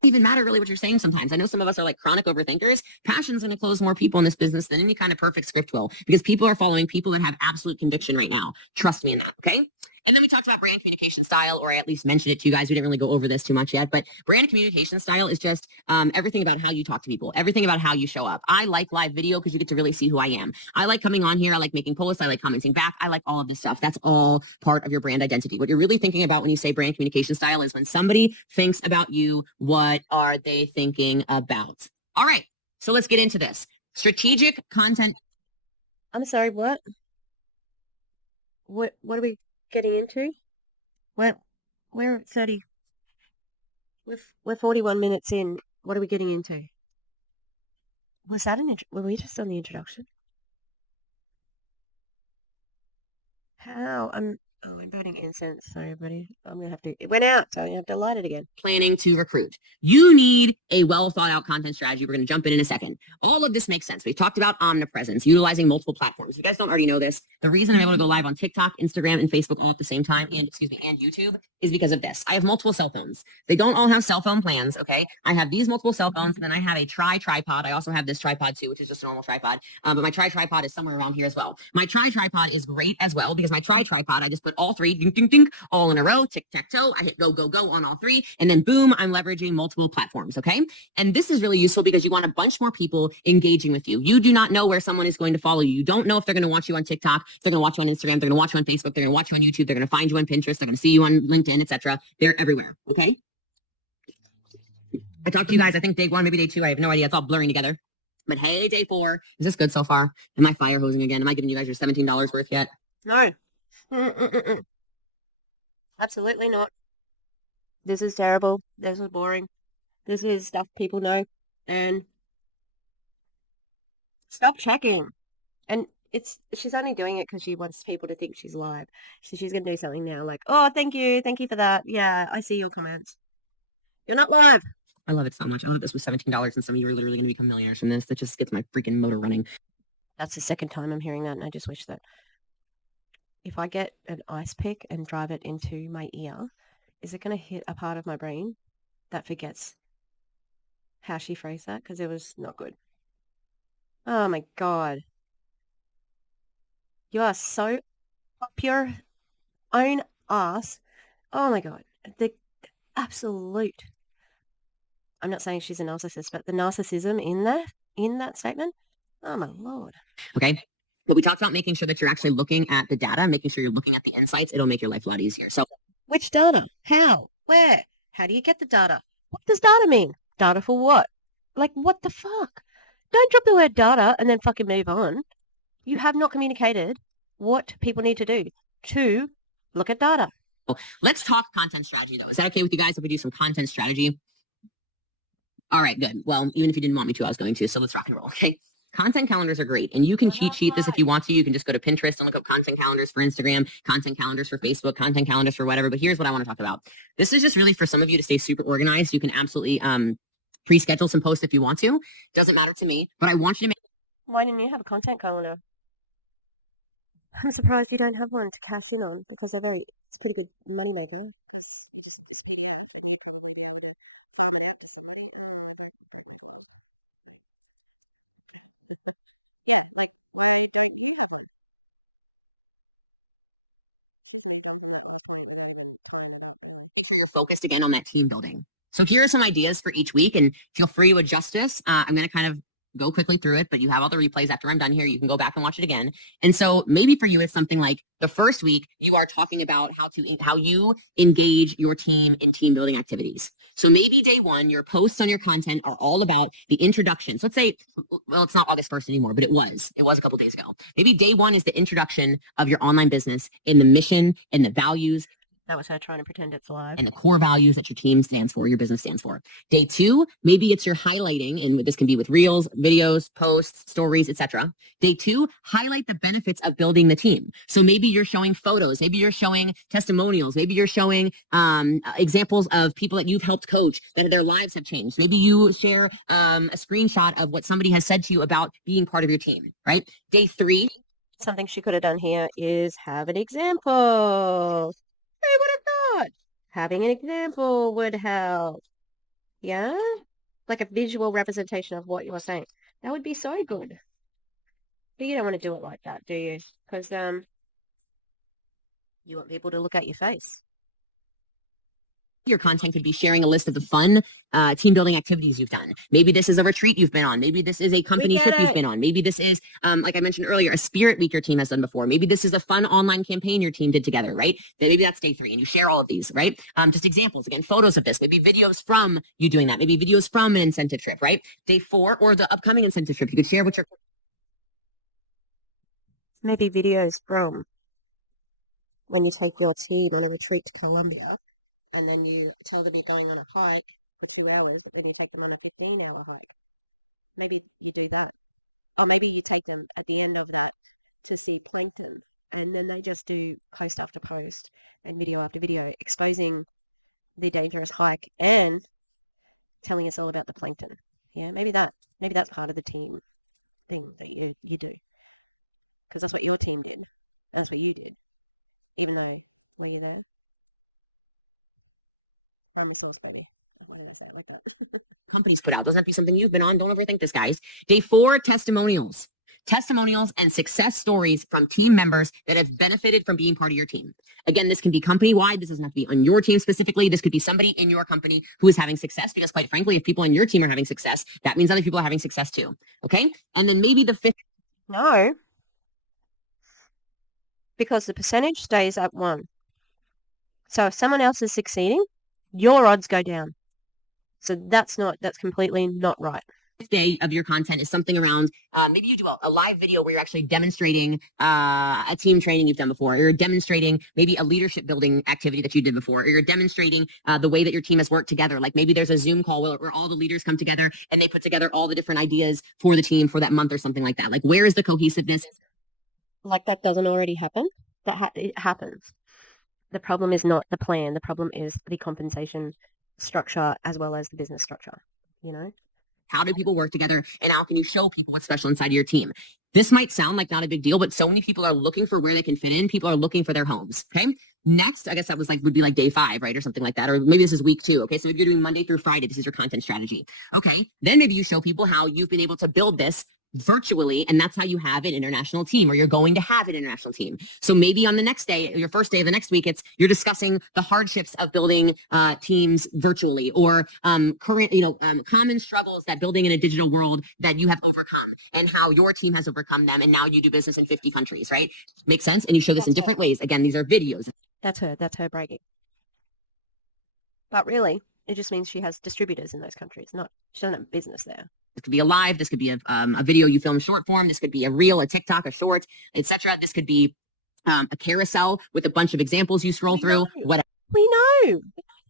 Even matter really what you're saying sometimes. I know some of us are like chronic overthinkers. Passion's going to close more people in this business than any kind of perfect script will because people are following people that have absolute conviction right now. Trust me in that, okay? And then we talked about brand communication style, or I at least mentioned it to you guys. We didn't really go over this too much yet, but brand communication style is just everything about how you talk to people, everything about how you show up. I like live video because you get to really see who I am. I like coming on here. I like making posts. I like commenting back. I like all of this stuff. That's all part of your brand identity. What you're really thinking about when you say brand communication style is when somebody thinks about you, what are they thinking about? All right, so let's get into this. Strategic content. I'm sorry, what? What are we getting into? We're at 30. We're 41 minutes in. What are we getting into? Was that were we just on the introduction? How? I'm burning incense. Sorry, everybody. I'm gonna have to. It went out, so I have to light it again. Planning to recruit. You need a well thought out content strategy. We're going to jump in a second. All of this makes sense. We've talked about omnipresence, utilizing multiple platforms. If you guys don't already know this, the reason I'm able to go live on TikTok, Instagram, and Facebook all at the same time, and YouTube, is because of this. I have multiple cell phones. They don't all have cell phone plans, okay? I have these multiple cell phones, and then I have a tripod. I also have this tripod too, which is just a normal tripod. But my tripod is somewhere around here as well. My tripod is great as well because my tripod, I just put all three, ding, ding, ding, all in a row, tic-tac-toe. I hit go, go, go on all three, and then boom, I'm leveraging multiple platforms, okay? And this is really useful because you want a bunch more people engaging with you. You do not know where someone is going to follow you. You don't know if they're going to watch you on TikTok, if they're going to watch you on Instagram, they're going to watch you on Facebook, they're going to watch you on YouTube, they're going to find you on Pinterest, they're going to see you on LinkedIn, etc. They're everywhere, okay? I talked to you guys, I think day 1, maybe day 2, I have no idea. It's all blurring together. But hey, day 4, is this good so far? Am I fire hosing again? Am I giving you guys your $17 worth yet? No. Absolutely not. This is terrible. This is boring. This is stuff people know. And stop checking. And she's only doing it because she wants people to think she's live. So she's going to do something now like, oh, thank you for that. Yeah, I see your comments. You're not live. I love it so much. I love this with $17 and some of you are literally going to become millionaires from this. That just gets my freaking motor running. That's the second time I'm hearing that, and I just wish that if I get an ice pick and drive it into my ear, is it going to hit a part of my brain that forgets how she phrased that? Because it was not good. Oh my God. You are so up your own ass. Oh my God. The absolute. I'm not saying she's a narcissist, but the narcissism in that statement. Oh my Lord. Okay. But we talked about making sure that you're actually looking at the data, making sure you're looking at the insights. It'll make your life a lot easier. So Which data? How? Where? How do you get the data? What does data mean? Data for what? Like, what the fuck? Don't drop the word data and then fucking move on. You have not communicated what people need to do to look at data. let's talk content strategy, though. Is that okay with you guys if we do some content strategy? All right, good. Well, even if you didn't want me to, I was going to. So let's rock and roll. Okay. Content calendars are great. And you can cheat sheet this if you want to. You can just go to Pinterest and look up content calendars for Instagram, content calendars for Facebook, content calendars for whatever. But here's what I want to talk about. This is just really for some of you to stay super organized. You can absolutely pre-schedule some posts if you want to. Doesn't matter to me. But I want you to make. Why didn't you have a content calendar? I'm surprised you don't have one to cash in on because I think it's a pretty good moneymaker. Because you just spend out if you need to work out and farm it out to somebody. Yeah, like why don't you have one? Make sure you're focused again on that team building. So here are some ideas for each week, and feel free to adjust this. I'm going to kind of go quickly through it, but you have all the replays after I'm done here. You can go back and watch it again. And so maybe for you, it's something like the first week you are talking about how you engage your team in team building activities. So maybe day one, your posts on your content are all about the introductions. Let's say, well, it's not August 1st anymore, but it was a couple days ago. Maybe day one is the introduction of your online business in the mission and the values. That was her trying to pretend it's live. And the core values that your team stands for, your business stands for. Day two, maybe it's your highlighting, and this can be with reels, videos, posts, stories, etc. Day two, highlight the benefits of building the team. So maybe you're showing photos, maybe you're showing testimonials, maybe you're showing examples of people that you've helped coach, that their lives have changed. Maybe you share a screenshot of what somebody has said to you about being part of your team, right? Day three. Something she could have done here is have an example. Who would have thought? Having an example would help. Yeah? Like a visual representation of what you're saying. That would be so good. But you don't want to do it like that, do you? Because you want people to look at your face. Your content could be sharing a list of the fun team building activities you've done. Maybe this is a retreat you've been on. Maybe this is a company trip you've been on. Maybe this is, like I mentioned earlier, a spirit week your team has done before. Maybe this is a fun online campaign your team did together, right? Maybe that's day three and you share all of these, right? Just examples, again, photos of this, maybe videos from you doing that, maybe videos from an incentive trip, right? Day four or the upcoming incentive trip, you could share what your... Maybe videos from when you take your team on a retreat to Colombia. And then you tell them you're going on a hike for 2 hours, but then you take them on a 15-hour hike. Maybe you do that. Or maybe you take them at the end of that to see plankton, and then they just do post after post and video after video exposing the dangerous hike and telling us all about the plankton. Yeah, maybe that's part of the team thing that you do. Because that's what your team did. That's what you did. Even though, were you there? I'm the source, baby. Why did I say it like that? Companies put out. Doesn't have to be something you've been on. Don't overthink this, guys. Day four, testimonials. Testimonials and success stories from team members that have benefited from being part of your team. Again, this can be company-wide. This doesn't have to be on your team specifically. This could be somebody in your company who is having success, because quite frankly, if people on your team are having success, that means other people are having success too. Okay? And then maybe the fifth... No. Because the percentage stays at 1. So if someone else is succeeding, your odds go down. So that's completely not right. Day of your content is something around, maybe you do a live video where you're actually demonstrating a team training you've done before, or you're demonstrating maybe a leadership building activity that you did before, or you're demonstrating the way that your team has worked together. Like maybe there's a Zoom call where all the leaders come together and they put together all the different ideas for the team for that month or something like that. Like, where is the cohesiveness? Like, that doesn't already happen. It happens. The problem is not the plan. The problem is the compensation structure as well as the business structure, you know? How do people work together? And how can you show people what's special inside of your team? This might sound like not a big deal, but so many people are looking for where they can fit in. People are looking for their homes. Okay. Next, I guess that would be like day 5, right? Or something like that. Or maybe this is week 2. Okay. So if you're doing Monday through Friday, this is your content strategy. Okay. Then maybe you show people how you've been able to build this virtually, and that's how you have an international team, or you're going to have an international team. So maybe on the next day, your first day of the next week, you're discussing the hardships of building teams virtually, or common struggles that building in a digital world that you have overcome, and how your team has overcome them, and now you do business in 50 countries, right? Makes sense? And you show this in different ways. Again, these are videos. That's her bragging. But really, it just means she has distributors in those countries. She doesn't have business there. This could be a live. This could be a video you film short form. This could be a reel, a TikTok, a short, etc. This could be a carousel with a bunch of examples you scroll through. Whatever. We know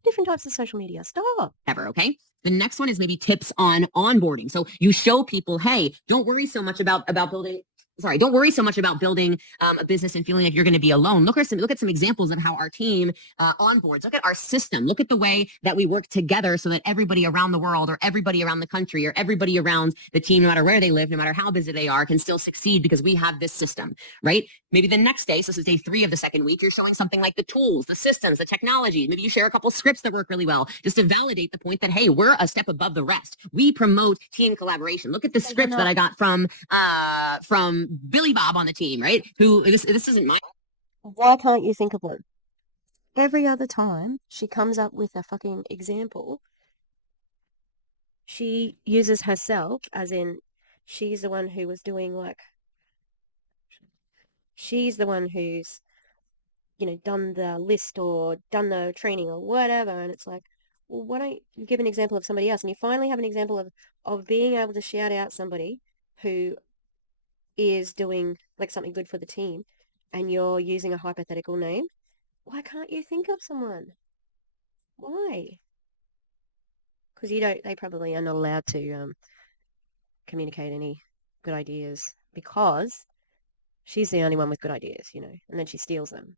different types of social media. Stop. Okay. The next one is maybe tips on onboarding. So you show people, hey, don't worry so much about building. Don't worry so much about building a business and feeling like you're going to be alone. Look at some examples of how our team onboards. Look at our system. Look at the way that we work together so that everybody around the world, or everybody around the country, or everybody around the team, no matter where they live, no matter how busy they are, can still succeed because we have this system, right? Maybe the next day, so this is day 3 of the second week, you're showing something like the tools, the systems, the technology. Maybe you share a couple scripts that work really well just to validate the point that, hey, we're a step above the rest. We promote team collaboration. Look at the script that I got from Billy Bob on the team, right? Who this isn't mine. Why can't you think of one? Every other time she comes up with a fucking example, she uses herself, as in she's the one who was doing she's the one who's, done the list or done the training or whatever. And it's like, well, why don't you give an example of somebody else? And you finally have an example of being able to shout out somebody who is doing something good for the team, and you're using a hypothetical name. Why can't you think of someone? Why? Because they probably are not allowed to communicate any good ideas, because she's the only one with good ideas, and then she steals them.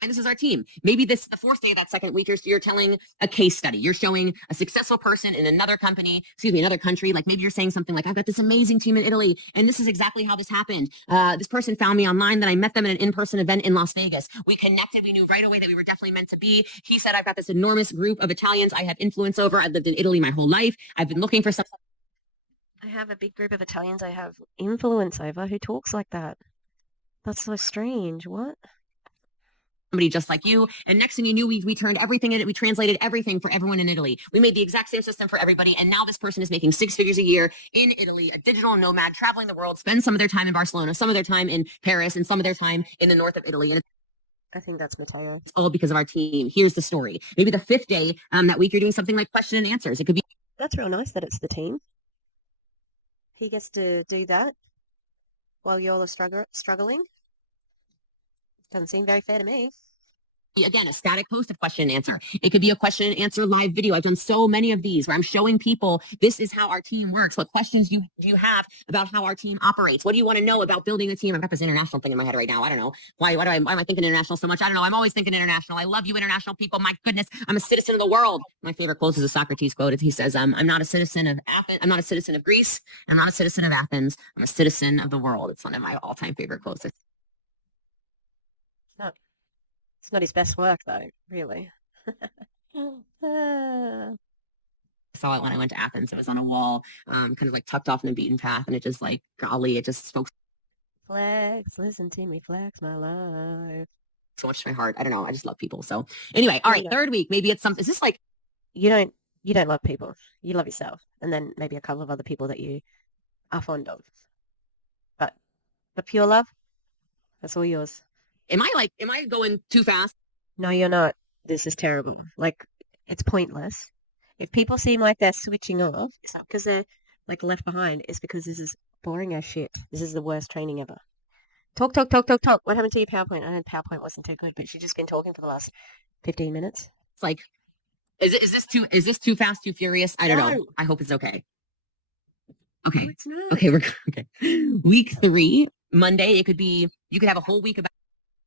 And this is our team. Maybe the 4th day of that second week, you're telling a case study. You're showing a successful person in another country. Like maybe you're saying something like, I've got this amazing team in Italy, and this is exactly how this happened. This person found me online, then I met them at an in-person event in Las Vegas. We connected. We knew right away that we were definitely meant to be. He said, I've got this enormous group of Italians I have influence over. I've lived in Italy my whole life. I've been looking for something. I have a big group of Italians I have influence over who talks like that. That's so strange. What? Somebody just like you. And next thing you knew, we turned everything in it. We translated everything for everyone in Italy. We made the exact same system for everybody. And now this person is making 6 figures a year in Italy, a digital nomad, traveling the world, spend some of their time in Barcelona, some of their time in Paris, and some of their time in the north of Italy. And I think that's Matteo. It's all because of our team. Here's the story. Maybe the 5th day that week, you're doing something like question and answers. It could be. That's real nice that it's the team. He gets to do that while you're struggling. Doesn't seem very fair to me. Again, a static post of question and answer. It could be a question and answer live video. I've done so many of these where I'm showing people this is how our team works. What questions do you have about how our team operates? What do you want to know about building a team? I've got this international thing in my head right now. I don't know. Why am I thinking international so much? I don't know. I'm always thinking international. I love you, international people. My goodness, I'm a citizen of the world. My favorite quote is a Socrates quote. He says, I'm not a citizen of Athens. I'm not a citizen of Greece. I'm not a citizen of Athens. I'm a citizen of the world. It's one of my all-time favorite quotes. It's not his best work, though, really. Saw it when I went to Athens. It was on a wall, kind of like tucked off in the beaten path, and it just golly, it just spoke. Flex, listen to me, flex my life. So much to my heart. I don't know. I just love people. So anyway, all right, 3rd week, maybe it's something. Is this like you don't love people? You love yourself, and then maybe a couple of other people that you are fond of. But the pure love, that's all yours. Am I going too fast? No, you're not. This is terrible. It's pointless. If people seem like they're switching off, it's not because they're left behind. It's because this is boring as shit. This is the worst training ever. Talk. What happened to your PowerPoint? I know PowerPoint wasn't too good, but she's just been talking for the last 15 minutes. It's like, is this too fast, too furious? I don't know. I hope it's okay. Okay. No, it's not. Okay, okay. Week 3, Monday. You could have a whole week about.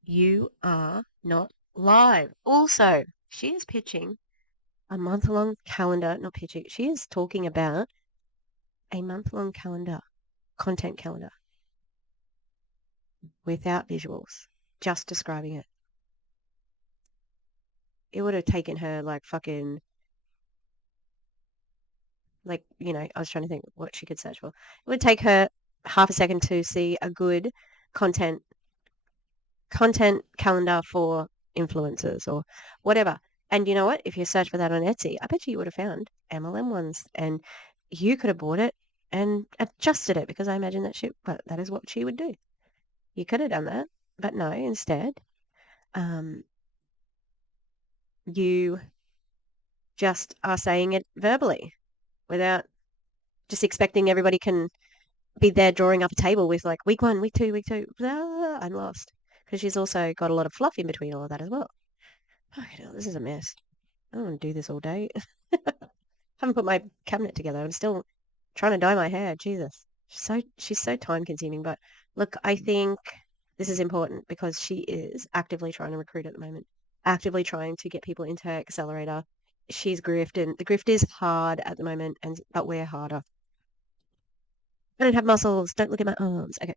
You are not live. Also, she is pitching a month-long calendar, not pitching. She is talking about a month-long content calendar, without visuals, just describing it. It would have taken her like fucking, like, I was trying to think what she could search for. It would take her half a second to see a good content calendar for influencers or whatever. And you know what? If you search for that on Etsy, I bet you would have found MLM ones, and you could have bought it and adjusted it, because I imagine that is what she would do. You could have done that, but no, instead, you just are saying it verbally without just expecting everybody can be there drawing up a table with like week 1, week 2, week 2. Blah, I'm lost, because she's also got a lot of fluff in between all of that as well. This is a mess. I don't want to do this all day. Haven't put my cabinet together. I'm still trying to dye my hair. Jesus. She's so time consuming. But look, I think this is important because she is actively trying to recruit at the moment, actively trying to get people into her accelerator. She's grifting. The grift is hard at the moment, but we're harder. I don't have muscles. Don't look at my arms. Okay.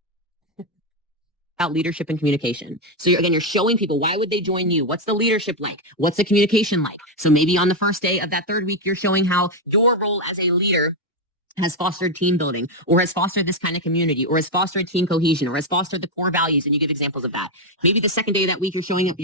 About leadership and communication. So you're showing people, why would they join you? What's the leadership like? What's the communication like? So maybe on the first day of that third week, you're showing how your role as a leader has fostered team building, or has fostered this kind of community, or has fostered team cohesion, or has fostered the core values, and you give examples of that. Maybe the second day of that week, you're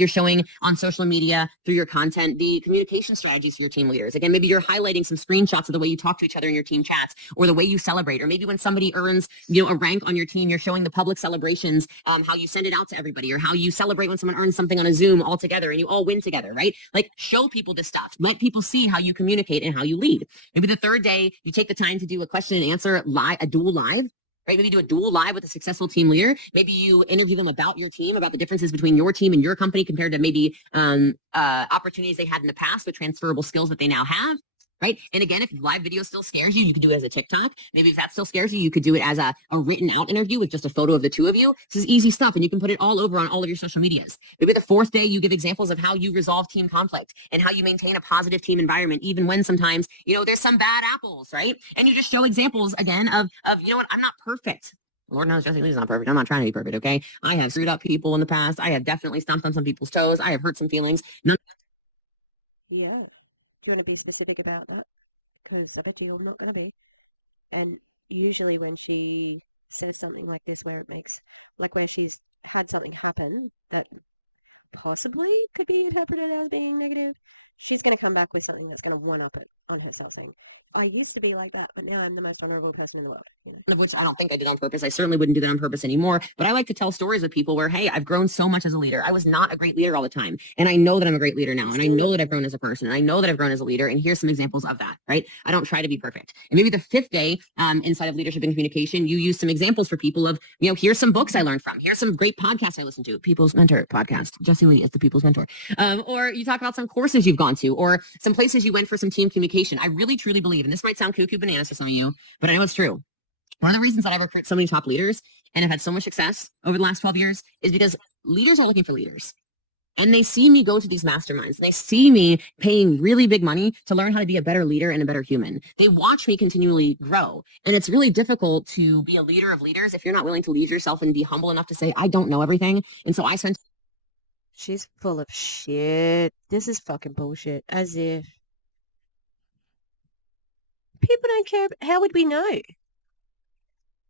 showing on social media through your content the communication strategies for your team leaders. Again, maybe you're highlighting some screenshots of the way you talk to each other in your team chats, or the way you celebrate, or maybe when somebody earns a rank on your team, you're showing the public celebrations, how you send it out to everybody, or how you celebrate when someone earns something on a Zoom all together and you all win together, right? Like, show people this stuff. Let people see how you communicate and how you lead. Maybe the third day, you take the time to do a question and answer live, a dual live, right? Maybe do a dual live with a successful team leader. Maybe you interview them about your team, about the differences between your team and your company compared to maybe opportunities they had in the past with transferable skills that they now have. Right. And again, if live video still scares you, you can do it as a TikTok. Maybe if that still scares you, you could do it as a written out interview with just a photo of the two of you. This is easy stuff, and you can put it all over on all of your social medias. Maybe the fourth day, you give examples of how you resolve team conflict and how you maintain a positive team environment, even when sometimes, there's some bad apples, right? And you just show examples again of I'm not perfect. Lord knows Jessie Lee's not perfect. I'm not trying to be perfect, okay? I have screwed up people in the past. I have definitely stomped on some people's toes. I have hurt some feelings. Yeah. Do you want to be specific about that? Because I bet you're not going to be. And usually when she says something like this, where she's had something happen that possibly could be interpreted as being negative, she's going to come back with something that's going to one-up it on herself, saying, I used to be like that, but now I'm the most vulnerable person in the world. Which I don't think I did on purpose. I certainly wouldn't do that on purpose anymore. But I like to tell stories with people where, hey, I've grown so much as a leader. I was not a great leader all the time. And I know that I'm a great leader now. And I know that I've grown as a person. And I know that I've grown as a leader. And here's some examples of that, right? I don't try to be perfect. And maybe the fifth day inside of leadership and communication, you use some examples for people of, here's some books I learned from. Here's some great podcasts I listened to. People's Mentor podcast. Jessie Lee is the People's Mentor. Or you talk about some courses you've gone to, or some places you went for some team communication. I really, truly believe, and this might sound cuckoo bananas to some of you, but I know it's true. One of the reasons that I recruit so many top leaders and have had so much success over the last 12 years is because leaders are looking for leaders. And they see me go to these masterminds, and they see me paying really big money to learn how to be a better leader and a better human. They watch me continually grow. And it's really difficult to be a leader of leaders if you're not willing to lead yourself and be humble enough to say, I don't know everything. And so I spent... She's full of shit. This is fucking bullshit. As if people don't care. How would we know?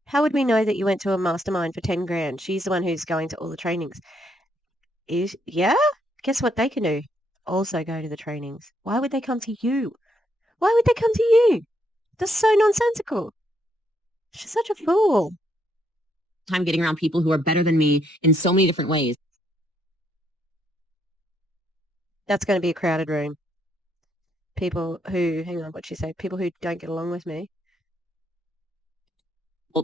How would we know that you went to a mastermind for 10 grand? She's the one who's going to all the trainings. Yeah? Guess what they can do? Also go to the trainings. Why would they come to you? Why would they come to you? That's so nonsensical. She's such a fool. Time getting around people who are better than me in so many different ways. That's going to be a crowded room. People who, hang on, what'd she say? People who don't get along with me.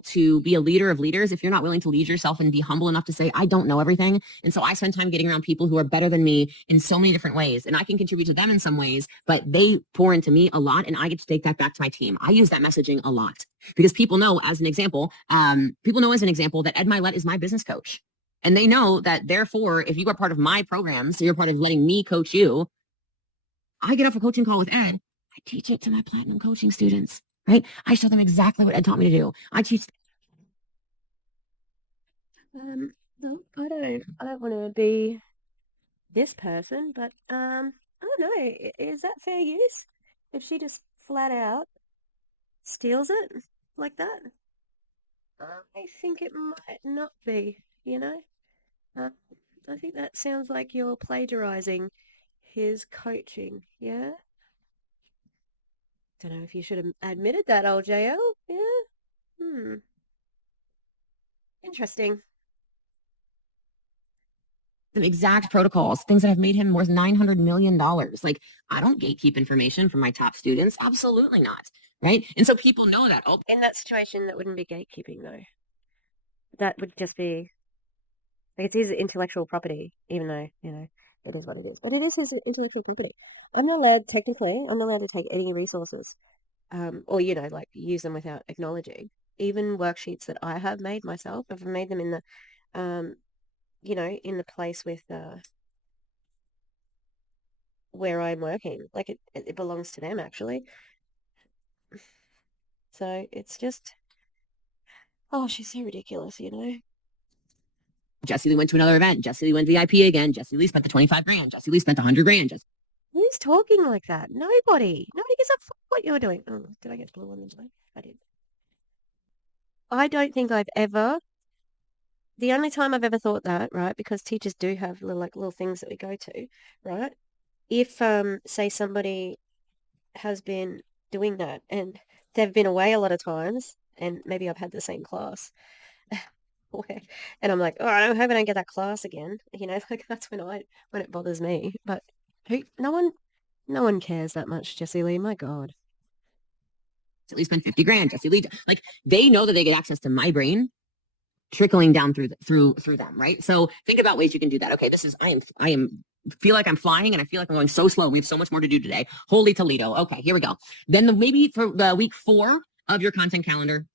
To be a leader of leaders if you're not willing to lead yourself and be humble enough to say, I don't know everything. And so I spend time getting around people who are better than me in so many different ways. And I can contribute to them in some ways, but they pour into me a lot, and I get to take that back to my team. I use that messaging a lot because people know, as an example, that Ed Milet is my business coach. And they know that, therefore, if you are part of my programs, so you're part of letting me coach you, I get off a coaching call with Ed. I teach it to my platinum coaching students. right? I show them exactly what Ed taught me to do. I teach. Look, I don't want to be this person, but I don't know. Is that fair use? If she just flat out steals it like that? I think it might not be, you know? Uh, I think that sounds like you're plagiarizing his coaching, yeah? Don't know if you should have admitted that, old JL. Yeah? Interesting. Some exact protocols, things that have made him worth $900 million. Like, I don't gatekeep information from my top students. Absolutely not. Right. And so people know that. Oh, In that situation, that wouldn't be gatekeeping, though. That would just be like it's his intellectual property, even though, it is what it is. But it is his intellectual property. I'm not allowed, technically, I'm not allowed to take any resources, or, like use them without acknowledging. Even worksheets that I have made myself, I've made them in the, in the place with, where I'm working. Like it belongs to them, actually. So it's just, oh, she's so ridiculous, Jessie Lee went to another event. Jessie Lee went VIP again. Jessie Lee spent the 25 grand. Jessie Lee spent 100 grand. Who's talking like that? Nobody. Nobody gives a fuck what you're doing. Oh, did I get blue on the blue? I did. I don't think I've ever, the only time I've ever thought that, right, because teachers do have little things that we go to, right? If, say somebody has been doing that and they've been away a lot of times, and maybe I've had the same class, and I'm like, all right, I hope I don't get that class again. Like that's when it bothers me. But no one cares that much, Jessie Lee. My God. Jessie Lee spent 50 grand. Jessie Lee, like they know that they get access to my brain trickling down through them, right? So think about ways you can do that. Okay, I am feel like I'm flying and I feel like I'm going so slow. We have so much more to do today. Holy Toledo. Okay, here we go. Then maybe for the week 4 of your content calendar,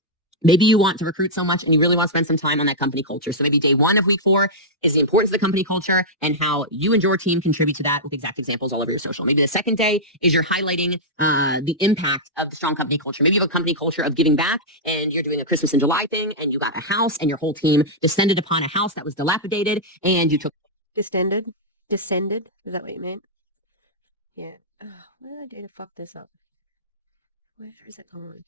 maybe you want to recruit so much and you really want to spend some time on that company culture. So maybe day 1 of week 4 is the importance of the company culture and how you and your team contribute to that with exact examples all over your social. Maybe the second day is you're highlighting the impact of the strong company culture. Maybe you have a company culture of giving back and you're doing a Christmas in July thing and you got a house and your whole team descended upon a house that was dilapidated and you took... Descended? Is that what you meant? Yeah. Oh, what did I do to fuck this up? Where is it on?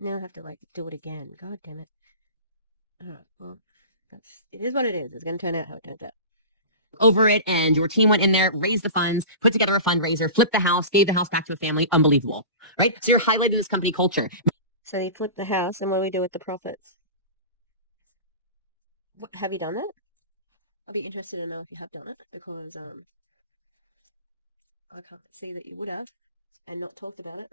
Now I have to do it again. God damn it. Alright, well, it is what it is. It's going to turn out how it turns out. Over it, and your team went in there, raised the funds, put together a fundraiser, flipped the house, gave the house back to a family. Unbelievable, right? So you're highlighting this company culture. So you flip the house, and what do we do with the profits? What, have you done it? I'll be interested to know if you have done it, because I can't see that you would have and not talked about it,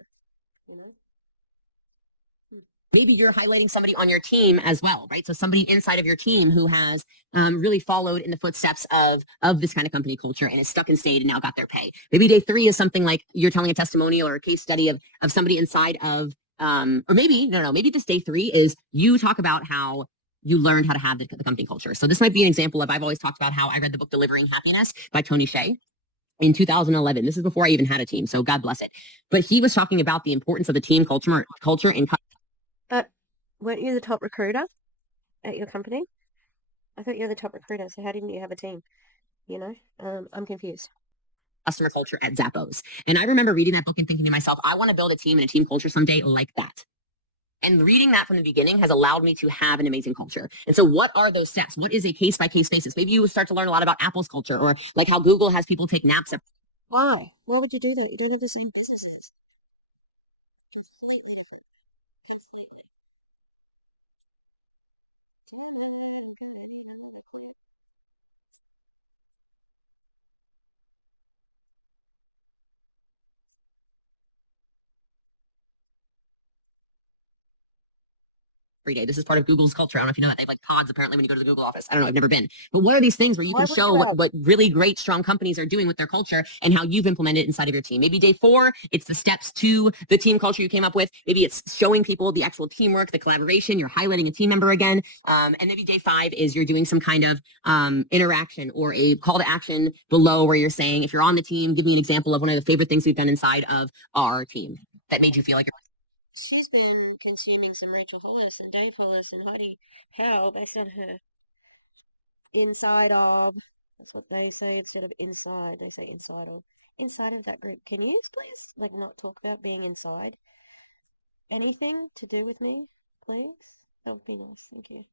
Maybe you're highlighting somebody on your team as well, right? So somebody inside of your team who has really followed in the footsteps of this kind of company culture and is stuck and stayed and now got their pay. Maybe day 3 is something like you're telling a testimonial or a case study of somebody inside of, or maybe this day 3 is you talk about how you learned how to have the company culture. So this might be an example of, I've always talked about how I read the book Delivering Happiness by Tony Hsieh in 2011. This is before I even had a team, so God bless it. But he was talking about the importance of the team culture and... But weren't you the top recruiter at your company? I thought you were the top recruiter, so how didn't you have a team? I'm confused. Customer culture at Zappos. And I remember reading that book and thinking to myself, I want to build a team and a team culture someday like that. And reading that from the beginning has allowed me to have an amazing culture. And so what are those steps? What is a case-by-case basis? Maybe you start to learn a lot about Apple's culture, or like how Google has people take naps. Why? Why would you do that? You don't have the same businesses. Completely different. Every day. This is part of Google's culture. I don't know if you know that. They have like pods apparently when you go to the Google office. I don't know. I've never been. But what are these things where you can show what really great, strong companies are doing with their culture and how you've implemented it inside of your team? Maybe day 4, it's the steps to the team culture you came up with. Maybe it's showing people the actual teamwork, the collaboration. You're highlighting a team member again. And maybe day 5 is you're doing some kind of interaction or a call to action below where you're saying, if you're on the team, give me an example of one of the favorite things we've done inside of our team that made you feel like you're... she's been consuming some Rachel Hollis and Dave Hollis and Heidi Howell. They sent her inside of, that's what they say instead of inside, they say inside of, inside of that group. Can you please, like, not talk about being inside anything to do with me, please? That would be nice, thank you.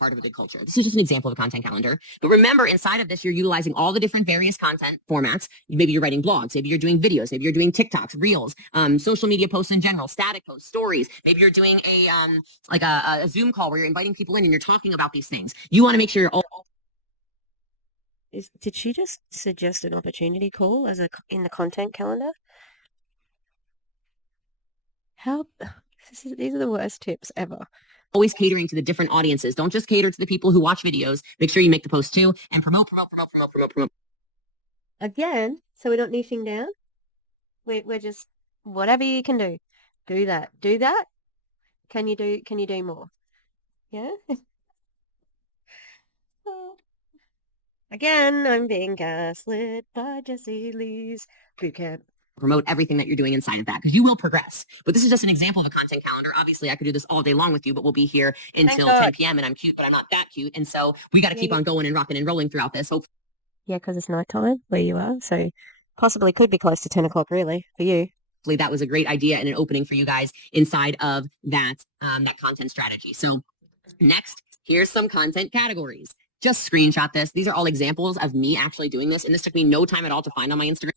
Part of a big culture. This is just an example of a content calendar. But remember, inside of this, you're utilizing all the different various content formats. Maybe you're writing blogs. Maybe you're doing videos. Maybe you're doing TikToks, Reels, social media posts in general, static posts, stories. Maybe you're doing a Zoom call where you're inviting people in and you're talking about these things. You want to make sure you're all. Did she just suggest an opportunity call as in the content calendar? How? These are the worst tips ever. Always catering to the different audiences. Don't just cater to the people who watch videos. Make sure you make the post too and promote. Again, so we're not niching down. We're just whatever you can do. Do that. Do that. Can you do more? Yeah? Again, I'm being gaslit by Jessie Lee's bootcamp. Promote everything that you're doing inside of that because you will progress. But this is just an example of a content calendar. Obviously, I could do this all day long with you, but we'll be here until 10 p.m. and I'm cute, but I'm not that cute. And so we got to keep on going and rocking and rolling throughout this. Hopefully. Yeah, because it's nighttime where you are. So possibly could be close to 10 o'clock really for you. That was a great idea and an opening for you guys inside of that, that content strategy. So next, here's some content categories. Just screenshot this. These are all examples of me actually doing this. And this took me no time at all to find on my Instagram.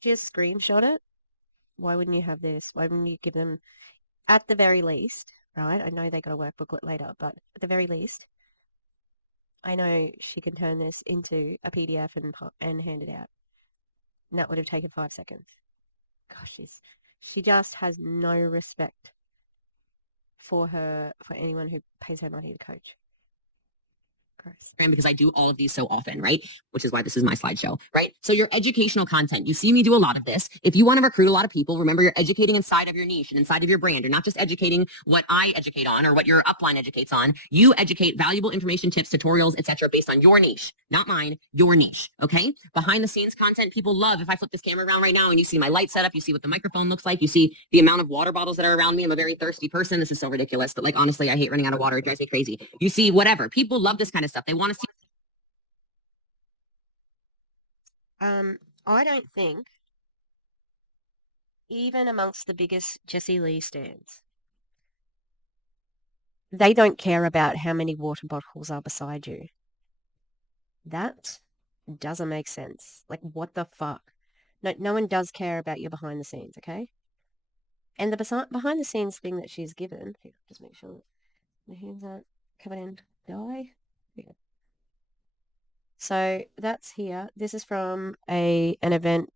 Just screenshot it. Why wouldn't you have this? Why wouldn't you give them, at the very least, right? I know they got a workbooklet later, but at the very least, I know she can turn this into a PDF and hand it out. And that would have taken 5 seconds. Gosh, she just has no respect for anyone who pays her money to coach. Because I do all of these so often, right? Which is why this is my slideshow, right? So your educational content, you see me do a lot of this. If you want to recruit a lot of people, remember you're educating inside of your niche and inside of your brand. You're not just educating what I educate on or what your upline educates on. You educate valuable information, tips, tutorials, etc., based on your niche, not mine, your niche, okay? Behind the scenes content, people love. If I flip this camera around right now and you see my light setup, you see what the microphone looks like, you see the amount of water bottles that are around me. I'm a very thirsty person. This is so ridiculous, but like honestly, I hate running out of water. It drives me crazy. You see whatever. People love this kind of stuff. They want to see. I don't think, even amongst the biggest Jessie Lee stands, they don't care about how many water bottles are beside you. That doesn't make sense. Like, what the fuck? No one does care about your behind the scenes, okay? And the behind the scenes thing that she's given, here, just make sure the hands aren't covered in dye. Yeah. So that's here. This is from an event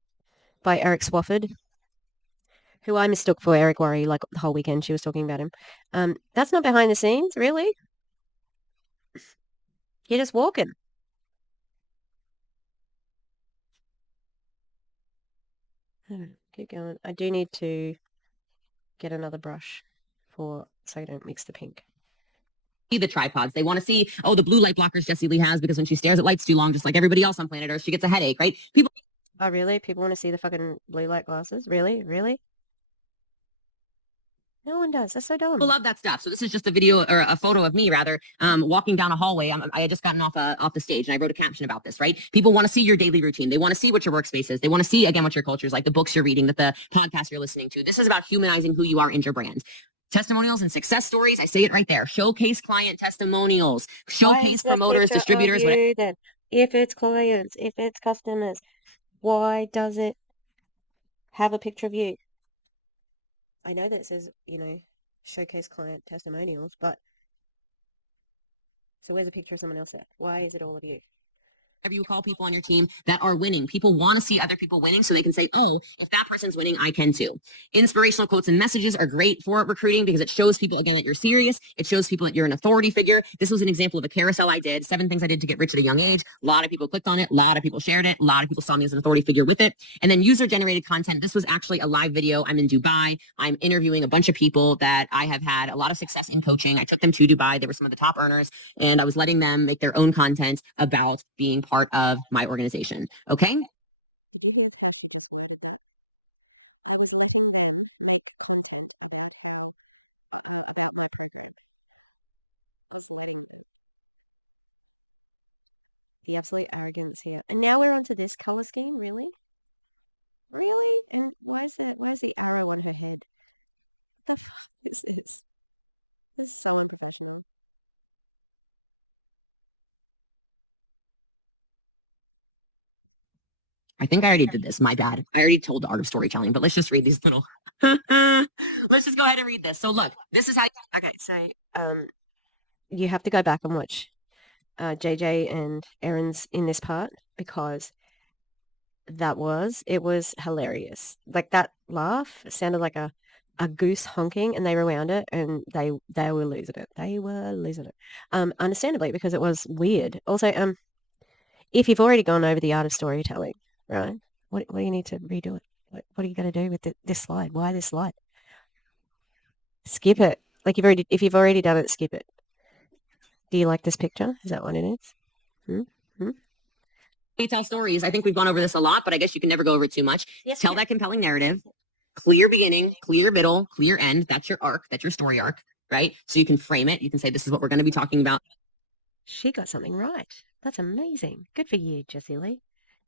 by Eric Swafford, who I mistook for Eric Worre, like the whole weekend she was talking about him. That's not behind the scenes, really. You're just walking. Keep going. I do need to get another brush so I don't mix the pink. The tripods. They want to see, oh, the blue light blockers Jessie Lee has because when she stares at lights too long, just like everybody else on planet Earth, she gets a headache, right? People. Oh, really? People want to see the fucking blue light glasses? Really? Really? No one does. That's so dumb. People love that stuff. So this is just a video or a photo of me rather, walking down a hallway. I had just gotten off the stage and I wrote a caption about this, right? People want to see your daily routine. They want to see what your workspace is. They want to see, again, what your culture is like, the books you're reading, that the podcast you're listening to. This is about humanizing who you are in your brand. Testimonials and success stories. I say it right there. Showcase client testimonials. Showcase promoters, distributors. Then, if it's clients, if it's customers, why does it have a picture of you? I know that it says, showcase client testimonials, but so where's a picture of someone else there? Why is it all of you? Whatever you call people on your team that are winning. People want to see other people winning so they can say, oh, if that person's winning, I can too. Inspirational quotes and messages are great for recruiting because it shows people, again, that you're serious. It shows people that you're an authority figure. This was an example of a carousel I did, 7 things I did to get rich at a young age. A lot of people clicked on it. A lot of people shared it. A lot of people saw me as an authority figure with it. And then user-generated content. This was actually a live video. I'm in Dubai. I'm interviewing a bunch of people that I have had a lot of success in coaching. I took them to Dubai. They were some of the top earners, and I was letting them make their own content about being part of my organization. Okay. I think I already did this. My bad. I already told the art of storytelling, but let's just read these little. Let's just go ahead and read this. So look, this is how. Okay, so you have to go back and watch JJ and Erin's in this part because it was hilarious. Like that laugh sounded like a goose honking, and they rewound it, and they were losing it. They were losing it. Understandably, because it was weird. Also, if you've already gone over the art of storytelling, right? What do you need to redo it? What are you going to do with this slide? Why this slide? Skip it. Like if you've already done it, skip it. Do you like this picture? Is that what it is? Tell stories. I think we've gone over this a lot, but I guess you can never go over it too much. Yes, Tell that compelling narrative. Clear beginning, clear middle, clear end. That's your arc. That's your story arc, right? So you can frame it. You can say, this is what we're going to be talking about. She got something right. That's amazing. Good for you, Jessie Lee.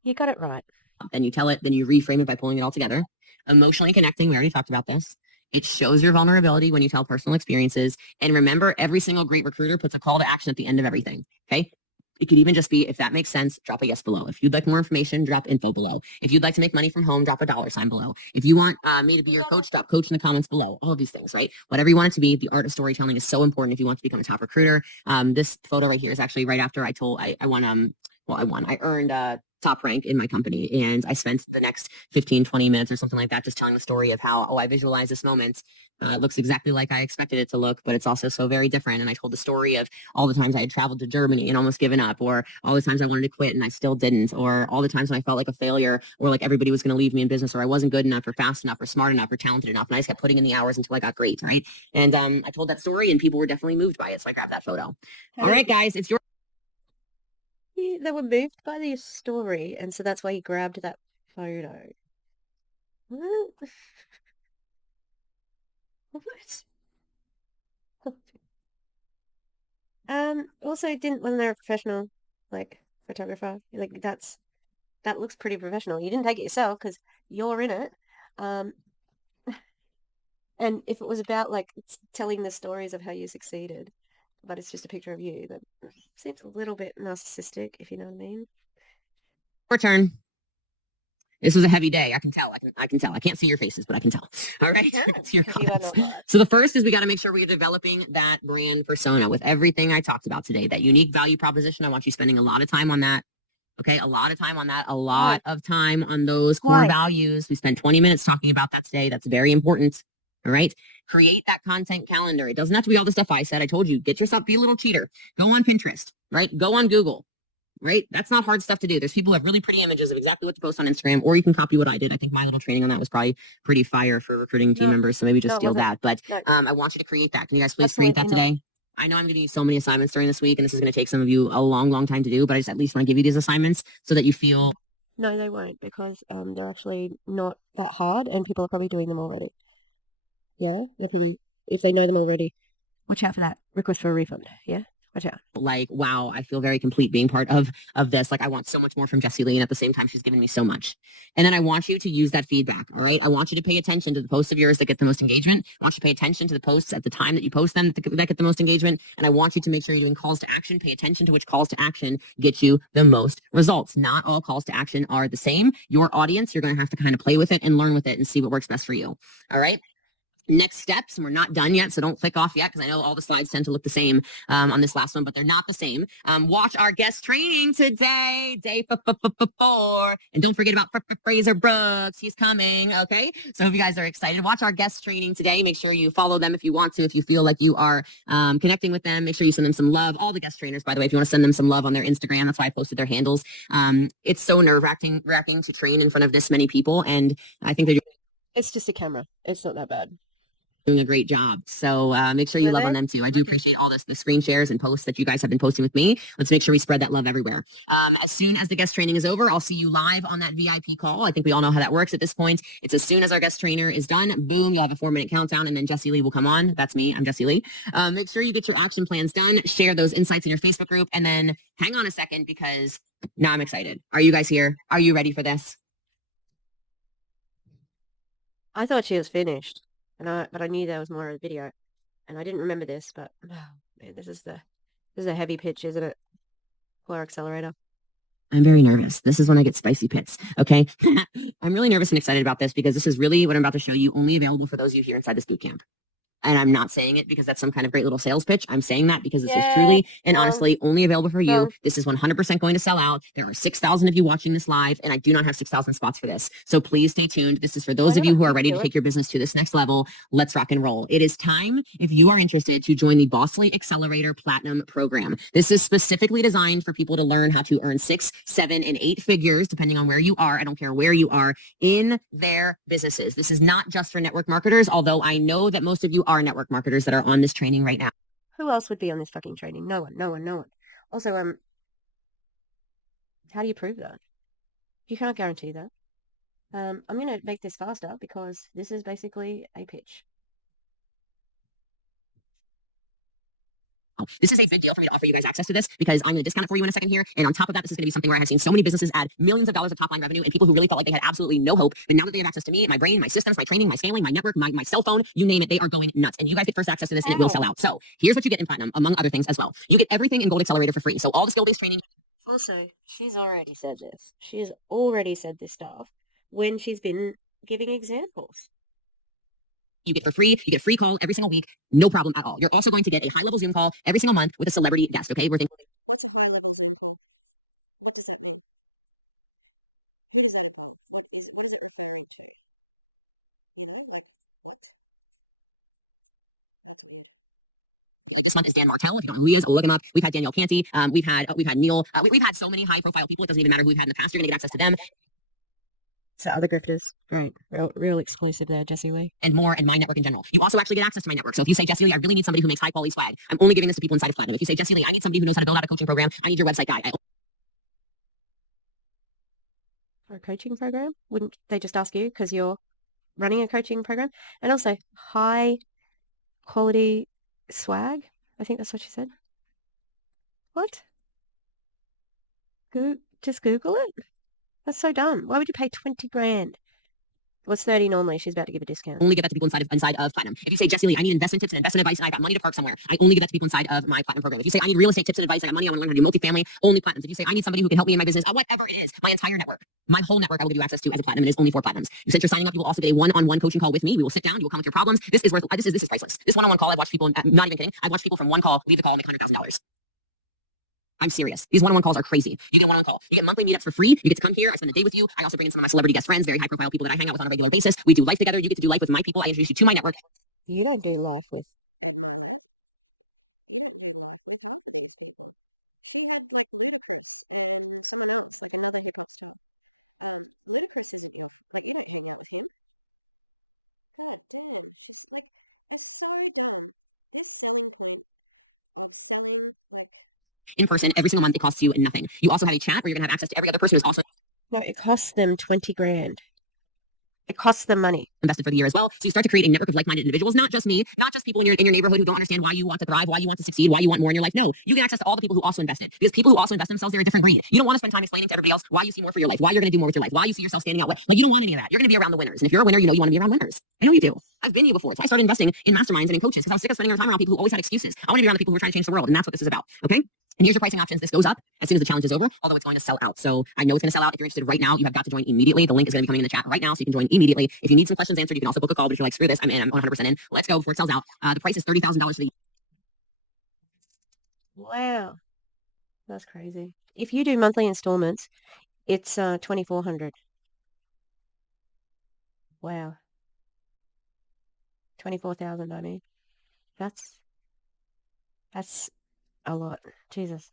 You got it right. Then you tell it, then you reframe it by pulling it all together. Emotionally connecting. We already talked about this. It shows your vulnerability when you tell personal experiences. And remember, every single great recruiter puts a call to action at the end of everything. Okay. It could even just be, if that makes sense, drop a yes below. If you'd like more information, drop info below. If you'd like to make money from home, drop a $sign below. If you want me to be your coach, drop coach in the comments below. All of these things, right? Whatever you want it to be, the art of storytelling is so important if you want to become a top recruiter. This photo right here is actually right after I earned top rank in my company. And I spent the next 15, 20 minutes or something like that just telling the story of how, I visualize this moment. It looks exactly like I expected it to look, but it's also so very different. And I told the story of all the times I had traveled to Germany and almost given up, or all the times I wanted to quit and I still didn't, or all the times when I felt like a failure, or like everybody was going to leave me in business, or I wasn't good enough or fast enough or smart enough or talented enough. And I just kept putting in the hours until I got great, right? And I told that story and people were definitely moved by it. So I grabbed that photo. All right, guys, it's your they were moved by the story, and so that's why he grabbed that photo. What? What? Also, wasn't there a professional, like, photographer? Like, that looks pretty professional. You didn't take it yourself because you're in it. And if it was about, like, telling the stories of how you succeeded, but it's just a picture of you, that seems a little bit narcissistic, if you know what I mean. turn. This was a heavy day. I can tell. I can tell. I can't see your faces, but I can tell. All right. So the first is we got to make sure we're developing that brand persona with everything I talked about today. That unique value proposition. I want you spending a lot of time on that. Okay. A lot of time on that. A lot of time on those core values. We spent 20 minutes talking about that today. That's very important. All right. Create that content calendar. It doesn't have to be all the stuff I said. I told you, get yourself, be a little cheater. Go on Pinterest, right? Go on Google. Right? That's not hard stuff to do. There's people who have really pretty images of exactly what to post on Instagram, or you can copy what I did. I think my little training on that was probably pretty fire for recruiting team members. So maybe just steal that. But I want you to create that. Can you guys please create that today? I know I'm going to use so many assignments during this week, and this is going to take some of you a long, long time to do, but I just at least want to give you these assignments so that you feel. No, they won't, because they're actually not that hard, and people are probably doing them already. Yeah, definitely. If they know them already, watch out for that request for a refund. Yeah. Watch out. Like, wow, I feel very complete being part of this. Like, I want so much more from Jessie Lee, and at the same time, she's given me so much. And then I want you to use that feedback, all right? I want you to pay attention to the posts of yours that get the most engagement. I want you to pay attention to the posts at the time that you post them that get the most engagement. And I want you to make sure you're doing calls to action. Pay attention to which calls to action get you the most results. Not all calls to action are the same. Your audience, you're going to have to kind of play with it and learn with it and see what works best for you, all right? Next steps, and we're not done yet, so don't click off yet, because I know all the slides tend to look the same on this last one, but they're not the same. Watch our guest training today, day 4. And don't forget about Fraser Brooks. He's coming, okay? So if you guys are excited, watch our guest training today. Make sure you follow them if you want to. If you feel like you are connecting with them, make sure you send them some love. All the guest trainers, by the way, if you want to send them some love on their Instagram, that's why I posted their handles. It's so nerve-wracking to train in front of this many people, and I think they're... It's just a camera. It's not that bad. doing a great job. So make sure you Were love on they? them too. I do appreciate all this, the screen shares and posts that you guys have been posting with me. Let's make sure we spread that love everywhere. As soon as the guest training is over, I'll see you live on that VIP call. I think we all know how that works at this point. It's as soon as our guest trainer is done, boom, you'll have a 4-minute countdown, and then Jessie Lee will come on. That's me. I'm Jessie Lee. Make sure you get your action plans done, share those insights in your Facebook group, and then hang on a second because now I'm excited. Are you guys here? Are you ready for this? I thought she was finished, but I knew there was more of the video, and I didn't remember this. But oh, man, this is a heavy pitch, isn't it? For Accelerator. I'm very nervous. This is when I get spicy pits. Okay. I'm really nervous and excited about this because this is really what I'm about to show you only available for those of you here inside this bootcamp. And I'm not saying it because that's some kind of great little sales pitch. I'm saying that because this is truly and honestly only available for you. This is 100% going to sell out. There are 6,000 of you watching this live, and I do not have 6,000 spots for this. So please stay tuned. This is for those of you who are ready to take your business to this next level. Let's rock and roll. It is time, if you are interested, to join the Bossly Accelerator Platinum program. This is specifically designed for people to learn how to earn 6, 7, and 8 figures, depending on where you are. I don't care where you are in their businesses. This is not just for network marketers, although I know that most of you are network marketers that are on this training right now. Who else would be on this fucking training? No one. Also, how do you prove that? You can't guarantee that. I'm gonna make this faster because this is basically a pitch. This is a big deal for me to offer you guys access to this because I'm going to discount it for you in a second here. And on top of that, this is going to be something where I have seen so many businesses add millions of dollars of top line revenue and people who really felt like they had absolutely no hope. But now that they have access to me, my brain, my systems, my training, my scaling, my network, my cell phone, you name it, they are going nuts. And you guys get first access to this and it will sell out. So here's what you get in Platinum, among other things as well. You get everything in Gold Accelerator for free. So all the skill-based training. Also, she's already said this. She's already said this stuff when she's been giving examples. You get for free. You get a free call every single week. No problem at all. You're also going to get a high-level Zoom call every single month with a celebrity guest, okay? We're thinking, what's a high-level Zoom call? What does that mean? What is that about? What is it referring to? You know, what? This month is Dan Martell. If you don't know who he is, look him up. We've had Danielle Canty. We've had Neil. We've had so many high-profile people. It doesn't even matter who we've had in the past. You're going to get access to them. So other grifters. Great. Real exclusive there, Jessie Lee. And more, and my network in general. You also actually get access to my network. So if you say, Jessie Lee, I really need somebody who makes high quality swag, I'm only giving this to people inside of Platinum. If you say, Jessie Lee, I need somebody who knows how to build out a coaching program, I need your website guy. For a coaching program? Wouldn't they just ask you because you're running a coaching program? And also high quality swag? I think that's what she said. What? Just Google it? That's so dumb. Why would you pay 20 grand? What's 30 normally? She's about to give a discount. Only give that to people inside of Platinum. If you say, Jessie Lee, I need investment tips and investment advice and I got money to park somewhere, I only give that to people inside of my Platinum program. If you say, I need real estate tips and advice, I got money, I want to learn how to do multifamily, only Platinums. If you say, I need somebody who can help me in my business, whatever it is, my entire network, my whole network, I will give you access to as a Platinum. It is only for Platinums. Since you're signing up, you will also get a one-on-one coaching call with me. We will sit down, you will come with your problems. This is priceless. This one-on-one call, I've watched people, not even kidding, I've watched people from one call leave the call and make $100,000. I'm serious. These one-on-one calls are crazy. You get a one-on-one call. You get monthly meetups for free. You get to come here. I spend a day with you. I also bring in some of my celebrity guest friends, very high-profile people that I hang out with on a regular basis. We do life together. You get to do life with my people. I introduce you to my network. You don't do life with. In person, every single month, it costs you nothing. You also have a chat where you're going to have access to every other person who's also. No, it costs them 20 grand. It costs them money. Invested for the year as well. So you start to create a network of like-minded individuals, not just me, not just people in your neighborhood who don't understand why you want to thrive, why you want to succeed, why you want more in your life. No, you get access to all the people who also invested. Because people who also invest themselves, they're a different breed. You don't want to spend time explaining to everybody else why you see more for your life, why you're going to do more with your life, why you see yourself standing out. Like you don't want any of that. You're going to be around the winners. And if you're a winner, you know you want to be around winners. I know you do. I've been you before. So I started investing in masterminds and in coaches because I was sick of spending our time around people who always had excuses. I want to be around the people who are trying to change the world. And that's what this is about. Okay? And here's your pricing options. This goes up as soon as the challenge is over, although it's going to sell out. So I know it's going to sell out. If you're interested right now, you have got to join immediately. The link is going to be coming in the chat right now, so you can join immediately. If you need some questions answered, you can also book a call. But if you're like, screw this, I'm in, I'm 100% in. Let's go before it sells out. The price is $30,000 for the year. Wow. That's crazy. If you do monthly installments, it's $2,400. Wow. 24,000, I mean. That's a lot. Jesus.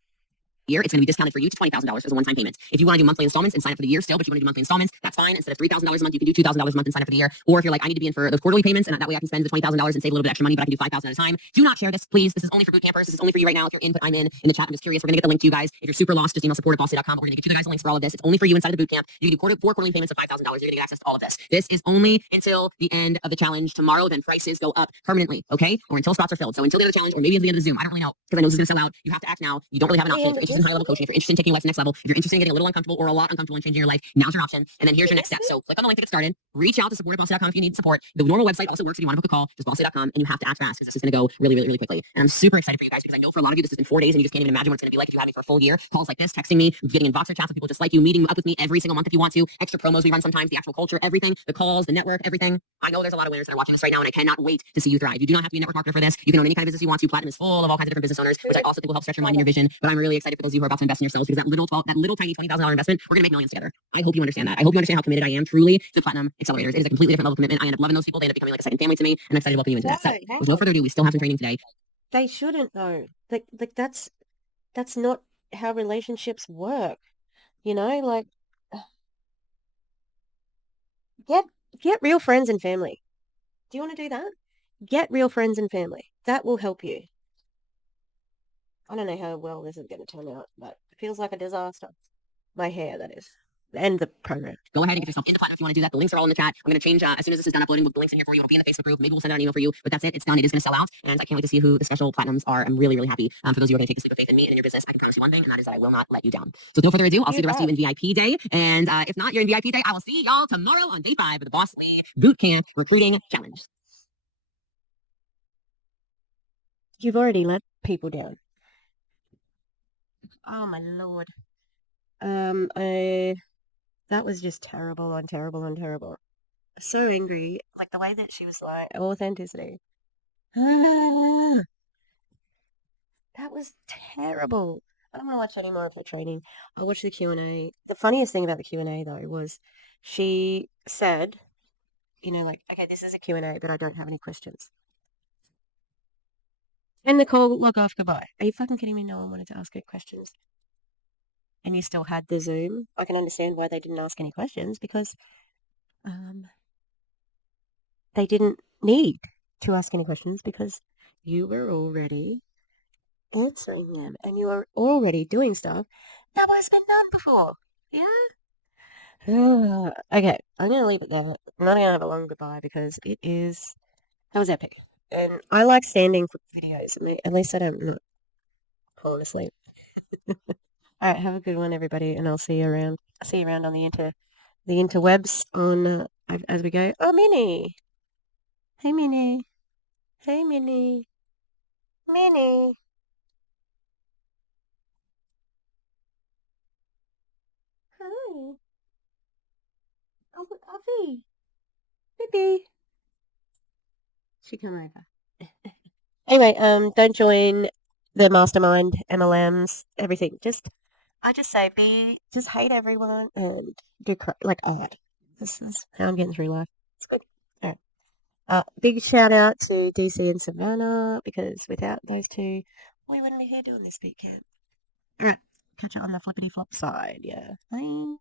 year, it's going to be discounted for you to $20,000 as a one-time payment. If you want to do monthly installments and sign up for the year still, but you want to do monthly installments, that's fine. Instead of $3,000 a month, you can do $2,000 a month and sign up for the year. Or if you're like, I need to be in for those quarterly payments, and that way I can spend the $20,000 and save a little bit extra money, but I can do $5,000 at a time. Do not share this, please. This is only for boot campers. This is only for you right now. If you're in, but I'm in the chat. I'm just curious. We're going to get the link to you guys. If you're super lost, just email support@bossday.com. We're going to get you guys the links for all of this. It's only for you inside of the boot camp. You can do 4 quarterly payments of $5,000. You're going to get access to all of this. This is only until the end of the challenge tomorrow. Then prices go up permanently, okay? Or until spots are filled. So until the end of the challenge, or maybe at the end of the Zoom. I don't really know because I know this is going to sell out. You have to act now. You don't really have an option. If you're interested in high level coaching, if you're interested in taking your life to the next level, if you're interested in getting a little uncomfortable or a lot uncomfortable and changing your life, now's your option. And then here's your next step. So click on the link to get started. Reach out to support@bossday.com if you need support. The normal website also works if you want to book a call. Just bossday.com, and you have to act fast because this is going to go really, really, really quickly. And I'm super excited for you guys because I know for a lot of you this has been 4 days and you just can't even imagine what it's going to be like if you have me for a full year. Calls like this, texting me, getting in Voxer chats with people just like you, meeting up with me every single month if you want to. Extra promos we run sometimes, the actual culture, everything, the calls, the network, everything. I know there's a lot of winners that are watching this right now, and I cannot wait to see you thrive. You do not have to be a network marketer for this. You can own any kind of business you want to. Platinum is full of all kinds of different business owners, which I also think will help stretch your mind and your vision. But I'm really excited for those of you who are about to invest in yourselves because that little tiny $20,000 investment, we're gonna make millions together. I hope you understand that. I hope you understand how committed I am truly to Platinum Accelerators. It is a completely different level of commitment. I end up loving those people. They end up becoming like a second family to me, and I'm excited to welcome you into that. So, with no further ado, we still have some training today. They shouldn't though. Like that's not how relationships work. You know, like get real friends and family. Do you want to do that? Get real friends and family. That will help you. I don't know how well this is going to turn out, but it feels like a disaster. My hair, that is. And the program. Go ahead and get yourself into Platinum if you want to do that. The links are all in the chat. I'm going to change as soon as this is done uploading. We'll put the links in here for you. It'll be in the Facebook group. Maybe we'll send out an email for you. But that's it. It's done. It is going to sell out. And I can't wait to see who the special Platinums are. I'm really, really happy. For those of you who are going to take this leap of faith in me and in your business, I can promise you one thing, and that is that I will not let you down. So with no further ado, I'll see the rest of you in VIP day. And if not, you're in VIP day. I will see y'all tomorrow on day 5 of the Boss Lee Bootcamp Recruiting Challenge. You've already let people down. Oh my Lord. That was just terrible on terrible on terrible. So angry, like the way that she was like, authenticity. That was terrible. I don't want to watch any more of her training. I watched the Q&A. The funniest thing about the Q&A though was she said, you know, like, okay, this is a Q&A, but I don't have any questions. And the call, log off, goodbye. Are you fucking kidding me? No one wanted to ask her questions. And you still had the Zoom. I can understand why they didn't ask any questions because they didn't need to ask any questions because you were already answering them and you were already doing stuff that was been done before. Yeah? Okay, I'm going to leave it there. I'm not going to have a long goodbye because that was epic. And I like standing videos. At least I don't not falling asleep. All right, have a good one, everybody, and I'll see you around. I'll see you around on the interwebs on as we go. Oh, Minnie. Hey, Minnie. Hey, Minnie. Minnie. Hi. Oh, Avi. Baby. She come over. Anyway, don't join the mastermind, MLMs, everything. I just say just hate everyone and do like art. This is how I'm getting through life. It's good. All right. Big shout out to DC and Savannah because without those two, we wouldn't be here doing this boot camp. All right. Catch you on the flippity flop side. Yeah. Bye.